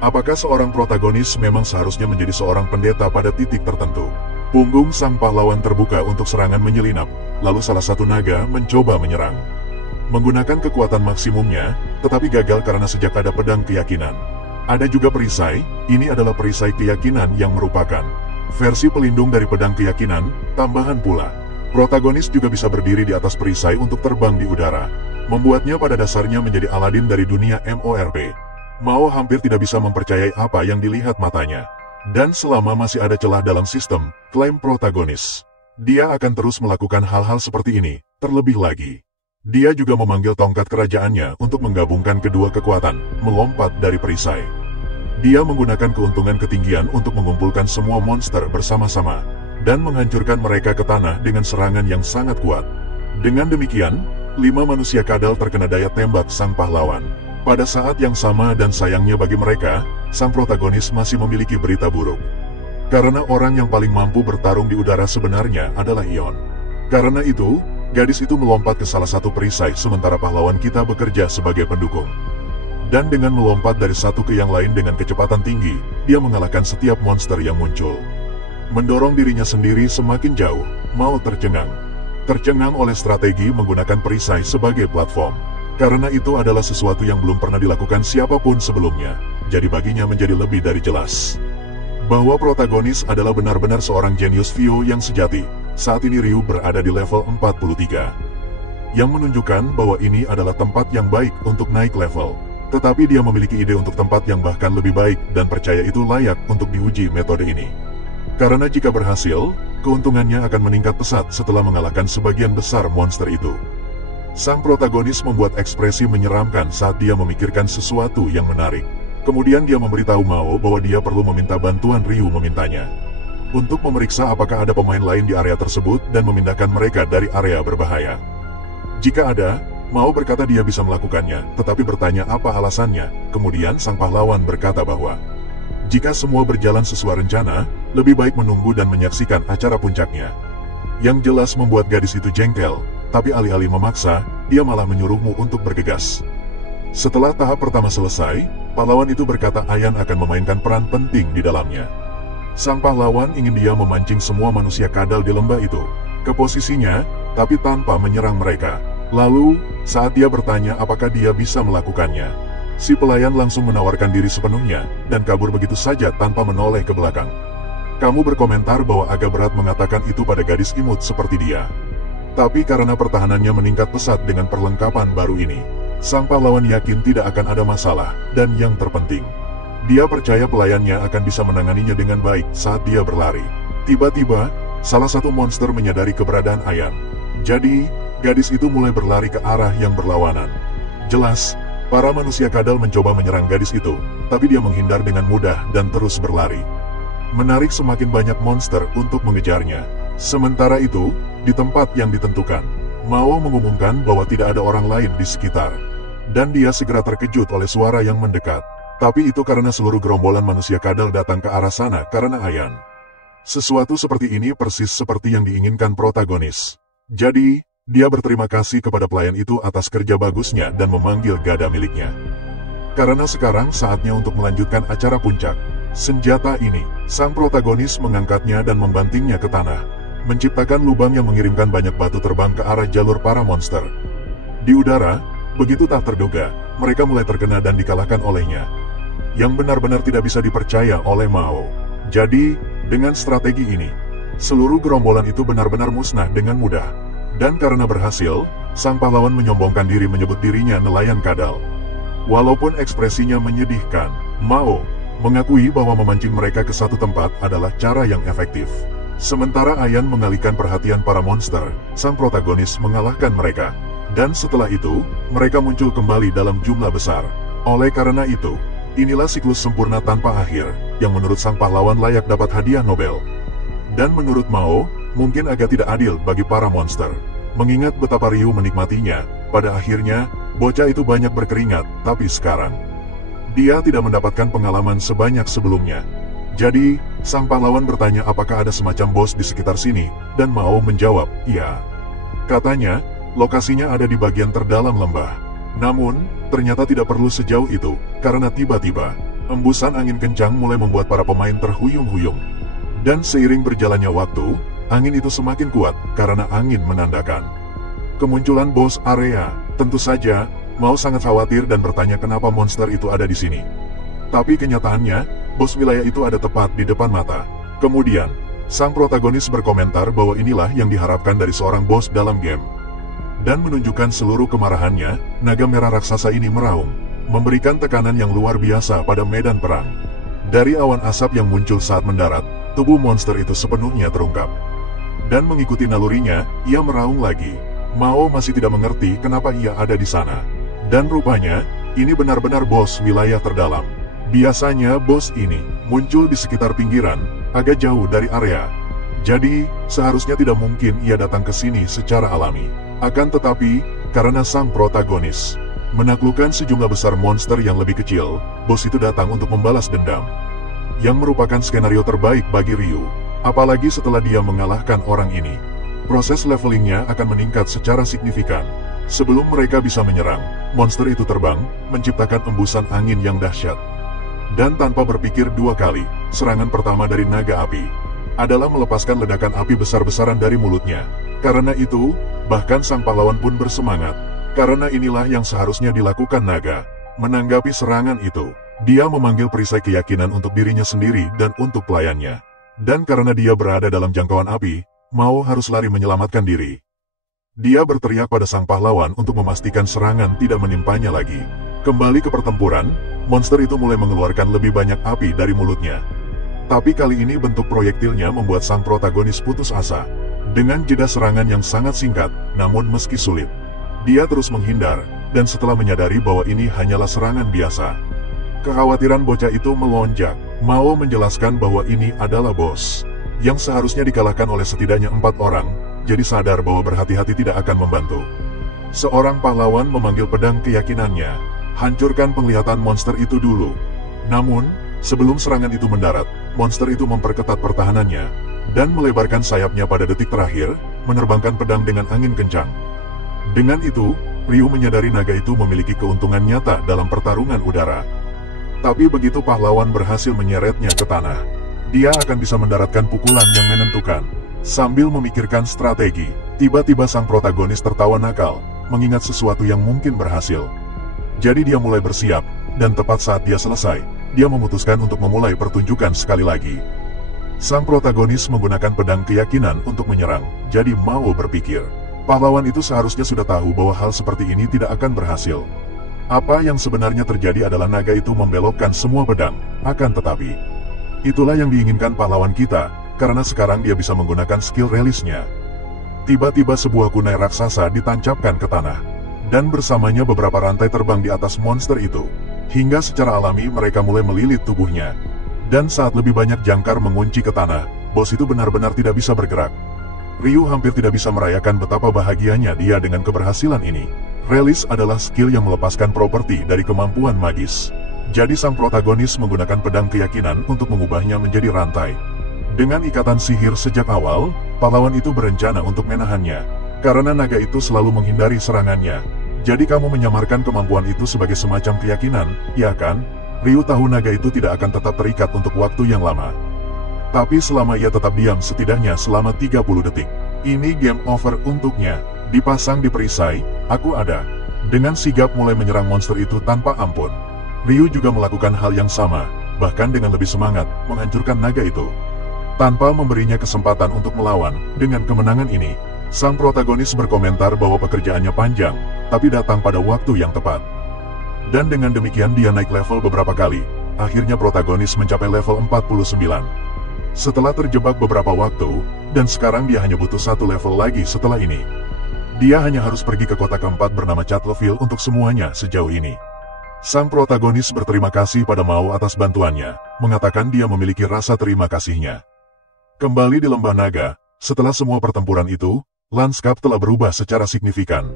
Apakah seorang protagonis memang seharusnya menjadi seorang pendeta pada titik tertentu? Punggung sang pahlawan terbuka untuk serangan menyelinap, lalu salah satu naga mencoba menyerang. Menggunakan kekuatan maksimumnya, tetapi gagal karena sejak ada pedang keyakinan. Ada juga perisai, ini adalah perisai keyakinan yang merupakan versi pelindung dari pedang keyakinan, tambahan pula. Protagonis juga bisa berdiri di atas perisai untuk terbang di udara, membuatnya pada dasarnya menjadi Aladin dari dunia MORP. Mao hampir tidak bisa mempercayai apa yang dilihat matanya. Dan selama masih ada celah dalam sistem, klaim protagonis, dia akan terus melakukan hal-hal seperti ini, terlebih lagi. Dia juga memanggil tongkat kerajaannya untuk menggabungkan kedua kekuatan, melompat dari perisai. Dia menggunakan keuntungan ketinggian untuk mengumpulkan semua monster bersama-sama, dan menghancurkan mereka ke tanah dengan serangan yang sangat kuat. Dengan demikian, 5 manusia kadal terkena daya tembak sang pahlawan. Pada saat yang sama dan sayangnya bagi mereka, sang protagonis masih memiliki berita buruk. Karena orang yang paling mampu bertarung di udara sebenarnya adalah Ion. Karena itu, gadis itu melompat ke salah satu perisai sementara pahlawan kita bekerja sebagai pendukung. Dan dengan melompat dari satu ke yang lain dengan kecepatan tinggi, dia mengalahkan setiap monster yang muncul. Mendorong dirinya sendiri semakin jauh, Mao tercengang. Tercengang oleh strategi menggunakan perisai sebagai platform. Karena itu adalah sesuatu yang belum pernah dilakukan siapapun sebelumnya, jadi baginya menjadi lebih dari jelas bahwa protagonis adalah benar-benar seorang jenius Vio yang sejati. Saat ini Ryu berada di level 43, yang menunjukkan bahwa ini adalah tempat yang baik untuk naik level. Tetapi dia memiliki ide untuk tempat yang bahkan lebih baik dan percaya itu layak untuk diuji metode ini. Karena jika berhasil, keuntungannya akan meningkat pesat setelah mengalahkan sebagian besar monster itu. Sang protagonis membuat ekspresi menyeramkan saat dia memikirkan sesuatu yang menarik. Kemudian dia memberitahu Mao bahwa dia perlu meminta bantuan Ryu memintanya untuk memeriksa apakah ada pemain lain di area tersebut dan memindahkan mereka dari area berbahaya. Jika ada, Mao berkata dia bisa melakukannya, tetapi bertanya apa alasannya. Kemudian sang pahlawan berkata bahwa jika semua berjalan sesuai rencana, lebih baik menunggu dan menyaksikan acara puncaknya. Yang jelas membuat gadis itu jengkel, tapi alih-alih memaksa, dia malah menyuruhmu untuk bergegas. Setelah tahap pertama selesai, pahlawan itu berkata Ayan akan memainkan peran penting di dalamnya. Sang pahlawan ingin dia memancing semua manusia kadal di lembah itu ke posisinya, tapi tanpa menyerang mereka. Lalu, saat dia bertanya apakah dia bisa melakukannya, si pelayan langsung menawarkan diri sepenuhnya, dan kabur begitu saja tanpa menoleh ke belakang. Kamu berkomentar bahwa agak berat mengatakan itu pada gadis imut seperti dia. Tapi karena pertahanannya meningkat pesat dengan perlengkapan baru ini, sang pahlawan yakin tidak akan ada masalah, dan yang terpenting, dia percaya pelayannya akan bisa menanganinya dengan baik saat dia berlari. Tiba-tiba, salah satu monster menyadari keberadaan Ayan. Jadi, gadis itu mulai berlari ke arah yang berlawanan. Jelas, para manusia kadal mencoba menyerang gadis itu, tapi dia menghindar dengan mudah dan terus berlari, menarik semakin banyak monster untuk mengejarnya. Sementara itu, di tempat yang ditentukan, Mao mengumumkan bahwa tidak ada orang lain di sekitar. Dan dia segera terkejut oleh suara yang mendekat. Tapi itu karena seluruh gerombolan manusia kadal datang ke arah sana karena Ayan. Sesuatu seperti ini persis seperti yang diinginkan protagonis. Jadi, dia berterima kasih kepada pelayan itu atas kerja bagusnya dan memanggil gada miliknya. Karena sekarang saatnya untuk melanjutkan acara puncak. Senjata ini, sang protagonis mengangkatnya dan membantingnya ke tanah, menciptakan lubang yang mengirimkan banyak batu terbang ke arah jalur para monster. Di udara, begitu tak terduga, mereka mulai terkena dan dikalahkan olehnya, yang benar-benar tidak bisa dipercaya oleh Mao. Jadi, dengan strategi ini, seluruh gerombolan itu benar-benar musnah dengan mudah. Dan karena berhasil, sang pahlawan menyombongkan diri menyebut dirinya nelayan kadal. Walaupun ekspresinya menyedihkan, Mao mengakui bahwa memancing mereka ke satu tempat adalah cara yang efektif. Sementara Ayan mengalihkan perhatian para monster, sang protagonis mengalahkan mereka. Dan setelah itu, mereka muncul kembali dalam jumlah besar. Oleh karena itu, inilah siklus sempurna tanpa akhir, yang menurut sang pahlawan layak dapat hadiah Nobel. Dan menurut Mao, mungkin agak tidak adil bagi para monster. Mengingat betapa Ryu menikmatinya, pada akhirnya, bocah itu banyak berkeringat, tapi sekarang Dia tidak mendapatkan pengalaman sebanyak sebelumnya. Jadi, sang pahlawan bertanya apakah ada semacam bos di sekitar sini, dan Mao menjawab, "Iya." Katanya, lokasinya ada di bagian terdalam lembah. Namun, ternyata tidak perlu sejauh itu, karena tiba-tiba, embusan angin kencang mulai membuat para pemain terhuyung-huyung. Dan seiring berjalannya waktu, angin itu semakin kuat, karena angin menandakan kemunculan bos area. Tentu saja, Mao sangat khawatir dan bertanya kenapa monster itu ada di sini. Tapi kenyataannya, bos wilayah itu ada tepat di depan mata. Kemudian, sang protagonis berkomentar bahwa inilah yang diharapkan dari seorang bos dalam game. Dan menunjukkan seluruh kemarahannya, naga merah raksasa ini meraung, memberikan tekanan yang luar biasa pada medan perang. Dari awan asap yang muncul saat mendarat, tubuh monster itu sepenuhnya terungkap. Dan mengikuti nalurinya, ia meraung lagi. Mao masih tidak mengerti kenapa ia ada di sana. Dan rupanya, ini benar-benar bos wilayah terdalam. Biasanya bos ini muncul di sekitar pinggiran, agak jauh dari area. Jadi, seharusnya tidak mungkin ia datang ke sini secara alami. Akan tetapi, karena sang protagonis menaklukkan sejumlah besar monster yang lebih kecil, bos itu datang untuk membalas dendam. Yang merupakan skenario terbaik bagi Ryu. Apalagi setelah dia mengalahkan orang ini. Proses levelingnya akan meningkat secara signifikan. Sebelum mereka bisa menyerang, monster itu terbang, menciptakan embusan angin yang dahsyat. Dan tanpa berpikir dua kali, serangan pertama dari naga api adalah melepaskan ledakan api besar-besaran dari mulutnya. Karena itu, bahkan sang pahlawan pun bersemangat. Karena inilah yang seharusnya dilakukan naga. Menanggapi serangan itu, dia memanggil perisai keyakinan untuk dirinya sendiri dan untuk pelayannya. Dan karena dia berada dalam jangkauan api, Mao harus lari menyelamatkan diri. Dia berteriak pada sang pahlawan untuk memastikan serangan tidak menimpanya lagi. Kembali ke pertempuran, monster itu mulai mengeluarkan lebih banyak api dari mulutnya. Tapi kali ini bentuk proyektilnya membuat sang protagonis putus asa. Dengan jeda serangan yang sangat singkat, namun meski sulit, dia terus menghindar, dan setelah menyadari bahwa ini hanyalah serangan biasa, kekhawatiran bocah itu melonjak. Mao menjelaskan bahwa ini adalah bos yang seharusnya dikalahkan oleh setidaknya 4 orang, jadi sadar bahwa berhati-hati tidak akan membantu. Seorang pahlawan memanggil pedang keyakinannya, hancurkan penglihatan monster itu dulu. Namun, sebelum serangan itu mendarat, monster itu memperketat pertahanannya, dan melebarkan sayapnya pada detik terakhir, menerbangkan pedang dengan angin kencang. Dengan itu, Ryu menyadari naga itu memiliki keuntungan nyata dalam pertarungan udara. Tapi begitu pahlawan berhasil menyeretnya ke tanah, dia akan bisa mendaratkan pukulan yang menentukan. Sambil memikirkan strategi, tiba-tiba sang protagonis tertawa nakal, mengingat sesuatu yang mungkin berhasil. Jadi dia mulai bersiap, dan tepat saat dia selesai, dia memutuskan untuk memulai pertunjukan sekali lagi. Sang protagonis menggunakan pedang keyakinan untuk menyerang, jadi Mao berpikir, pahlawan itu seharusnya sudah tahu bahwa hal seperti ini tidak akan berhasil. Apa yang sebenarnya terjadi adalah naga itu membelokkan semua pedang, akan tetapi itulah yang diinginkan pahlawan kita, karena sekarang dia bisa menggunakan skill rilisnya. Tiba-tiba sebuah kunai raksasa ditancapkan ke tanah, dan bersamanya beberapa rantai terbang di atas monster itu, hingga secara alami mereka mulai melilit tubuhnya. Dan saat lebih banyak jangkar mengunci ke tanah, bos itu benar-benar tidak bisa bergerak. Ryu hampir tidak bisa merayakan betapa bahagianya dia dengan keberhasilan ini. Release adalah skill yang melepaskan properti dari kemampuan magis. Jadi sang protagonis menggunakan pedang keyakinan untuk mengubahnya menjadi rantai. Dengan ikatan sihir sejak awal, pahlawan itu berencana untuk menahannya. Karena naga itu selalu menghindari serangannya. Jadi kamu menyamarkan kemampuan itu sebagai semacam keyakinan, ya kan? Ryu tahu naga itu tidak akan tetap terikat untuk waktu yang lama. Tapi selama ia tetap diam setidaknya selama 30 detik, ini game over untuknya. Dipasang di perisai, aku ada. Dengan sigap mulai menyerang monster itu tanpa ampun. Ryu juga melakukan hal yang sama, bahkan dengan lebih semangat, menghancurkan naga itu. Tanpa memberinya kesempatan untuk melawan, dengan kemenangan ini, sang protagonis berkomentar bahwa pekerjaannya panjang, tapi datang pada waktu yang tepat. Dan dengan demikian dia naik level beberapa kali, akhirnya protagonis mencapai level 49. Setelah terjebak beberapa waktu, dan sekarang dia hanya butuh 1 level lagi setelah ini. Dia hanya harus pergi ke kota keempat bernama Chatleville untuk semuanya sejauh ini. Sang protagonis berterima kasih pada Mao atas bantuannya, mengatakan dia memiliki rasa terima kasihnya. Kembali di Lembah Naga, setelah semua pertempuran itu, lanskap telah berubah secara signifikan.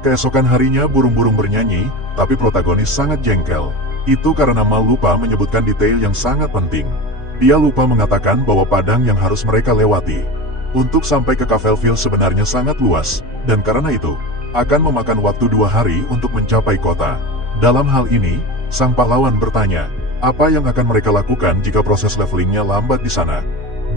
Keesokan harinya burung-burung bernyanyi, tapi protagonis sangat jengkel. Itu karena Mal lupa menyebutkan detail yang sangat penting. Dia lupa mengatakan bahwa padang yang harus mereka lewati untuk sampai ke Kavelville sebenarnya sangat luas, dan karena itu, akan memakan waktu 2 hari untuk mencapai kota. Dalam hal ini, sang pahlawan bertanya, apa yang akan mereka lakukan jika proses levelingnya lambat di sana?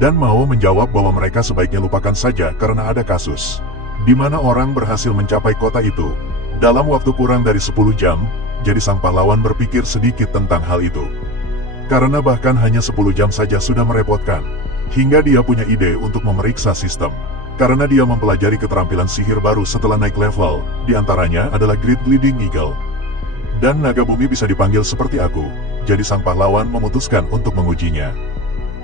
Dan Mao menjawab bahwa mereka sebaiknya lupakan saja karena ada kasus di mana orang berhasil mencapai kota itu dalam waktu kurang dari 10 jam, jadi sang pahlawan berpikir sedikit tentang hal itu. Karena bahkan hanya 10 jam saja sudah merepotkan, hingga dia punya ide untuk memeriksa sistem. Karena dia mempelajari keterampilan sihir baru setelah naik level, diantaranya adalah Great Bleeding Eagle. Dan naga bumi bisa dipanggil seperti aku, jadi sang pahlawan memutuskan untuk mengujinya.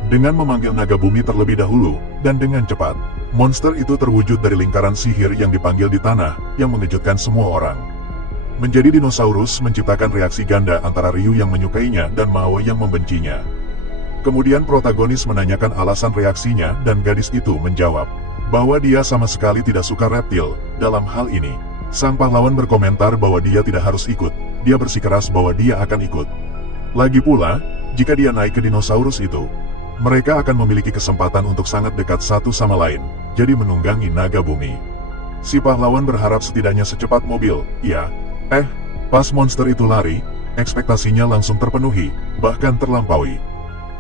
Dengan memanggil naga bumi terlebih dahulu, dan dengan cepat, monster itu terwujud dari lingkaran sihir yang dipanggil di tanah, yang mengejutkan semua orang. Menjadi dinosaurus menciptakan reaksi ganda antara Ryu yang menyukainya dan Mao yang membencinya. Kemudian protagonis menanyakan alasan reaksinya dan gadis itu menjawab bahwa dia sama sekali tidak suka reptil. Dalam hal ini, sang pahlawan berkomentar bahwa dia tidak harus ikut, dia bersikeras bahwa dia akan ikut. Lagi pula, jika dia naik ke dinosaurus itu, mereka akan memiliki kesempatan untuk sangat dekat satu sama lain, jadi menunggangi naga bumi. Si pahlawan berharap setidaknya secepat mobil, ya. Pas monster itu lari, ekspektasinya langsung terpenuhi, bahkan terlampaui.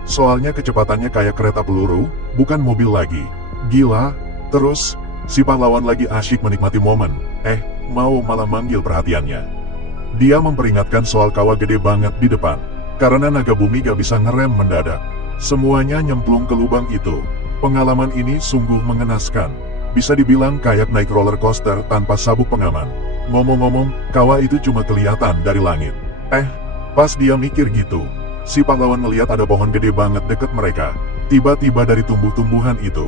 Soalnya kecepatannya kayak kereta peluru, bukan mobil lagi. Gila. Terus, si pahlawan lagi asyik menikmati momen, Mao malah manggil perhatiannya. Dia memperingatkan soal kawah gede banget di depan, karena naga bumi gak bisa ngerem mendadak. Semuanya nyemplung ke lubang itu. Pengalaman ini sungguh mengenaskan. Bisa dibilang kayak naik roller coaster tanpa sabuk pengaman. Ngomong-ngomong, kawah itu cuma kelihatan dari langit. Pas dia mikir gitu, si pahlawan melihat ada pohon gede banget deket mereka. Tiba-tiba dari tumbuh-tumbuhan itu,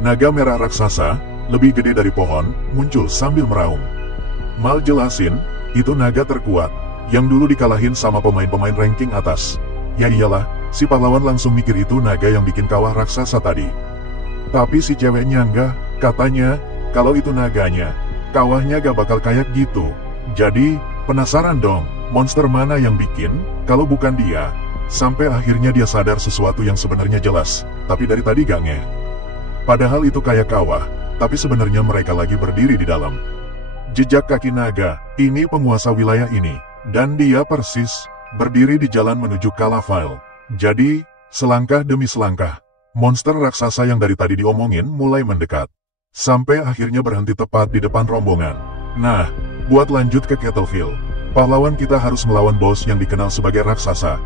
naga merah raksasa, lebih gede dari pohon, muncul sambil meraung. Mal jelasin, itu naga terkuat, yang dulu dikalahin sama pemain-pemain ranking atas. Ya iyalah, si pahlawan langsung mikir itu naga yang bikin kawah raksasa tadi. Tapi si ceweknya enggak, katanya, kalau itu naganya, kawahnya gak bakal kayak gitu. Jadi, penasaran dong, monster mana yang bikin, kalau bukan dia. Sampai akhirnya dia sadar sesuatu yang sebenarnya jelas, tapi dari tadi gak ngeh. Padahal itu kayak kawah, tapi sebenarnya mereka lagi berdiri di dalam jejak kaki naga. Ini penguasa wilayah ini, dan dia persis berdiri di jalan menuju Kalaville. Jadi, selangkah demi selangkah, monster raksasa yang dari tadi diomongin mulai mendekat. Sampai akhirnya berhenti tepat di depan rombongan. Nah, buat lanjut ke Kettleville, pahlawan kita harus melawan bos yang dikenal sebagai raksasa.